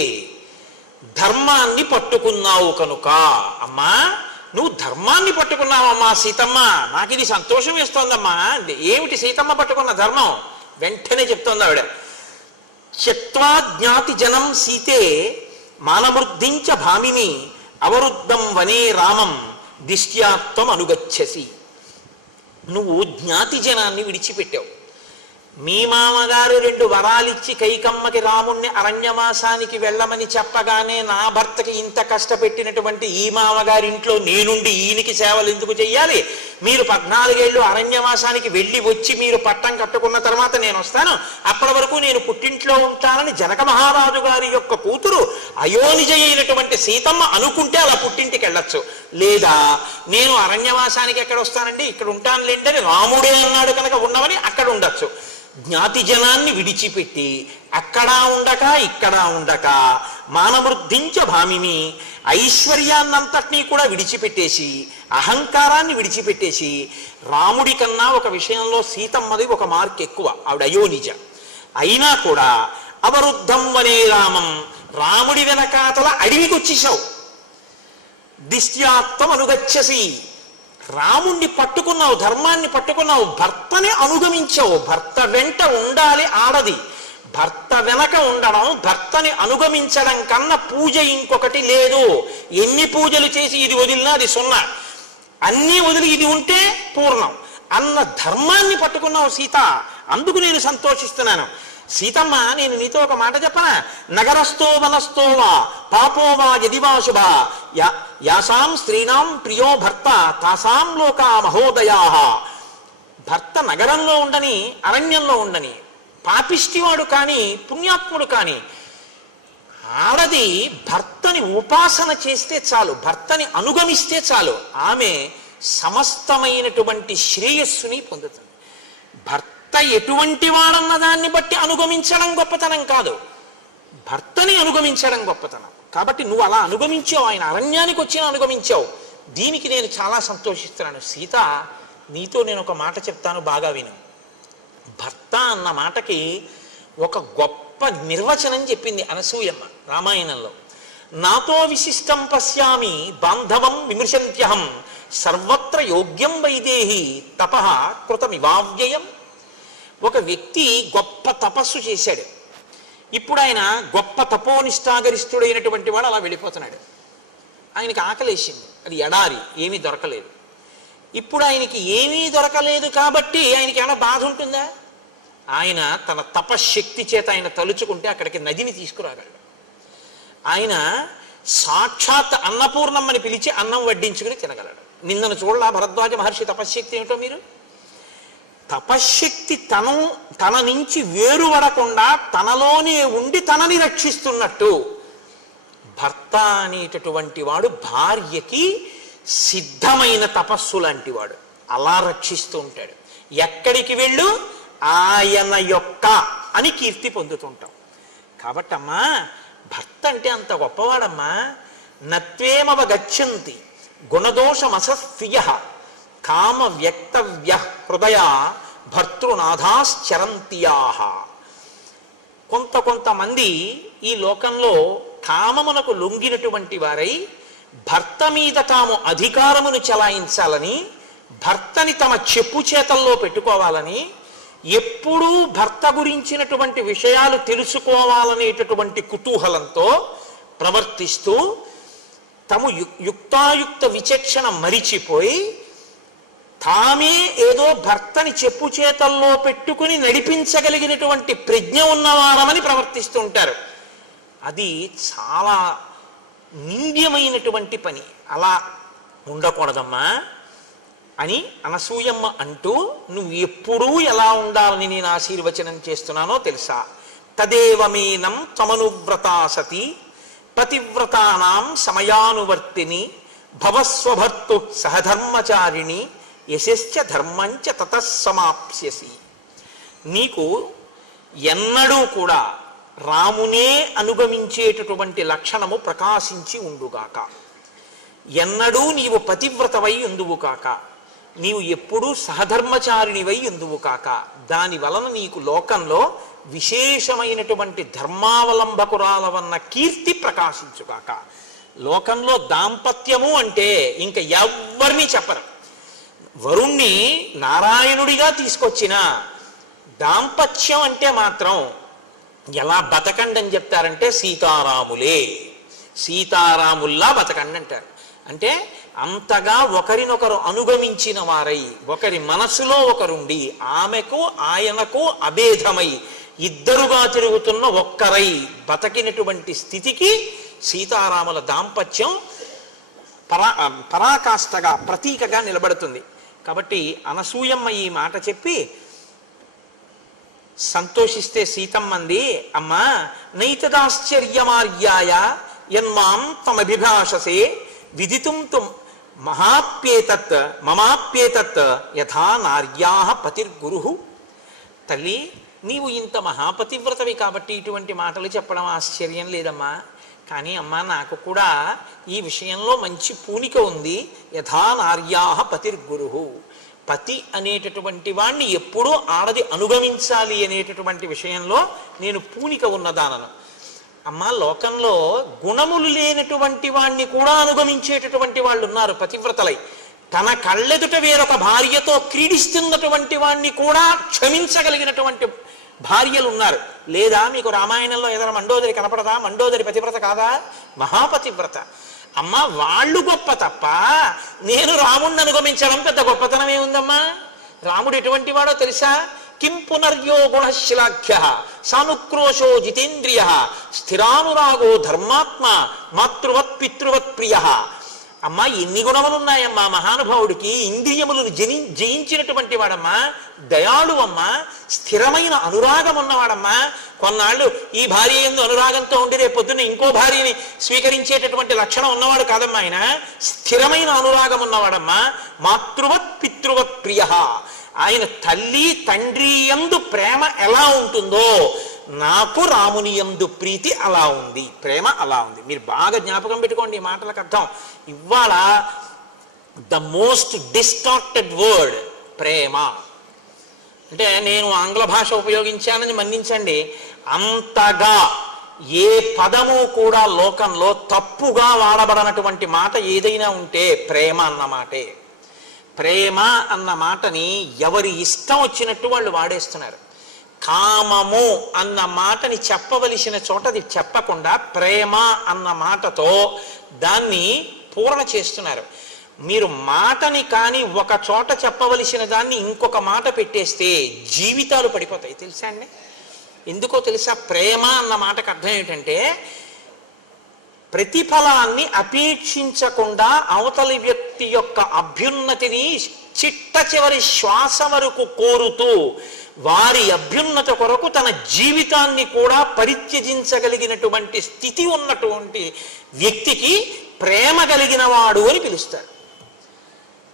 ధర్మాన్ని పట్టుకున్నావు కనుక. అమ్మా నువ్వు ధర్మాన్ని పట్టుకున్నావమ్మా సీతమ్మ, నాకు ఇది సంతోషం వేస్తోందమ్మా. ఏమిటి సీతమ్మ పట్టుకున్న ధర్మం? వెంటనే చెప్తోంది ఆవిడ. త్యక్త్వా జ్ఞాతి జనం సీతే మానవృద్ధించ భామిని అవరుద్ధం వనే రామం దిష్ట్యాత్వం అనుగచ్చసి. నువ్వు జ్ఞాతి జనాన్ని విడిచిపెట్టావు. మీ మామగారు 2 వరాలిచ్చి కైకమ్మకి రాముణ్ణి అరణ్యవాసానికి వెళ్ళమని చెప్పగానే నా భర్తకి ఇంత కష్టపెట్టినటువంటి ఈ మామగారింట్లో నేనుండి ఈయనకి సేవలు ఎందుకు చెయ్యాలి? మీరు 14 ఏళ్ళు అరణ్యవాసానికి వెళ్ళి వచ్చి మీరు పట్టం కట్టుకున్న తర్వాత నేను వస్తాను, అప్పటి వరకు నేను పుట్టింట్లో ఉంటానని జనక మహారాజు గారి యొక్క కూతురు అయోనిజ అయినటువంటి సీతమ్మ అనుకుంటే అలా పుట్టింటికి వెళ్ళొచ్చు. లేదా నేను అరణ్యవాసానికి ఎక్కడ వస్తానండి, ఇక్కడ ఉంటాను లేండి అని రాముడే అన్నాడు కనుక ఉన్నవని అక్కడ ఉండొచ్చు. జ్ఞాతి జనాన్ని విడిచిపెట్టి అక్కడ ఉండక ఇక్కడ ఉండక మానవృద్ధించ భామిని ఐశ్వర్యాన్నంతటినీ కూడా విడిచిపెట్టేసి అహంకారాన్ని విడిచిపెట్టేసి రాముడి కన్నా ఒక విషయంలో సీతమ్మది ఒక మార్క్ ఎక్కువ, ఆవిడ అయోనిజ అయినా కూడా అవరుద్ధం వనే రామం, రాముడి వెనకాతల అడవికి వచ్చేసావు. దిష్ట్యాత్వం అనుగచ్చసి, రాముణ్ణి పట్టుకున్నావు, ధర్మాన్ని పట్టుకున్నావు, భర్తని అనుగమించావు. భర్త వెంట ఉండాలి ఆడది, భర్త వెనక ఉండడం, భర్తని అనుగమించడం కన్నా పూజ ఇంకొకటి లేదు. ఎన్ని పూజలు చేసి ఇది వదిలినా అది 0, అన్నీ వదిలి ఇది ఉంటే పూర్ణం అన్న ధర్మాన్ని పట్టుకున్నావు సీత. అందుకు నేను సంతోషిస్తున్నాను. సీతమ్మ నేను నీతో ఒక మాట చెప్పనా? నగరస్థో వనస్థో వా పాపో వా యదివా శుభ యాసాం స్త్రీణాం ప్రియో భర్త తాసాం లోకా మహోదయా. భర్త నగరంలో ఉండని అరణ్యంలో ఉండని, పాపిష్టివాడు కానీ పుణ్యాత్ముడు కానీ, ఆడది భర్తని ఉపాసన చేస్తే చాలు, భర్తని అనుగమిస్తే చాలు, ఆమె సమస్తమైనటువంటి శ్రేయస్సుని పొందుతుంది. భర్త ఎటువంటి వాడన్న దాన్ని బట్టి అనుగమించడం గొప్పతనం కాదు, భర్తని అనుగమించడం గొప్పతనం. కాబట్టి నువ్వు అలా అనుగమించావు, ఆయన అరణ్యానికి వచ్చి అనుగమించావు. దీనికి నేను చాలా సంతోషిస్తున్నాను. సీత నీతో నేను ఒక మాట చెప్తాను, బాగా విను. భర్త అన్న మాటకి ఒక గొప్ప నిర్వచనం చెప్పింది అనసూయమ్మ రామాయణంలో. నాతో విశిష్టం పశ్యామి బాంధవం విమృశంత్యహం సర్వత్ర యోగ్యం వైదేహి తపః కృతమివావ్యయం. ఒక వ్యక్తి గొప్ప తపస్సు చేశాడు. ఇప్పుడు ఆయన గొప్ప తపోనిష్టాగరిష్ఠుడైనటువంటి వాడు అలా వెళ్ళిపోతున్నాడు. ఆయనకి ఆకలేసింది, అది ఎడారి, ఏమీ దొరకలేదు. ఇప్పుడు ఆయనకి ఏమీ దొరకలేదు కాబట్టి ఆయనకి ఏమైనా బాధ ఉంటుందా? ఆయన తన తపశ్శక్తి చేత ఆయన తలుచుకుంటే అక్కడికి నదిని తీసుకురాగలడు. ఆయన సాక్షాత్ అన్నపూర్ణమ్మని పిలిచి అన్నం వడ్డించుకుని తినగలడు. నిన్నను చూడలా భరద్వాజ మహర్షి తపశ్శక్తి ఏమిటో మీరు? తపశ్శక్తి తన నుంచి వేరుపడకుండా తనలోనే ఉండి తనని రక్షిస్తున్నట్టు భర్త అనేటటువంటి వాడు భార్యకి సిద్ధమైన తపస్సు లాంటి వాడు, అలా రక్షిస్తూ ఉంటాడు. ఎక్కడికి వెళ్ళు ఆయన యొక్క అని కీర్తి పొందుతుంటాం. కాబట్టి అమ్మా, భర్త అంటే అంత గొప్పవాడమ్మా. నత్వేమవగచ్చంతి గుణదోషమసస్య కామ వ్యక్తవ్య హృదయ భర్తృనాథాశ్చరంత్యాహ. కొంతమంది ఈ లోకంలో కామమునకు లొంగినటువంటి వారై భర్త మీద తాము అధికారమును చెలాయించాలని, భర్తని తమ చెప్పు చేతల్లో పెట్టుకోవాలని, ఎప్పుడూ భర్త గురించినటువంటి విషయాలు తెలుసుకోవాలనేటటువంటి కుతూహలంతో ప్రవర్తిస్తూ తము యుక్తాయుక్త విచక్షణ మరిచిపోయి తామే ఏదో భర్తని చెప్పు చేతల్లో పెట్టుకుని నడిపించగలిగినటువంటి ప్రజ్ఞ ఉన్నవారమని ప్రవర్తిస్తూ ఉంటారు. అది చాలా నింద్యమైనటువంటి పని. అలా ఉండకూడదమ్మా అని అనసూయమ్మ అంటూ, నువ్వు ఎప్పుడూ ఎలా ఉండాలని నేను ఆశీర్వచనం చేస్తున్నానో తెలుసా? తదేవమేనం త్వమనువ్రతా సతి పతివ్రతానాం సమయానువర్తిని భవస్వభర్తు సహధర్మచారిణి యశశ్చ ధర్మంచ తతస్సమాప్స్యసి. నీకు ఎన్నడూ కూడా రామునే అనుగమించేటటువంటి లక్షణము ప్రకాశించి ఉండుగాక. ఎన్నడూ నీవు పతివ్రతవై ఉందువు కాక. నీవు ఎప్పుడూ సహధర్మచారిణివై ఉందువు కాక. దాని వలన నీకు లోకంలో విశేషమైనటువంటి ధర్మావలంబకురాలవన్న కీర్తి ప్రకాశించుగాక. లోకంలో దాంపత్యము అంటే ఇంక ఎవ్వరినీ చెప్పరు. వరుణ్ణి నారాయణుడిగా తీసుకొచ్చిన దాంపత్యం అంటే మాత్రం ఎలా బతకండి అని చెప్తారంటే సీతారాములే, సీతారాముల్లా బతకండి అంటారు. అంటే అంతగా ఒకరినొకరు అనుగమించిన వారై, ఒకరి మనసులో ఒకరుండి, ఆమెకు ఆయనకు అభేదమై ఇద్దరుగా తిరుగుతున్న ఒక్కరై బతకినటువంటి స్థితికి సీతారాముల దాంపత్యం పరాకాష్ఠగా ప్రతీకగా నిలబడుతుంది. కాబట్టి అనసూయమ్మ ఈ మాట చెప్పి సంతోషిస్తే సీతమ్మంది, అమ్మా నైతదాశ్చర్యమార్యాయ యన్మాం తమభిభాషసే విదితుం తుం మహాప్యేతత్ మమాప్యేతత్ యథా నార్యాః పతిర్గురుః. తల్లి, నీవు ఇంత మహాపతివ్రతవి కాబట్టి ఇటువంటి మాటలు చెప్పడం ఆశ్చర్యం లేదమ్మా. కానీ అమ్మా, నాకు కూడా ఈ విషయంలో మంచి పూనిక ఉంది. యథా నార్యాః పతిర్గురుః. పతి అనేటటువంటి వాణ్ణి ఎప్పుడూ ఆడది అనుగమించాలి అనేటటువంటి విషయంలో నేను పూనిక ఉన్నదానను. అమ్మ, లోకంలో గుణములు లేనటువంటి వాణ్ణి కూడా అనుగమించేటటువంటి వాళ్ళు ఉన్నారు పతివ్రతలై. తన కళ్ళెదుట వేరొక భార్యతో క్రీడిస్తున్నటువంటి వాణ్ణి కూడా క్షమించగలిగినటువంటి భార్యలు ఉన్నారు. లేదా మీకు రామాయణంలో ఏదైనా మండోదరి కనపడదా? మండోదరి పతివ్రత కాదా? మహాపతివ్రత. అమ్మ, వాళ్ళు గొప్ప తప్ప నేను రాముణ్ణి అనుగమించడం పెద్ద గొప్పతనమే ఉందమ్మా. రాముడు ఎటువంటి వాడో తెలుసా? కిం పునర్యో గుణశ్లాఘ్య సానుక్రోశో జితేంద్రియ స్థిరానురాగో ధర్మాత్మ మాతృవత్ పితృవత్ ప్రియ. అమ్మా, ఎన్ని గుణములు ఉన్నాయమ్మా మహానుభావుడికి! ఇంద్రియములను జయించినటువంటి వాడమ్మా, దయాళువమ్మా, స్థిరమైన అనురాగం ఉన్నవాడమ్మా. కొన్నాళ్ళు ఈ భార్య యందు అనురాగంతో ఉండి రేపు పొద్దున్న ఇంకో భార్యని స్వీకరించేటటువంటి లక్షణం ఉన్నవాడు కాదమ్మా ఆయన. స్థిరమైన అనురాగం ఉన్నవాడమ్మా. మాతృవత్ పితృవత్ ప్రియ. ఆయన తల్లి తండ్రి యందు ప్రేమ ఎలా ఉంటుందో నాకు రాముని యందు ప్రీతి అలా ఉంది, ప్రేమ అలా ఉంది. మీరు బాగా జ్ఞాపకం పెట్టుకోండి ఈ మాటలకు అర్థం. ఇవాళ ద మోస్ట్ డిస్టార్టెడ్ వర్డ్ ప్రేమ అంటే, నేను ఆంగ్ల భాష ఉపయోగించానని మన్నించండి, అంతగా ఏ పదము కూడా లోకంలో తప్పుగా వాడబడనటువంటి మాట ఏదైనా ఉంటే ప్రేమ అన్న మాటే. ప్రేమ అన్న మాటని ఎవరి ఇష్టం వచ్చినట్టు వాళ్ళు వాడేస్తున్నారు. కామము అన్న మాటని చెప్పవలసిన చోటది చెప్పకుండా ప్రేమ అన్న మాటతో దాన్ని పూర్ణ చేస్తున్నారు. మీరు మాటని కానీ ఒక చోట చెప్పవలసిన దాన్ని ఇంకొక మాట పెట్టేస్తే జీవితాలు పడిపోతాయి. తెలుసా అండి? ఎందుకో తెలుసా? ప్రేమ అన్న మాటకు అర్థం ఏంటంటే, ప్రతిఫలాన్ని అపేక్షించకుండా అవతలి వ్యక్తి యొక్క అభ్యున్నతిని చిట్ట చివరి శ్వాస వరకు కోరుతూ వారి అభ్యున్నత కొరకు తన జీవితాన్ని కూడా పరిత్యజించగలిగినటువంటి స్థితి ఉన్నటువంటి వ్యక్తికి ప్రేమ కలిగిన వాడు అని పిలుస్తారు.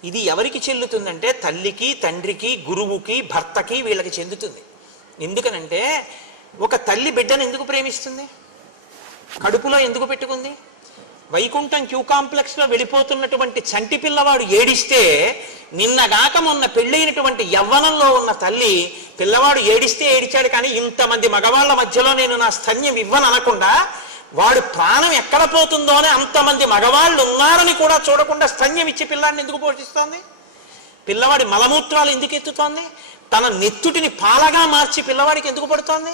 ఇది ఎవరికి చెల్లుతుందంటే తల్లికి, తండ్రికి, గురువుకి, భర్తకి, వీళ్ళకి చెందుతుంది. ఎందుకనంటే ఒక తల్లి బిడ్డను ఎందుకు ప్రేమిస్తుంది? కడుపులో ఎందుకు పెట్టుకుంది? వైకుంఠం క్యూ కాంప్లెక్స్లో వెళ్ళిపోతున్నటువంటి చంటి పిల్లవాడు ఏడిస్తే, నిన్నగాక మొన్న పెళ్ళైనటువంటి యవ్వనంలో ఉన్న తల్లి పిల్లవాడు ఏడిస్తే ఏడిచాడు కానీ ఇంతమంది మగవాళ్ళ మధ్యలో నేను నా స్తన్యం ఇవ్వను అనకుండా, వాడు ప్రాణం ఎక్కడ పోతుందో అని అంతమంది మగవాళ్ళు ఉన్నారని కూడా చూడకుండా స్తన్యం ఇచ్చి పిల్లాడిని ఎందుకు పోషిస్తోంది? పిల్లవాడి మలమూత్రాలు ఎందుకు ఎత్తుతోంది? తన నెత్తుటిని పాలగా మార్చి పిల్లవాడికి ఎందుకు పడుతోంది?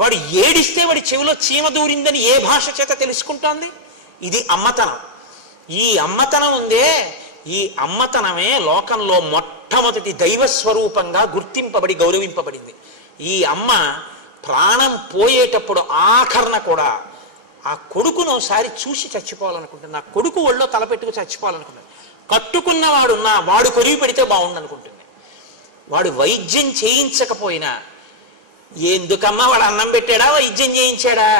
వాడు ఏడిస్తే వాడి చెవిలో చీమ దూరిందని ఏ భాష చేత తెలుసుకుంటోంది? ఇది అమ్మతనం. ఈ అమ్మతనం ఉందే, ఈ అమ్మతనమే లోకంలో మొట్టమొదటి దైవస్వరూపంగా గుర్తింపబడి గౌరవింపబడింది. ఈ అమ్మ ప్రాణం పోయేటప్పుడు ఆఖరణ కూడా ఆ కొడుకును ఒకసారి చూసి చచ్చిపోవాలనుకుంటుంది. నా కొడుకు ఒళ్ళో తలపెట్టుకు చచ్చిపోవాలనుకుంటుంది. కట్టుకున్నవాడున్నా వాడు కొరివి పెడితే బాగుండనుకుంటుంది. వాడు వైద్యం చేయించకపోయినా, ఎందుకమ్మా వాడు అన్నం పెట్టాడా వైద్యం చేయించాడా,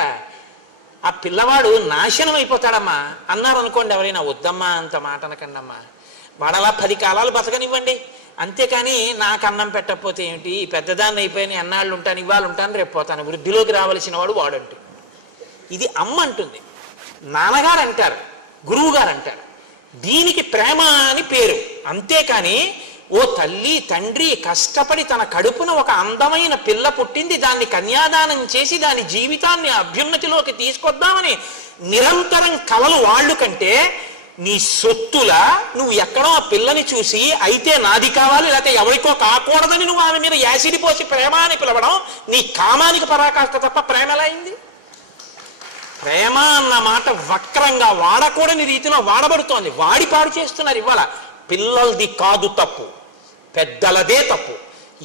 ఆ పిల్లవాడు నాశనం అయిపోతాడమ్మా అన్నారు అనుకోండి ఎవరైనా, వద్దమ్మా అంత మాట అనకండమ్మా, వాడలా 10 కాలాలు బతకనివ్వండి, అంతేకాని నాకు అన్నం పెట్టకపోతే ఏమిటి, పెద్దదాన్ని అయిపోయిన ఎన్నాళ్ళు ఉంటాను, ఇవాళ ఉంటాను, రేపు పోతాను, వృద్ధిలోకి రావలసిన వాడు వాడంటూ. ఇది అమ్మ అంటుంది. నాన్నగారు అంటారు, గురువు గారు అంటారు. దీనికి ప్రేమ అని పేరు. అంతేకాని ఓ తల్లి తండ్రి కష్టపడి తన కడుపున ఒక అందమైన పిల్ల పుట్టింది, దాన్ని కన్యాదానం చేసి దాని జీవితాన్ని అభ్యున్నతిలోకి తీసుకొద్దామని నిరంతరం కలలు వాళ్ళు కంటే, నీ సొత్తులా నువ్వు ఎక్కడో ఆ పిల్లని చూసి అయితే నాది కావాలి లేకపోతే ఎవరికో కాకూడదని నువ్వు ఆమె మీద యాసిడి పోసి ప్రేమ అని పిలవడం నీ కామానికి పరాకాష్ట తప్ప ప్రేమ ఎలా అయింది? ప్రేమ అన్న మాట వక్రంగా వాడకూడని రీతిలో వాడబడుతోంది. వాడి పాడు చేస్తున్నారు. ఇవాళ పిల్లలది కాదు తప్పు, పెద్దలదే తప్పు.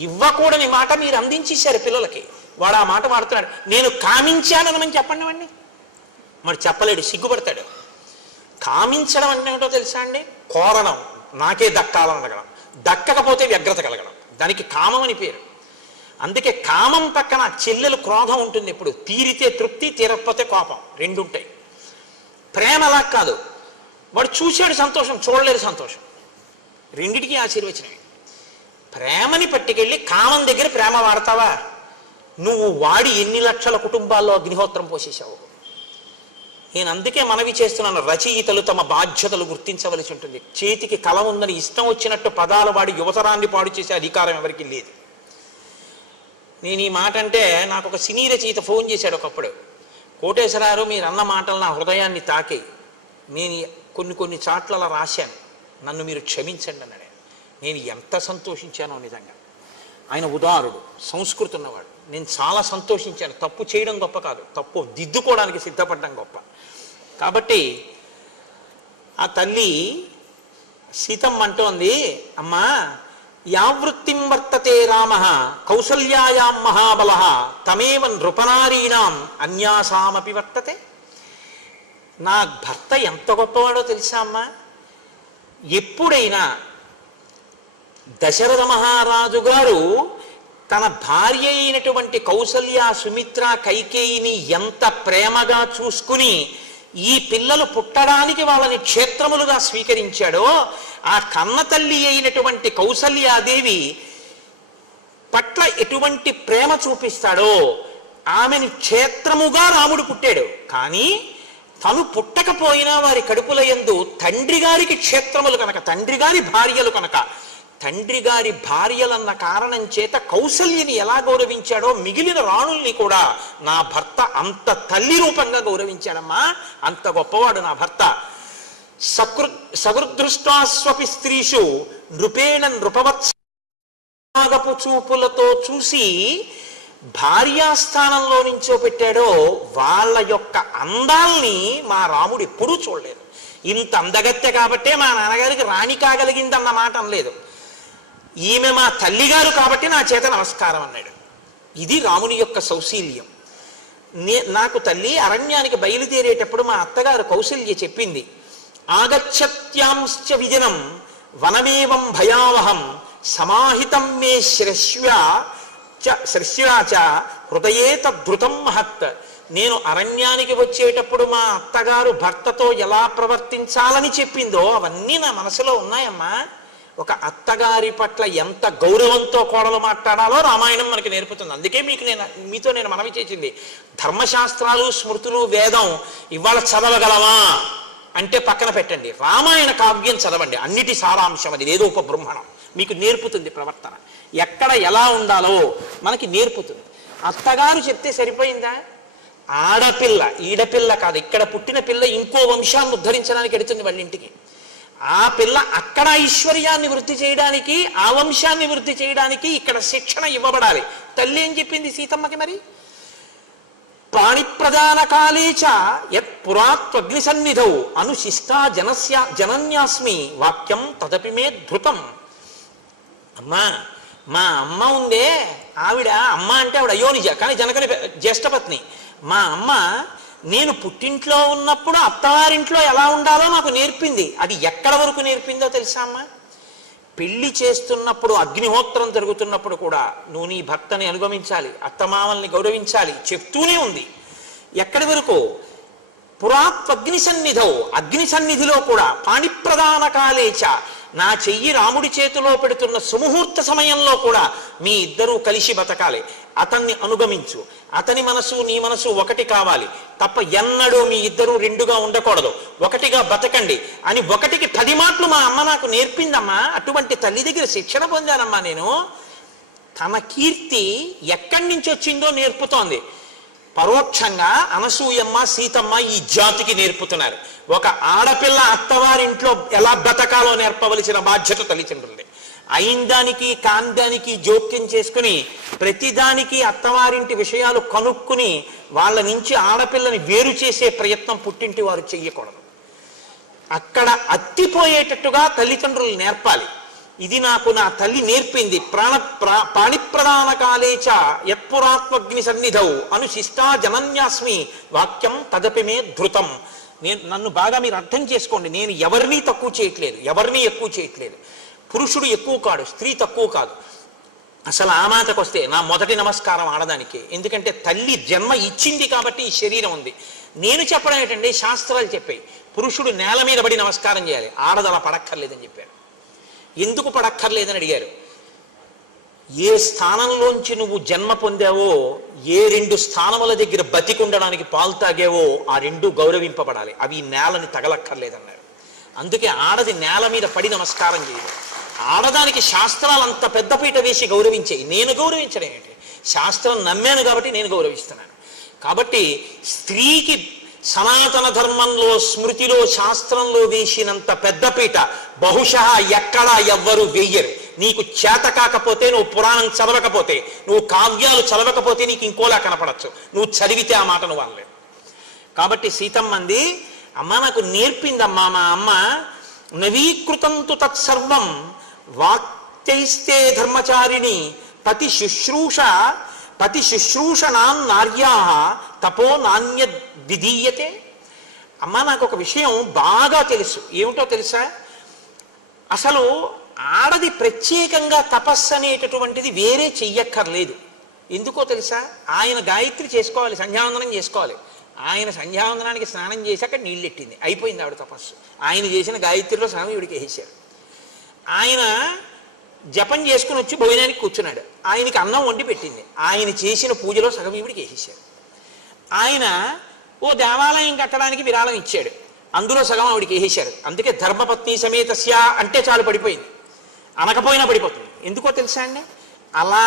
ఇవ్వకూడని మాట మీరు అందించేశారు పిల్లలకి. వాడు ఆ మాట వాడుతున్నాడు. నేను కామించానని చెప్పండి వాడిని. మరి చెప్పలేడు, సిగ్గుపడతాడు. కామించడం అంటే ఏమిటో తెలుసా అండి? కోరడం, నాకే దక్కాలని అడగడం, దక్కకపోతే వ్యగ్రత కలగడం, దానికి కామం అని పేరు. అందుకే కామం పక్కన చెల్లెలు క్రోధం ఉంటుంది. ఎప్పుడు తీరితే తృప్తి, తీరకపోతే కోపం, రెండు ఉంటాయి. ప్రేమ అలా కాదు. వాడు చూశాడు సంతోషం, చూడలేదు సంతోషం, రెండిటికీ ఆశీర్వచనమే. ప్రేమని పట్టుకెళ్ళి కామం దగ్గర ప్రేమ వాడతావా? నువ్వు వాడి ఎన్ని లక్షల కుటుంబాల్లో అగ్నిహోత్రం పోసేసావు. నేను అందుకే మనవి చేస్తున్నాను, రచయితలు తమ బాధ్యతలు గుర్తించవలసి ఉంటుంది. చేతికి కలం ఉందని ఇష్టం వచ్చినట్టు పదాలు వాడి యువతరాన్ని పాడు చేసే అధికారం ఎవరికి లేదు. నేను ఈ మాట అంటే నాకు ఒక సినీ రచయిత ఫోన్ చేశాడు ఒకప్పుడు. కోటేశ్వరారు మీరు అన్న మాటలు నా హృదయాన్ని తాకి, నేను కొన్ని చాట్ల రాశాను, నన్ను మీరు క్షమించండి అన్నాడు. నేను ఎంత సంతోషించానో నిజంగా. ఆయన ఉదారుడు, సంస్కృతి ఉన్నవాడు. నేను చాలా సంతోషించాను. తప్పు చేయడం గొప్ప కాదు, తప్పు దిద్దుకోవడానికి సిద్ధపడడం గొప్ప. కాబట్టి ఆ తల్లి సీతమ్మ అంటోంది, అమ్మా యావృత్తిం వర్తతే రామ కౌసల్యాయాం మహాబల తమేవ నృపనారీణాం అన్యాసామపి వర్తతే. నా భర్త ఎంత గొప్పవాడో తెలుసా అమ్మా? ఎప్పుడైనా దశరథ మహారాజు గారు తన భార్య అయినటువంటి కౌసల్య, సుమిత్ర, కైకేయిని ఎంత ప్రేమగా చూసుకుని ఈ పిల్లలు పుట్టడానికి వాళ్ళని క్షేత్రములుగా స్వీకరించాడో, ఆ కన్న తల్లి అయినటువంటి కౌసల్యాదేవి పట్ల ఎటువంటి ప్రేమ చూపిస్తాడో ఆమెని క్షేత్రముగా రాముడు పుట్టాడు. కానీ తను పుట్టకపోయినా వారి కడుపుల యందు తండ్రి గారికి క్షేత్రములు కనుక, తండ్రి గారి భార్యలు కనుక, తండ్రి గారి భార్యలన్న కారణం చేత కౌసల్యని ఎలా గౌరవించాడో మిగిలిన రాణుల్ని కూడా నా భర్త అంత తల్లి రూపంగా గౌరవించాడమ్మా. అంత గొప్పవాడు నా భర్త. సగృదృష్టాస్వపి స్త్రీషు నృపేణ నృపవత్సగపు చూపులతో చూసి భార్యాస్థానంలో నుంచో పెట్టాడో వాళ్ళ యొక్క అందాల్ని మా రాముడు ఎప్పుడూ చూడలేదు. ఇంత అందగత్తె కాబట్టే మా నాన్నగారికి రాణి కాగలిగిందన్న మాట అనలేదు. ఈమె మా తల్లిగారు కాబట్టి నా చేత నమస్కారం అన్నాడు. ఇది రాముని యొక్క సౌశీల్యం. నాకు తల్లి అరణ్యానికి బయలుదేరేటప్పుడు మా అత్తగారు కౌసల్య చెప్పింది, ఆగచ్చత్యాంశ్చ విజనం వనమేవం భయావహం సమాహితం మే శ్రశ్వాచ హృదయే తద్ధృతం మహత్. నేను అరణ్యానికి వచ్చేటప్పుడు మా అత్తగారు భర్తతో ఎలా ప్రవర్తించాలని చెప్పిందో అవన్నీ నా మనసులో ఉన్నాయమ్మా. ఒక అత్తగారి పట్ల ఎంత గౌరవంతో కోడలు మాట్లాడాలో రామాయణం మనకి నేర్పుతుంది. అందుకే మీతో నేను మనవి చేసింది, ధర్మశాస్త్రాలు స్మృతులు వేదం ఇవాళ చదవగలవా అంటే పక్కన పెట్టండి, రామాయణ కావ్యం చదవండి. అన్నిటి సారాంశం అది, ఏదో ఒక బ్రహ్మణం మీకు నేర్పుతుంది. ప్రవర్తన ఎక్కడ ఎలా ఉండాలో మనకి నేర్పుతుంది. అత్తగారు చెప్తే సరిపోయిందా? ఆడపిల్ల, ఈడపిల్ల కాదు, ఇక్కడ పుట్టిన పిల్ల ఇంకో వంశాన్ని ఉద్ధరించడానికి ఎడుతుంది వాళ్ళ ఇంటికి. ఆ పిల్ల అక్కడ ఐశ్వర్యాన్ని వృద్ధి చేయడానికి, ఆ వంశాన్ని వృద్ధి చేయడానికి ఇక్కడ శిక్షణ ఇవ్వబడాలి. తల్లి ఏం చెప్పింది సీతమ్మకి మరి? ప్రాణిప్రదాన కాలేచ యత్ పురాత్వగ్ని సన్నిధౌ అనుశిష్టా జనన్యాస్మి వాక్యం తదపి మే ధృతం. అమ్మా, మా అమ్మ ఉందే, ఆవిడ అమ్మ అంటే ఆవిడ అయోనిజ, కానీ జనకుని జ్యేష్ఠపత్ని. మా అమ్మ నేను పుట్టింట్లో ఉన్నప్పుడు అత్తవారింట్లో ఎలా ఉండాలో నాకు నేర్పింది. అది ఎక్కడ వరకు నేర్పిందో తెలుసా అమ్మ? పెళ్లి చేస్తున్నప్పుడు, అగ్నిహోత్రం జరుగుతున్నప్పుడు కూడా నువ్వు నీ భర్తని అనుగమించాలి, అత్తమామల్ని గౌరవించాలి చెప్తూనే ఉంది. ఎక్కడి వరకు? పురాత్వగ్ని సన్నిధౌ, అగ్ని సన్నిధిలో కూడా పాణిప్రదాన కాలేచ, నా చెయ్యి రాముడి చేతిలో పెడుతున్న సుముహూర్త సమయంలో కూడా మీ ఇద్దరూ కలిసి బతకాలి. అతన్ని అనుగమించు, అతని మనసు నీ మనసు ఒకటి కావాలి తప్ప ఎన్నడూ మీ ఇద్దరూ రెండుగా ఉండకూడదు, ఒకటిగా బతకండి అని 1కి 10 మాటలు మా అమ్మ నాకు నేర్పిందమ్మా. అటువంటి తల్లి దగ్గర శిక్షణ పొందానమ్మా నేను. తన కీర్తి ఎక్కడి నుంచి వచ్చిందో నేర్పుతోంది. పరోక్షంగా అనసూయమ్మ, సీతమ్మ ఈ జాతికి నేర్పుతున్నారు. ఒక ఆడపిల్ల అత్తవారింట్లో ఎలా బతకాలో నేర్పవలసిన బాధ్యత తల్లిదండ్రులది. అయిందానికి కాందానికి జోక్యం చేసుకుని ప్రతిదానికి అత్తవారింటి విషయాలు కనుక్కుని వాళ్ళ నుంచి ఆడపిల్లని వేరు చేసే ప్రయత్నం పుట్టింటి వారు చెయ్యకూడదు. అక్కడ అత్తిపోయేటట్టుగా తల్లిదండ్రులు నేర్పాలి. ఇది నాకు నా తల్లి నేర్పింది. పాణిప్రదాన కాలేచ యత్పురాత్మగ్ని సన్నిధౌ అనుశిష్టా జనన్యాస్మి వాక్యం తదపి మే ధృతం. నన్ను బాగా మీరు అర్థం చేసుకోండి. నేను ఎవరిని తక్కువ చేయట్లేదు, ఎవరిని ఎక్కువ చేయట్లేదు. పురుషుడు ఎక్కువ కాడు, స్త్రీ తక్కువ కాదు. అసలు ఆ మాటకు వస్తే నా మొదటి నమస్కారం ఆడదానికి. ఎందుకంటే తల్లి జన్మ ఇచ్చింది కాబట్టి ఈ శరీరం ఉంది. నేను చెప్పడం ఏంటంటే శాస్త్రాలు చెప్పాయి, పురుషుడు నేల మీద పడి నమస్కారం చేయాలి, ఆడది అలా పడక్కర్లేదని చెప్పారు. ఎందుకు పడక్కర్లేదని అడిగారు. ఏ స్థానంలోంచి నువ్వు జన్మ పొందావో, ఏ 2 స్థానముల దగ్గర బతికుండడానికి పాలు తాగావో ఆ 2 గౌరవింపబడాలి, అవి నేలని తగలక్కర్లేదన్నారు. అందుకే ఆడది నేల మీద పడి నమస్కారం చేయదు. ఆడదానికి శాస్త్రాలు అంత పెద్దపీట వేసి గౌరవించేయి. నేను గౌరవించడం ఏంటి? శాస్త్రం నమ్మాను కాబట్టి నేను గౌరవిస్తున్నాను. కాబట్టి స్త్రీకి సనాతన ధర్మంలో, స్మృతిలో, శాస్త్రంలో వేసినంత పెద్దపీట బహుశా ఎక్కడా ఎవ్వరూ వేయరు. నీకు చేత కాకపోతే, నువ్వు పురాణం చదవకపోతే, నువ్వు కావ్యాలు చదవకపోతే నీకు ఇంకోలా కనపడచ్చు, నువ్వు చదివితే ఆ మాట నువ్వు అనలేవు. కాబట్టి సీతమ్మంది, అమ్మ నాకు నేర్పిందమ్మా మా అమ్మ, నవీకృతంతు తత్సర్వం వాక్తైస్తే ధర్మచారిణి పతి శుశ్రూషణాన్ నార్యా తపో నాణ్య విధీయతే. అమ్మ నాకు ఒక విషయం బాగా తెలుసు. ఏమిటో తెలుసా? అసలు ఆడది ప్రత్యేకంగా తపస్సు అనేటటువంటిది వేరే చెయ్యక్కర్లేదు. ఎందుకో తెలుసా? ఆయన గాయత్రి చేసుకోవాలి, సంధ్యావందనం చేసుకోవాలి. ఆయన సంధ్యావందనానికి స్నానం చేశాక నీళ్ళెట్టింది, అయిపోయింది ఆవిడ తపస్సు. ఆయన చేసిన గాయత్రిలో సగం ఈవిడికి వేసారు. ఆయన జపం చేసుకుని వచ్చి భోజనానికి కూర్చున్నాడు, ఆయనకి అన్నం వండి పెట్టింది, ఆయన చేసిన పూజలో సగం ఈవిడికి వేసేసారు. ఆయన ఓ దేవాలయం కట్టడానికి విరాళం ఇచ్చాడు, అందులో సగం ఆవిడికి వేసేశారు. అందుకే ధర్మపత్ని సమేతస్య అంటే చాలు పడిపోయింది, అనకపోయినా పడిపోతుంది. ఎందుకో తెలుసా అండి? అలా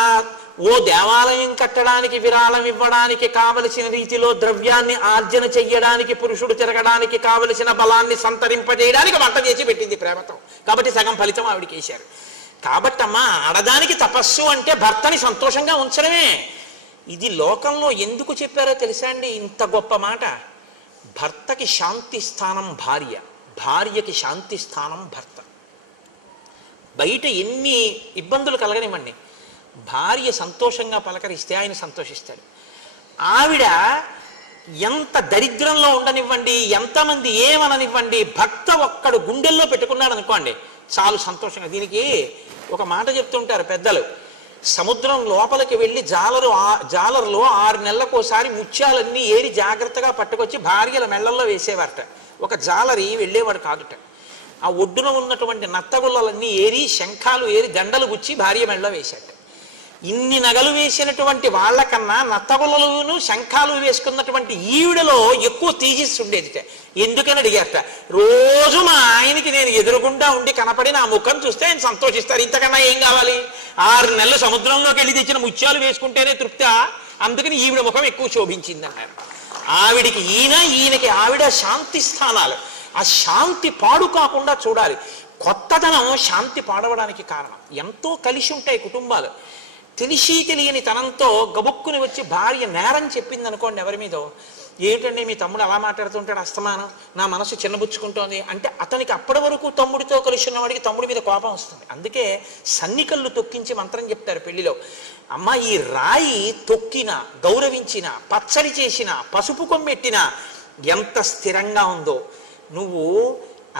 ఓ దేవాలయం కట్టడానికి విరాళం ఇవ్వడానికి కావలసిన రీతిలో ద్రవ్యాన్ని ఆర్జన చెయ్యడానికి, పురుషుడు తిరగడానికి కావలసిన బలాన్ని సంతరింపజేయడానికి వంట చేసి పెట్టింది ప్రేమతో. కాబట్టి సగం ఫలితం ఆవిడికి వేశారు. కాబట్టి అమ్మా, ఆడదానికి తపస్సు అంటే భర్తని సంతోషంగా ఉంచడమే. ఇది లోకంలో ఎందుకు చెప్పారో తెలుసా అండి? ఇంత గొప్ప మాట. భర్తకి శాంతి స్థానం భార్య, భార్యకి శాంతి స్థానం భర్త. బయట ఎన్ని ఇబ్బందులు కలగనివ్వండి, భార్య సంతోషంగా పలకరిస్తే ఆయన సంతోషిస్తాడు. ఆవిడ ఎంత దరిద్రంలో ఉండనివ్వండి, ఎంతమంది ఏమననివ్వండి, భర్త ఒక్కడు గుండెల్లో పెట్టుకున్నాడు అనుకోండి చాలు సంతోషంగా. దీనికి ఒక మాట చెప్తుంటారు పెద్దలు, సముద్రం లోపలికి వెళ్ళి జాలరులో 6 నెలలకోసారి ముత్యాలన్నీ ఏరి జాగ్రత్తగా పట్టుకొచ్చి భార్యల మెళ్ళల్లో వేసేవారట. ఒక జాలరి వెళ్ళేవాడు కాదుట. ఆ ఒడ్డున ఉన్నటువంటి నత్తగుల్లలన్నీ ఏరి, శంఖాలు ఏరి, దండలు గుచ్చి భార్య మెడలో వేశాట. ఇన్ని నగలు వేసినటువంటి వాళ్ళకన్నా నత్తగుల్లలను శంఖాలు వేసుకున్నటువంటి ఈవిడలో ఎక్కువ తేజస్సు ఉండేది. ఎందుకని అడిగారట. రోజు మా ఆయనకి నేను ఎదురుగుండా ఉండి కనపడి నా ముఖం చూస్తే ఆయన సంతోషిస్తారు, ఇంతకన్నా ఏం కావాలి? 6 నెలలు సముద్రంలోకి వెళ్ళి తెచ్చిన ముత్యాలు వేసుకుంటేనే తృప్తి, అందుకని ఈవిడ ముఖం ఎక్కువ శోభించింది అన్నారు. ఆవిడికి ఈయనకి ఆవిడ శాంతి స్థానాలు. ఆ శాంతి పాడు కాకుండా చూడాలి. కొత్తదనం శాంతి పాడవడానికి కారణం. ఎంతో కలిసి ఉంటాయి కుటుంబాలు. తెలిసి తెలియని తనంతో గబుక్కుని వచ్చి భార్య నేరం చెప్పింది అనుకోండి ఎవరి మీదో, ఏమిటండి మీ తమ్ముడు అలా మాట్లాడుతుంటాడు అస్తమానం, నా మనసు చిన్నబుచ్చుకుంటోంది అంటే అతనికి అప్పటి వరకు తమ్ముడితో కలిసి ఉన్నవాడికి తమ్ముడి మీద కోపం వస్తుంది. అందుకే సన్నికళ్ళు తొక్కించి మంత్రం చెప్తారు పెళ్లిలో. అమ్మ ఈ రాయి తొక్కినా, గౌరవించినా, పచ్చడి చేసినా, పసుపు కొమ్మెట్టినా ఎంత స్థిరంగా ఉందో, నువ్వు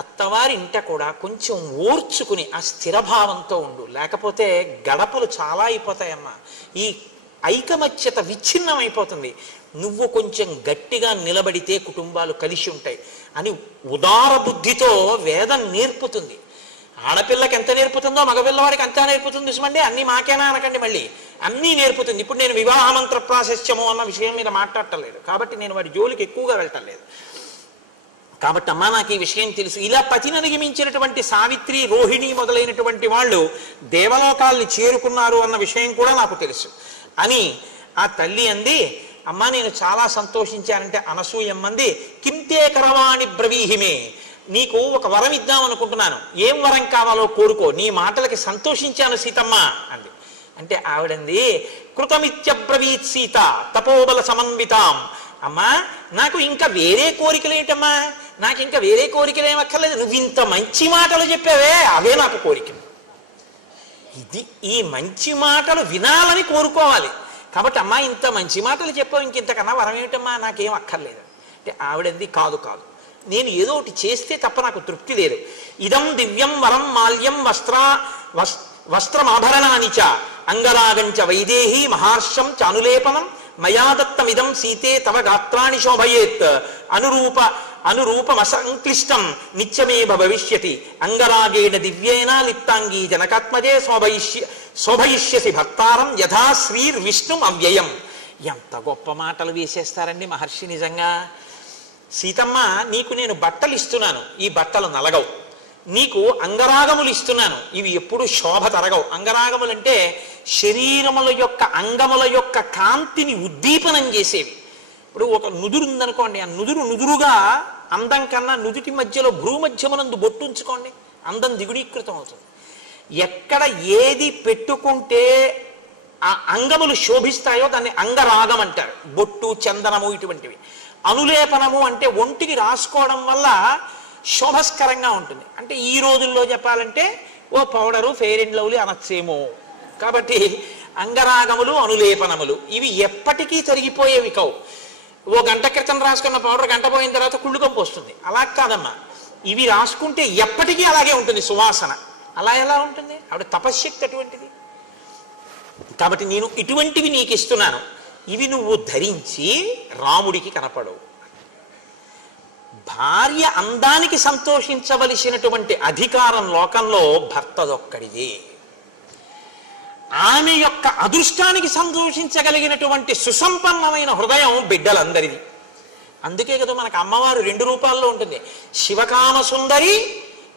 అత్తవారి ఇంట కూడా కొంచెం ఓర్చుకుని ఆ స్థిరభావంతో ఉండు, లేకపోతే గడపలు చాలా అయిపోతాయమ్మా. ఈ ఐకమత్యత విచ్ఛిన్నం అయిపోతుంది. నువ్వు కొంచెం గట్టిగా నిలబడితే కుటుంబాలు కలిసి ఉంటాయి అని ఉదార బుద్ధితో వేదం నేర్పుతుంది. ఆడపిల్లకి ఎంత నేర్పుతుందో మగపిల్లవాడికి అంతా నేర్పుతుంది సుమండి. అన్నీ మాకేనా అనకండి, మళ్ళీ అన్నీ నేర్పుతుంది. ఇప్పుడు నేను వివాహ మంత్ర ప్రాశస్త్యము అన్న విషయం మీద మాట్లాడటలేదు కాబట్టి నేను వాడి జోలికి ఎక్కువగా వెళ్ళటం లేదు. కాబట్టి అమ్మా నాకు ఈ విషయం తెలుసు. ఇలా పతినదికి మించినటువంటి సావిత్రి, రోహిణి మొదలైనటువంటి వాళ్ళు దేవలోకాల్ని చేరుకున్నారు అన్న విషయం కూడా నాకు తెలుసు అని ఆ తల్లి అంది. అమ్మా నేను చాలా సంతోషించానంటే అనసూయమ్మంది, కింతే కరవాణి బ్రవీహిమే, నీకు ఒక వరం ఇద్దాం అనుకుంటున్నాను, ఏం వరం కావాలో కోరుకో, నీ మాటలకి సంతోషించాను సీతమ్మ అంది. అంటే ఆవిడంది, కృతమిత్యబ్రవీత్ సీత తపోబల సమన్వితాం. అమ్మా నాకు ఇంకా వేరే కోరికలు ఏంటమ్మా, నాకు ఇంకా వేరే కోరికలు ఏమక్కర్లేదు, నువ్వు ఇంత మంచి మాటలు చెప్పావే అవే నాకు కోరికలు. ఈ మంచి మాటలు వినాలని కోరుకోవాలి. కాబట్టి అమ్మా ఇంత మంచి మాటలు చెప్పావు, ఇంకింతకన్నా వరం ఏమిటమ్మా, నాకేం అక్కర్లేదు అంటే ఆవిడంది, కాదు కాదు నేను ఏదో ఒకటి చేస్తే తప్ప నాకు తృప్తి లేదు. ఇదం దివ్యం వరం మాల్యం వస్త్రమాభరణాని చ అంగరాగంచ వైదేహి మహార్షం చానులేపనం మయాదత్తమిదం సీతే తవ గాత్రాణి శోభయేత్ అనురూపమసంక్లిష్టం నిత్యమేవ భవిష్యతి అంగరాగేణ దివ్యేన లిప్తాంగీ జనకాత్మజే శోభయిష్యసి భక్తారం యథా శ్రీర్విష్ణుం అవ్యయం. ఎంత గొప్ప మాటలు వేసేస్తారండి మహర్షి నిజంగా. సీతమ్మ నీకు నేను బట్టలు ఇస్తున్నాను, ఈ బట్టలు నలగవు. నీకు అంగరాగములు ఇస్తున్నాను, ఇవి ఎప్పుడు శోభ తరగవు. అంగరాగములంటే శరీరముల యొక్క అంగముల యొక్క కాంతిని ఉద్దీపనం చేసేవి. ఇప్పుడు ఒక నుదురు ఉందనుకోండి, ఆ నుదురుగా అందం కన్నా నుదుటి మధ్యలో భ్రూమధ్యమునందు బొట్టుంచుకోండి, అందం దిగుడీకృతం అవుతుంది. ఎక్కడ ఏది పెట్టుకుంటే ఆ అంగములు శోభిస్తాయో దాన్ని అంగరాగం అంటారు. బొట్టు, చందనము ఇటువంటివి. అనులేపనము అంటే ఒంటికి రాసుకోవడం వల్ల శోభస్కరంగా ఉంటుంది. అంటే ఈ రోజుల్లో చెప్పాలంటే ఓ పౌడరు, ఫెయిర్ అండ్ లవ్లీ అనొచ్చేమో. కాబట్టి అంగరాగములు, అనులేపనములు ఇవి ఎప్పటికీ తరిగిపోయేవి కావు. ఓ గంట క్రితం రాసుకున్న పౌడర్ గంట పోయిన తర్వాత కుళ్ళు కంపు వస్తుంది. అలా కాదమ్మా, ఇవి రాసుకుంటే ఎప్పటికీ అలాగే ఉంటుంది సువాసన. అలా ఎలా ఉంటుంది? ఆవిడ తపశ్శక్తి అటువంటిది. కాబట్టి నేను ఇటువంటివి నీకు ఇస్తున్నాను, ఇవి నువ్వు ధరించి రాముడికి కనపడవు. భార్య అందానికి సంతోషించవలసినటువంటి అధికారం లోకంలో భర్తదొక్కడిదే. ఆమె యొక్క అదృష్టానికి సంతోషించగలిగినటువంటి సుసంపన్నమైన హృదయం బిడ్డలందరిది. అందుకే కదా మనకు అమ్మవారు 2 రూపాల్లో ఉంటుంది. శివకామ సుందరి,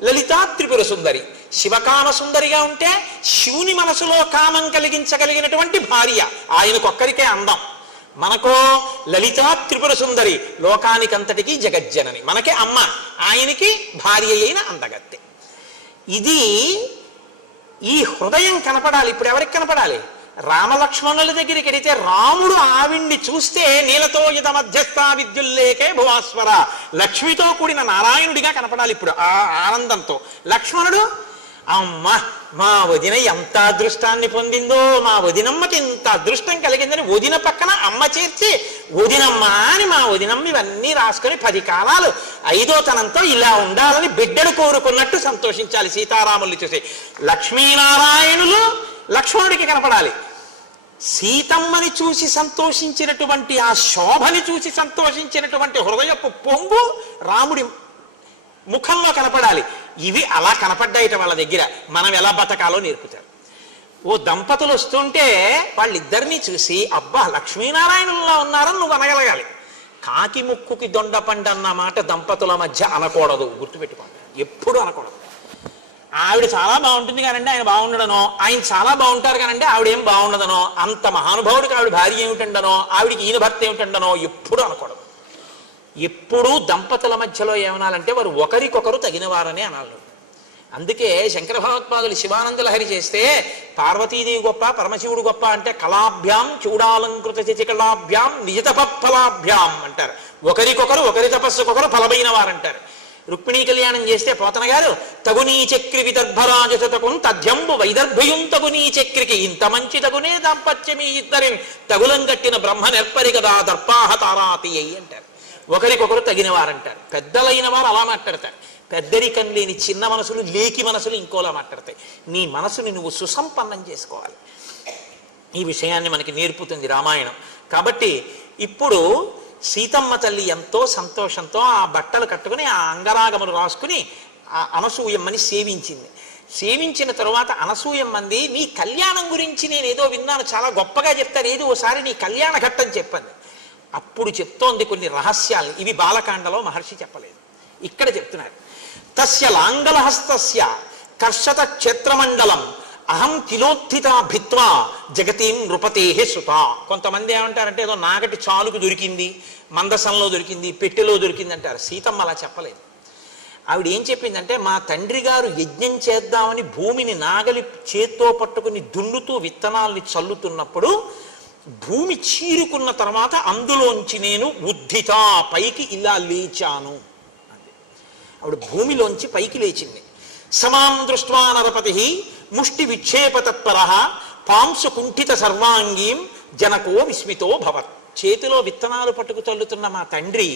లలితా త్రిపుర సుందరి. శివకామ సుందరిగా ఉంటే శివుని మనసులో కామం కలిగించగలిగినటువంటి భార్య, ఆయనకొక్కరికే అందం. మనకో లలితా త్రిపుర సుందరి, లోకానికంతటికీ జగజ్జనని, మనకే అమ్మ, ఆయనకి భార్య అయిన అందగత్తె. ఇది ఈ హృదయం కనపడాలి. ఇప్పుడు ఎవరికి కనపడాలి? రామలక్ష్మణుల దగ్గరికి వెడితే రాముడు ఆవిడ్ని చూస్తే నీలతో ఇద మధ్యస్థ విద్యుల్లేకే భువాస్వర, లక్ష్మితో కూడిన నారాయణుడిగా కనపడాలి ఇప్పుడు ఆ ఆనందంతో. లక్ష్మణుడు అమ్మ మా వదిన ఎంత అదృష్టాన్ని పొందిందో, మా వదినమ్మకి ఇంత అదృష్టం కలిగిందని వదిన పక్కన అమ్మ చేర్చి వదినమ్మ అని మా వదినమ్మ ఇవన్నీ రాసుకొని 10 కాలాలు 5వ తనంతో ఇలా ఉండాలని బిడ్డను కోరుకున్నట్టు సంతోషించాలి సీతారాముల్ని చూసి. లక్ష్మీనారాయణులు లక్ష్మణుడికి కనపడాలి. సీతమ్మని చూసి సంతోషించినటువంటి ఆ శోభని చూసి సంతోషించినటువంటి హృదయపు పొంగు రాముడి ముఖంలో కనపడాలి. ఇవి అలా కనపడ్డాయిట వాళ్ళ దగ్గర. మనం ఎలా బతకాలో నేర్పుతారు. ఓ దంపతులు వస్తుంటే వాళ్ళిద్దరినీ చూసి అబ్బా లక్ష్మీనారాయణుల్లో ఉన్నారని నువ్వు అనగలగాలి. కాకి ముక్కుకి దొండపండు అన్న మాట దంపతుల మధ్య అనకూడదు, గుర్తుపెట్టుకోండి, ఎప్పుడు అనకూడదు. ఆవిడ చాలా బాగుంటుంది కానండి ఆయన బాగుండడనో, ఆయన చాలా బాగుంటారు కానండి ఆవిడ ఏం బాగుండదనో, అంత మహానుభావుడికి ఆవిడ భార్య ఏమిటండనో, ఆవిడికి ఈయన భర్త ఏమిటండనో ఎప్పుడు అనకూడదు. ఎప్పుడూ దంపతుల మధ్యలో ఏమనాలంటే వారు ఒకరికొకరు తగినవారనే అనాలి. అందుకే శంకర భగవత్పాదులు శివానంద లహరి చేస్తే పార్వతీదేవి గొప్ప పరమశివుడు గొప్ప అంటే కళాభ్యాం చూడాలంకృత చికళాభ్యాం నిజతపఫలాభ్యాం అంటారు. ఒకరికొకరు ఒకరి తపస్సుకొకరు ఫలమైన వారంటారు. రుక్మిణీ కళ్యాణం చేస్తే పోతన గారు తగునీ చక్రి విదర్భరాజతకున్ తథ్యంబు వైదర్భయుం తగునీ చక్రికి ఇంత మంచి తగునే దాంపత్యమీ ఇద్దరిని తగులం కట్టిన బ్రహ్మ నెర్పరి కదా దర్పాహ తారాతి అయ్యి అంటారు. ఒకరికొకరు తగిన వారంటారు. పెద్దలైన వారు అలా మాట్లాడతారు. పెద్దరికం లేని చిన్న మనసులు లేకి మనసులు ఇంకోలా మాట్లాడతాయి. నీ మనసుని నువ్వు సుసంపన్నం చేసుకోవాలి. ఈ విషయాన్ని మనకి నేర్పుతుంది రామాయణం. కాబట్టి ఇప్పుడు సీతమ్మ తల్లి ఎంతో సంతోషంతో ఆ బట్టలు కట్టుకుని ఆ అంగరాగములు రాసుకుని ఆ అనసూయమ్మని సేవించింది. సేవించిన తరువాత అనసూయమ్మంది నీ కళ్యాణం గురించి నేను ఏదో విన్నాను, చాలా గొప్పగా చెప్తారు, ఏదో ఓసారి నీ కళ్యాణ ఘట్టం చెప్పండి. అప్పుడు చెప్తోంది కొన్ని రహస్యాలు. ఇవి బాలకాండలో మహర్షి చెప్పలేదు, ఇక్కడ చెప్తున్నారు. తస్య లాంగలహస్తస్య కర్షత క్షేత్రమండలం అహం కిలోత్థిత భిత్వా జగతీం నృపతేహే సుత. కొంతమంది ఏమంటారంటే ఏదో నాగటి చాలుకు దొరికింది, మందసంలో దొరికింది, పెట్టెలో దొరికింది అంటారు. సీతమ్మ అలా చెప్పలేదు. ఆవిడ ఏం చెప్పిందంటే మా తండ్రి గారు యజ్ఞం చేద్దామని భూమిని నాగలి చేత్తో పట్టుకుని దున్నుతూ విత్తనాల్ని చల్లుతున్నప్పుడు భూమి చీరుకున్న తర్వాత అందులోంచి నేను ఉద్ధిత పైకి ఇలా లేచాను. ఆవిడ భూమిలోంచి పైకి లేచింది. సమాం దృష్ట్వా నరపతి ముష్టి విక్షేపతత్పర పాంసు కుంఠిత సర్వాంగీం జనకో విస్మితో భవత్. చేతిలో విత్తనాలు పట్టుకు తల్లుతున్న మా తండ్రి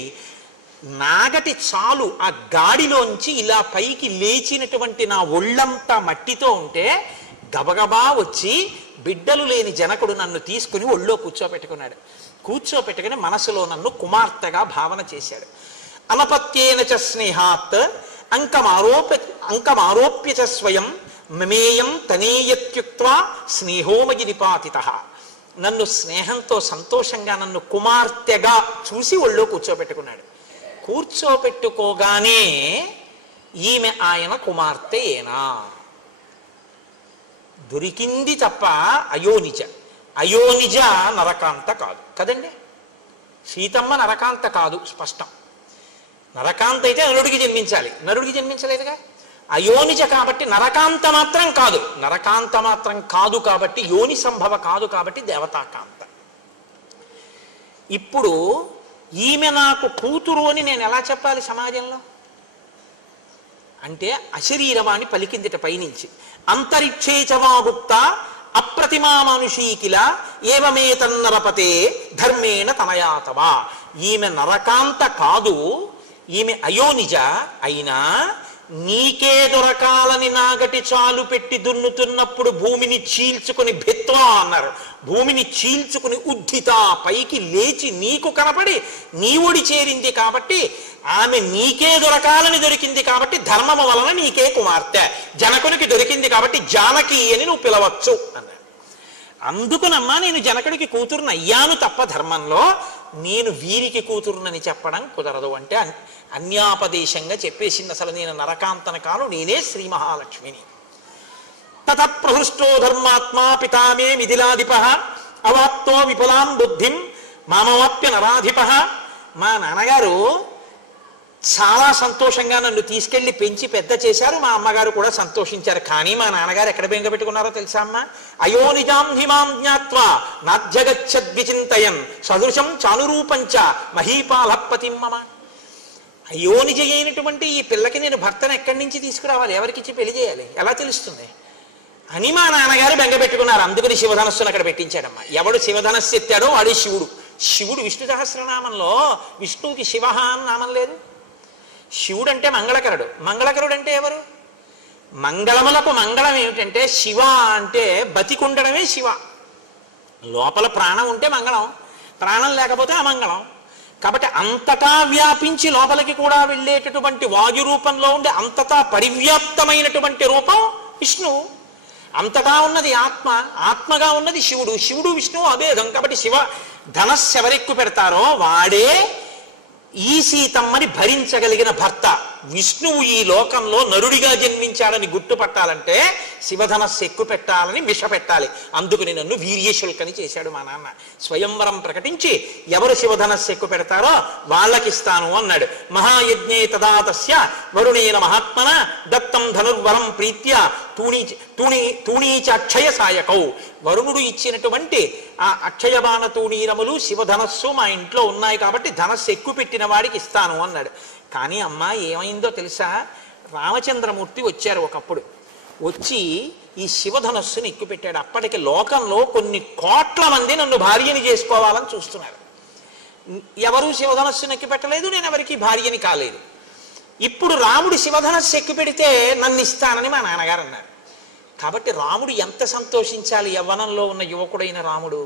నాగటి చాలు ఆ గాడిలోంచి ఇలా పైకి లేచినటువంటి నా ఒళ్ళంతా మట్టితో ఉంటే గబగబా వచ్చి బిడ్డలు లేని జనకుడు నన్ను తీసుకుని ఒళ్ళో కూర్చోపెట్టుకున్నాడు. కూర్చోపెట్టుకుని మనసులో నన్ను కుమార్తెగా భావన చేశాడు. అనపత్యేన చ స్నేహాత్ అంకమారోప్య చ స్వయం మమేయం తనేయత్యుక్త్వా స్నేహోమగి నిపాతిత. నన్ను స్నేహంతో సంతోషంగా నన్ను కుమార్తెగా చూసి ఒళ్ళో కూర్చోపెట్టుకున్నాడు. కూర్చోపెట్టుకోగానే ఈమె ఆయన కుమార్తె ఏనా దొరికింది తప్ప అయోనిజ. అయోనిజ నరకాంత కాదు కదండి. సీతమ్మ నరకాంత కాదు, స్పష్టం. నరకాంత అయితే నరుడికి జన్మించాలి, నరుడికి జన్మించలేదుగా. అయోనిజ కాబట్టి నరకాంత మాత్రం కాదు. నరకాంత మాత్రం కాదు కాబట్టి యోని సంభవ కాదు కాబట్టి దేవతాకాంత. ఇప్పుడు ఈమె నాకు కూతురు అని నేను ఎలా చెప్పాలి సమాజంలో అంటే అశరీరవాణి పలికిందిట పైనుంచి. అంతరిక్షేచవాగుప్త అప్రతిమా మనుషీకిల ఏవమే తన్నరపతే ధర్మేణ తనయాతవా. ఈమె నరకాంత కాదు, ఈమె అయోనిజ. అయినా నీకే దొరకాలని నాగటి చాలు పెట్టి దున్నుతున్నప్పుడు భూమిని చీల్చుకుని భిత్వా అన్నారు. భూమిని చీల్చుకుని ఉద్ధిత పైకి లేచి నీకు కనపడి నీ ఒడి చేరింది కాబట్టి ఆమె నీకే దొరకాలని దొరికింది కాబట్టి ధర్మము వలన నీకే కుమార్తె. జనకునికి దొరికింది కాబట్టి జానకి అని నువ్వు పిలవచ్చు అన్నారు. అందుకునమ్మా నేను జనకుడికి కూతురుని అయ్యాను తప్ప ధర్మంలో నేను వీరికి కూతురునని చెప్పడం కుదరదు అంటే అన్యాపదేశంగా చెప్పేసింది. అసలు నేను నరకాంతన కాను, నేనే శ్రీ మహాలక్ష్మిని. తత ప్రహృష్టో ధర్మాత్మా పితామే మిథిలాధిప అవాప్తో విపులాం బుద్ధిం మామవాప్య నరాధిప. మా నాన్నగారు చాలా సంతోషంగా నన్ను తీసుకెళ్లి పెంచి పెద్ద చేశారు. మా అమ్మగారు కూడా సంతోషించారు. కానీ మా నాన్నగారు ఎక్కడ బెంగ పెట్టుకున్నారో తెలుసా అమ్మ? అయోనిజాం హిమాం జ్ఞాత్వా నాధ్యగచ్చద్విచింతయన్ సదృశం చానురూపంచ మహీపాలపతిం మమ. అయోనిజ అయినటువంటి ఈ పిల్లకి నేను భర్తను ఎక్కడి నుంచి తీసుకురావాలి, ఎవరికిచ్చి పెళ్లి చేయాలి, ఎలా తెలుస్తుంది అని మా నాన్నగారు బెంగ పెట్టుకున్నారు. అందుకని శివధనస్సును అక్కడ పెట్టించాడమ్మా. ఎవడు శివధనస్సు ఎత్తాడో వాడే శివుడు. శివుడు విష్ణు సహస్రనామంలో విష్ణువుకి శివ అని నామం లేదు. శివుడు అంటే మంగళకరుడు. మంగళకరుడు అంటే ఎవరు? మంగళములకు మంగళం ఏమిటంటే శివ అంటే బతికుండడమే శివ. లోపల ప్రాణం ఉంటే మంగళం, ప్రాణం లేకపోతే అమంగళం. కాబట్టి అంతటా వ్యాపించి లోపలికి కూడా వెళ్ళేటటువంటి వాయు రూపంలో ఉండే అంతటా పరివ్యాప్తమైనటువంటి రూపం విష్ణువు. అంతటా ఉన్నది ఆత్మ, ఆత్మగా ఉన్నది శివుడు, శివుడు విష్ణువు అభేదం. కాబట్టి శివ ధనస్సు ఎవరెక్కు పెడతారో వాడే ఈ సీతమ్మని భరించగలిగిన భర్త. విష్ణువు ఈ లోకంలో నరుడిగా జన్మించాడని గుర్తుపట్టాలంటే శివధనస్సు ఎక్కువ పెట్టాలని మిష పెట్టాలి. అందుకని నన్ను వీర్యశుల్కని చేశాడు మా నాన్న. స్వయంవరం ప్రకటించి ఎవరు శివధనస్సు ఎక్కువ పెడతారో వాళ్ళకిస్తాను అన్నాడు. మహాయజ్ఞే తదా తస్య వరుణేన మహాత్మన దత్తం ధనుర్వరం ప్రీత్య తూణీచ అక్షయ సాయకౌ. వరుణుడు ఇచ్చినటువంటి ఆ అక్షయబాణ తూణీరములు శివధనస్సు మా ఇంట్లో ఉన్నాయి కాబట్టి ధనస్సు ఎక్కువ పెట్టిన వాడికి ఇస్తాను అన్నాడు. కానీ అమ్మా ఏమైందో తెలుసా, రామచంద్రమూర్తి వచ్చారు ఒకప్పుడు. వచ్చి ఈ శివధనస్సుని ఎక్కుపెట్టాడు. అప్పటికి లోకంలో కొన్ని కోట్ల మంది నన్ను భార్యని చేసుకోవాలని చూస్తున్నారు. ఎవరు శివధనస్సుని ఎక్కుపెట్టలేదు, నేను ఎవరికి భార్యని కాలేదు. ఇప్పుడు రాముడు శివధనస్సు ఎక్కుపెడితే నన్ను ఇస్తానని మా నాన్నగారు అన్నారు. కాబట్టి రాముడు ఎంత సంతోషించాలి, యవ్వనంలో ఉన్న యువకుడైన రాముడు.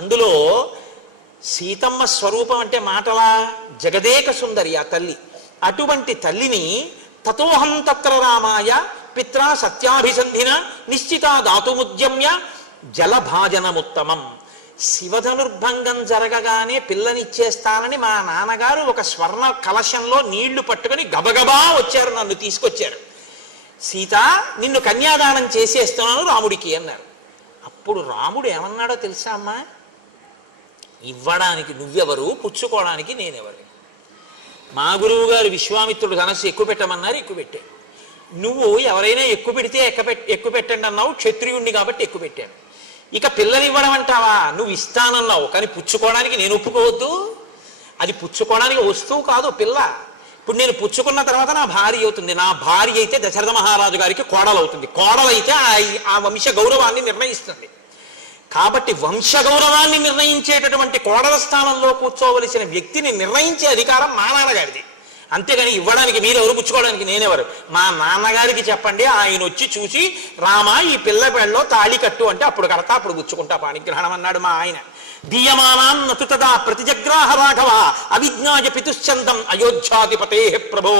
అందులో సీతమ్మ స్వరూపం అంటే మాటలా జగదేక సుందరి ఆ తల్లి. అటువంటి తల్లిని తతోహం తత్ర రామాయ పిత్రా సత్యాభిసంధిన నిశ్చితా దాతుముద్యమ్య జలభాజనముత్తమం. శివధనుర్భంగం జరగగానే పిల్లనిచ్చేస్తానని మా నాన్నగారు ఒక స్వర్ణ కలశంలో నీళ్లు పట్టుకొని గబగబా వచ్చారు, నన్ను తీసుకొచ్చారు. సీత నిన్ను కన్యాదానం చేసేస్తున్నాను రాముడికి అన్నారు. అప్పుడు రాముడు ఏమన్నాడో తెలుసా అమ్మా, ఇవ్వడానికి నువ్వెవరు, పుచ్చుకోవడానికి నేనెవరు. మా గురువు గారు విశ్వామిత్రుడు ధనస్సు ఎక్కువ పెట్టమన్నారు, ఎక్కువ పెట్టాను. నువ్వు ఎవరైనా ఎక్కువ పెడితే ఎక్కువ పెట్టండి అన్నావు, క్షత్రియుణ్ణి కాబట్టి ఎక్కువ పెట్టాను. ఇక పిల్లనివ్వడం అంటావా, నువ్వు ఇస్తానన్నావు కానీ పుచ్చుకోవడానికి నేను ఒప్పుకోవద్దు. అది పుచ్చుకోవడానికి వస్తువు కాదు పిల్ల. ఇప్పుడు నేను పుచ్చుకున్న తర్వాత నా భార్య అవుతుంది. నా భార్య అయితే దశరథ మహారాజు గారికి కోడలు అవుతుంది. కోడలైతే ఆ వంశ గౌరవాన్ని నిర్ణయిస్తుంది. కాబట్టి వంశ గౌరవాన్ని నిర్ణయించేటటువంటి కోడల స్థానంలో కూర్చోవలసిన వ్యక్తిని నిర్ణయించే అధికారం మా నాన్నగారిది. అంతేగాని ఇవ్వడానికి మీరెవరు, పుచ్చుకోవడానికి నేనెవరు. మా నాన్నగారికి చెప్పండి, ఆయన వచ్చి చూసి రామా ఈ పిల్ల పెళ్ళలో తాళి కట్టు అంటే అప్పుడు కడతా, అప్పుడు పుచ్చుకుంటా పాణిగ్రహణం అన్నాడు మా ఆయన. దీయమానాం నతు తదా ప్రతిజగ్రాహ రాఘవ అవిజ్ఞాయ పితుశ్చందం అయోధ్యాధిపతే ప్రభో.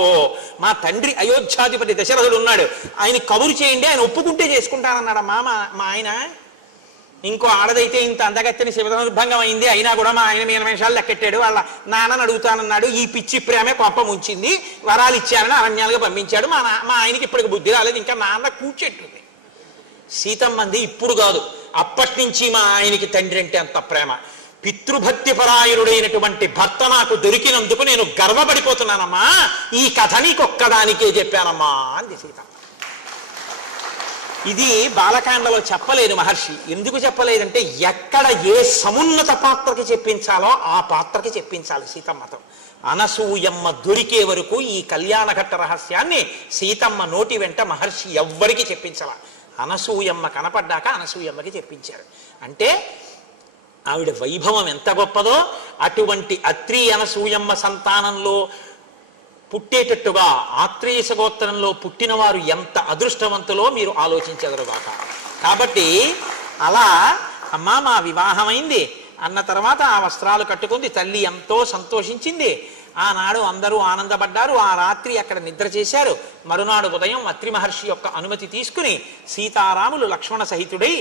మా తండ్రి అయోధ్యాధిపతి దశరథుడు ఉన్నాడు, ఆయన కబురు చేయండి, ఆయన ఒప్పుకుంటే చేసుకుంటానన్నాడు మా ఆయన. ఇంకో ఆడదైతే ఇంత అందగత్తెని శివధనుర్భంగం అయింది, అయినా కూడా మా ఆయన మీన నిమిషాలు లెక్కెట్టాడు. వాళ్ళ నాన్నని అడుగుతానన్నాడు, ఈ పిచ్చి ప్రేమే కొంప ముంచింది, వరాలు ఇచ్చారని అరణ్యాలుగా పంపించాడు. మా ఆయనకి ఇప్పటికి బుద్ధి రాలేదు, ఇంకా నాన్న కూర్చెట్టుంది. సీతమ్మంది ఇప్పుడు కాదు, అప్పటి నుంచి మా ఆయనకి తండ్రి అంటే అంత ప్రేమ. పితృభక్తి పరాయణుడైనటువంటి భర్త నాకు దొరికినందుకు నేను గర్వపడిపోతున్నానమ్మా. ఈ కథ నీకొక్కదానికే చెప్పానమ్మా అంది సీతమ్మ. ఇది బాలకాండలో చెప్పలేదు మహర్షి. ఎందుకు చెప్పలేదంటే ఎక్కడ ఏ సమున్నత పాత్రకి చెప్పించాలో ఆ పాత్రకి చెప్పించాలి సీతమ్మతో. అనసూయమ్మ దొరికే వరకు ఈ కళ్యాణఘట్ట రహస్యాన్ని సీతమ్మ నోటి వెంట మహర్షి ఎవ్వరికి చెప్పించాల. అనసూయమ్మ కనపడ్డాక అనసూయమ్మకి చెప్పించారు. అంటే ఆవిడ వైభవం ఎంత గొప్పదో, అటువంటి అత్రి అనసూయమ్మ సంతానంలో పుట్టేటట్టుగా ఆత్రేయస గోత్రంలో పుట్టినవారు ఎంత అదృష్టవంతులో మీరు ఆలోచించగలగాక. కాబట్టి అలా అమ్మా మా వివాహమైంది అన్న తర్వాత ఆ వస్త్రాలు కట్టుకుంది. తల్లి ఎంతో సంతోషించింది. ఆనాడు అందరూ ఆనందపడ్డారు. ఆ రాత్రి అక్కడ నిద్ర చేశారు. మరునాడు ఉదయం అత్రి మహర్షి యొక్క అనుమతి తీసుకుని సీతారాములు లక్ష్మణ సహితుడై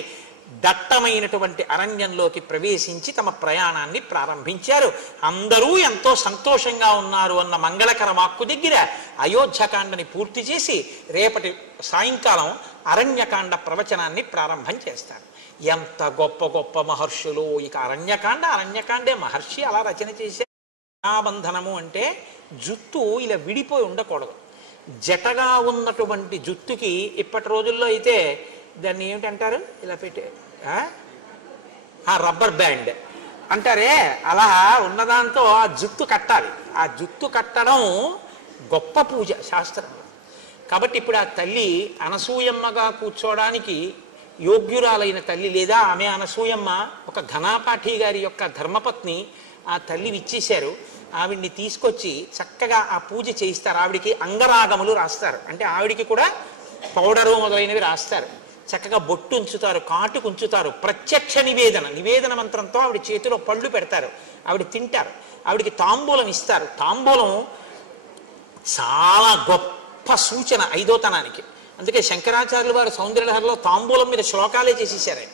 దట్టమైనటువంటి అరణ్యంలోకి ప్రవేశించి తమ ప్రయాణాన్ని ప్రారంభించారు. అందరూ ఎంతో సంతోషంగా ఉన్నారు అన్న మంగళకర వాక్కు దగ్గర అయోధ్యకాండని పూర్తి చేసి రేపటి సాయంకాలం అరణ్యకాండ ప్రవచనాన్ని ప్రారంభం చేస్తారు. ఎంత గొప్ప గొప్ప మహర్షులు! ఇక అరణ్యకాండే మహర్షి అలా రచన చేశారు. బంధనము అంటే జుత్తు ఇలా విడిపోయి ఉండకూడదు. జటగా ఉన్నటువంటి జుత్తుకి ఇప్పటి రోజుల్లో అయితే దాన్ని ఏమిటంటారు, ఇలా పెట్టే రబ్బర్ బ్యాండ్ అంటారే, అలా ఉన్నదాంతో ఆ జుత్తు కట్టాలి. ఆ జుత్తు కట్టడం గొప్ప పూజ శాస్త్రంలో. కాబట్టి ఇప్పుడు ఆ తల్లి అనసూయమ్మగా కూర్చోవడానికి యోగ్యురాలైన తల్లి, లేదా ఆమె అనసూయమ్మ ఒక ఘనాపాఠి గారి యొక్క ధర్మపత్ని, ఆ తల్లి ఇచ్చేశారు. ఆవిడ్ని తీసుకొచ్చి చక్కగా ఆ పూజ చేయిస్తారు. ఆవిడికి అంగరాగములు రాస్తారు, అంటే ఆవిడికి కూడా పౌడరు మొదలైనవి రాస్తారు. చక్కగా బొట్టు ఉంచుతారు, కాటుకు ఉంచుతారు. ప్రత్యక్ష నివేదన మంత్రంతో ఆవిడ చేతిలో పళ్ళు పెడతారు, ఆవిడ తింటారు. ఆవిడికి తాంబూలం ఇస్తారు. తాంబూలం చాలా గొప్ప సూచన ఐదోతనానికి. అందుకే శంకరాచార్యులు వారు సౌందర్యలహరిలో తాంబూలం మీద శ్లోకాలే చేసేసారు ఆయన.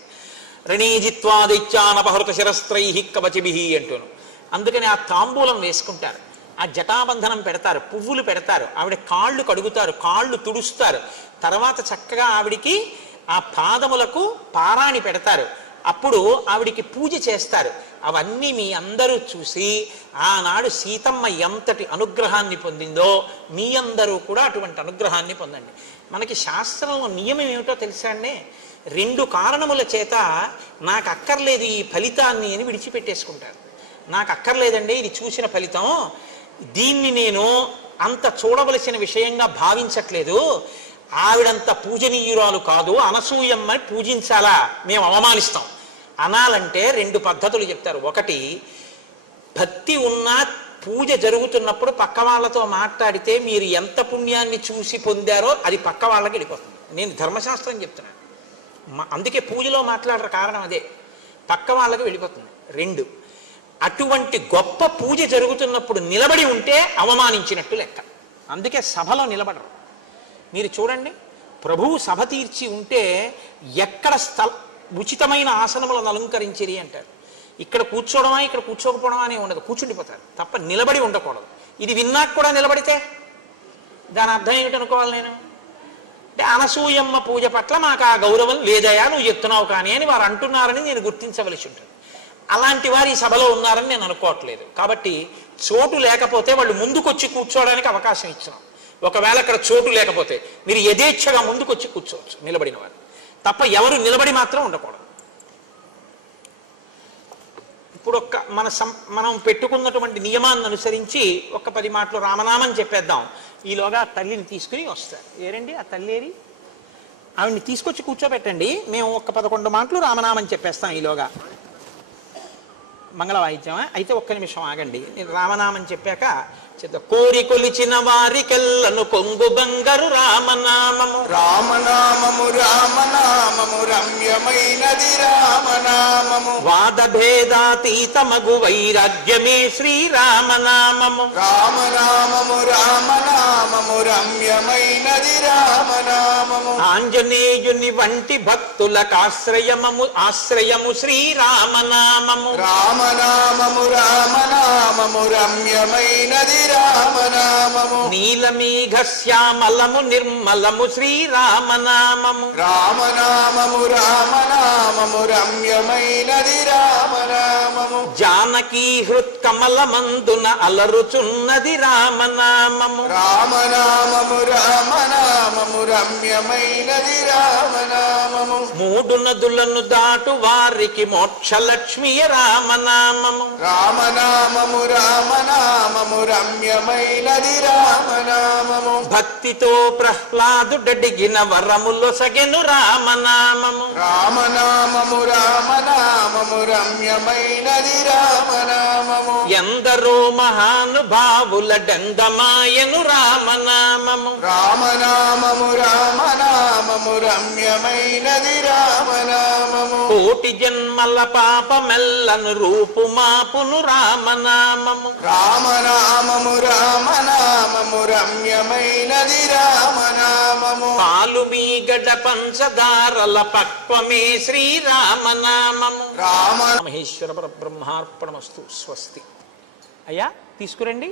రణీజిత్వా దైత్యానపహృత శిరస్త్రై కవచిభిః అంటూను. అందుకని ఆ తాంబూలం వేసుకుంటారు, ఆ జటాబంధనం పెడతారు, పువ్వులు పెడతారు, ఆవిడ కాళ్ళు కడుగుతారు, కాళ్ళు తుడుస్తారు. తర్వాత చక్కగా ఆవిడికి ఆ పాదములకు పారాణి పెడతారు. అప్పుడు ఆవిడికి పూజ చేస్తారు. అవన్నీ మీ అందరూ చూసి ఆనాడు సీతమ్మ ఎంతటి అనుగ్రహాన్ని పొందిందో మీ అందరూ కూడా అటువంటి అనుగ్రహాన్ని పొందండి. మనకి శాస్త్రంలో నియమం ఏమిటో తెలుసా అండి? 2 కారణముల చేత నాకు అక్కర్లేదు ఈ ఫలితాన్ని అని విడిచిపెట్టేసుకుంటారు. నాకు అక్కర్లేదండి ఇది చూసిన ఫలితం, దీన్ని నేను అంత చూడవలసిన విషయంగా భావించట్లేదు, ఆవిడంత పూజనీయురాలు కాదు, అనసూయమ్మని పూజించాలా, మేము అవమానిస్తాం అనాలంటే 2 పద్ధతులు చెప్తారు. ఒకటి, భక్తి ఉన్నా పూజ జరుగుతున్నప్పుడు పక్క వాళ్ళతో మాట్లాడితే మీరు ఎంత పుణ్యాన్ని చూసి పొందారో అది పక్క వాళ్ళకి వెళ్ళిపోతుంది. నేను ధర్మశాస్త్రం చెప్తున్నాను, అందుకే పూజలో మాట్లాడరు, కారణం అదే, పక్క వాళ్ళకి వెళ్ళిపోతుంది. 2, అటువంటి గొప్ప పూజ జరుగుతున్నప్పుడు నిలబడి ఉంటే అవమానించినట్టు లెక్క. అందుకే సభలో నిలబడరు. మీరు చూడండి, ప్రభువు సభ తీర్చి ఉంటే ఎక్కడ ఉచితమైన ఆసనములను అలంకరించిరి అంటారు. ఇక్కడ కూర్చోవడమా ఇక్కడ కూర్చోకపోవడమా అని ఉండదు, కూర్చుండిపోతారు తప్ప నిలబడి ఉండకూడదు. ఇది విన్నాక కూడా నిలబడితే దాని అర్థం ఏమిటనుకోవాలి నేను? అంటే అనసూయమ్మ పూజ పట్ల మాకు ఆ గౌరవం లేదయా, నువ్వు చెప్తున్నావు కానీ అని వారు అంటున్నారని నేను గుర్తించవలసి ఉంటుంది. అలాంటి వారు ఈ సభలో ఉన్నారని నేను అనుకోవట్లేదు. కాబట్టి చోటు లేకపోతే వాళ్ళు ముందుకొచ్చి కూర్చోవడానికి అవకాశం ఇచ్చినాం. ఒకవేళ అక్కడ చోటు లేకపోతే మీరు యథేచ్ఛగా ముందుకొచ్చి కూర్చోవచ్చు నిలబడిన వారు, తప్ప ఎవరు నిలబడి మాత్రం ఉండకూడదు. ఇప్పుడు మనం పెట్టుకున్నటువంటి నియమాన్ని అనుసరించి 10 మాటలు రామనామం చెప్పేద్దాం. ఈలోగా తల్లిని తీసుకుని వస్తారు. ఏరండి ఆ తల్లేరి? ఆవిడ్ని తీసుకొచ్చి కూర్చోబెట్టండి, మేము 11 మాటలు రామనామం చెప్పేస్తాం. ఈలోగా మంగళ వాయిద్యమా? అయితే 1 నిమిషం ఆగండి, నేను రామనామం చెప్పాక చెప్తా. కోరి కొలిచిన వారికెల్లను కొంగు బంగారు రామనామము, రామనామము రామనామము రమ్యమైనది రామనామము, వాద భేదాతీతమగు వైరాగ్యమే శ్రీరామనామము, రామనామము రామనామము రమ్యమైనది రామనామము, ఆంజనేయుని వంటి భక్తులకాశ్రయము శ్రీరామనామము, రామనామము రామనామము రమ్యమైనది రామనామము, నీలమేఘ శ్యామలము నిర్మలము శ్రీరామనామము, రామనామము రామనామము రమ్యమైనది రామనామము, జానకీ హృత్కమలమందున అలరుచున్నది రామనామము, రామనామము రామనామము రమ్యమైనది రామనామము, 3 నదులను దాటు వారికి మోక్షలక్ష్మియ రామనామము, రామనామము రామనామము రమ్యమైనది రామనామము, భక్తితో ప్రహ్లాదుడడిగిన వరములొసగెను రామనామము, రామనామము రామనామము రమ్యమైనది రామనామము, ఎందరో మహానుభావుల డంగమాయను రామనామము, రామనామము రామనామము రమ్యమైనది రామనామము, కోటి జన్మల పాపమెల్లను రూపుమాపును రామనామము, రామనామము రామనామము రమ్యమైనది రామనామము, పాలు మీగడ పంచదారల పక్వమే శ్రీరామనామము. రామ మహేశ్వర పరబ్రహ్మార్పణమస్తు. స్వస్తి. అయ్యా తీసుకురండి.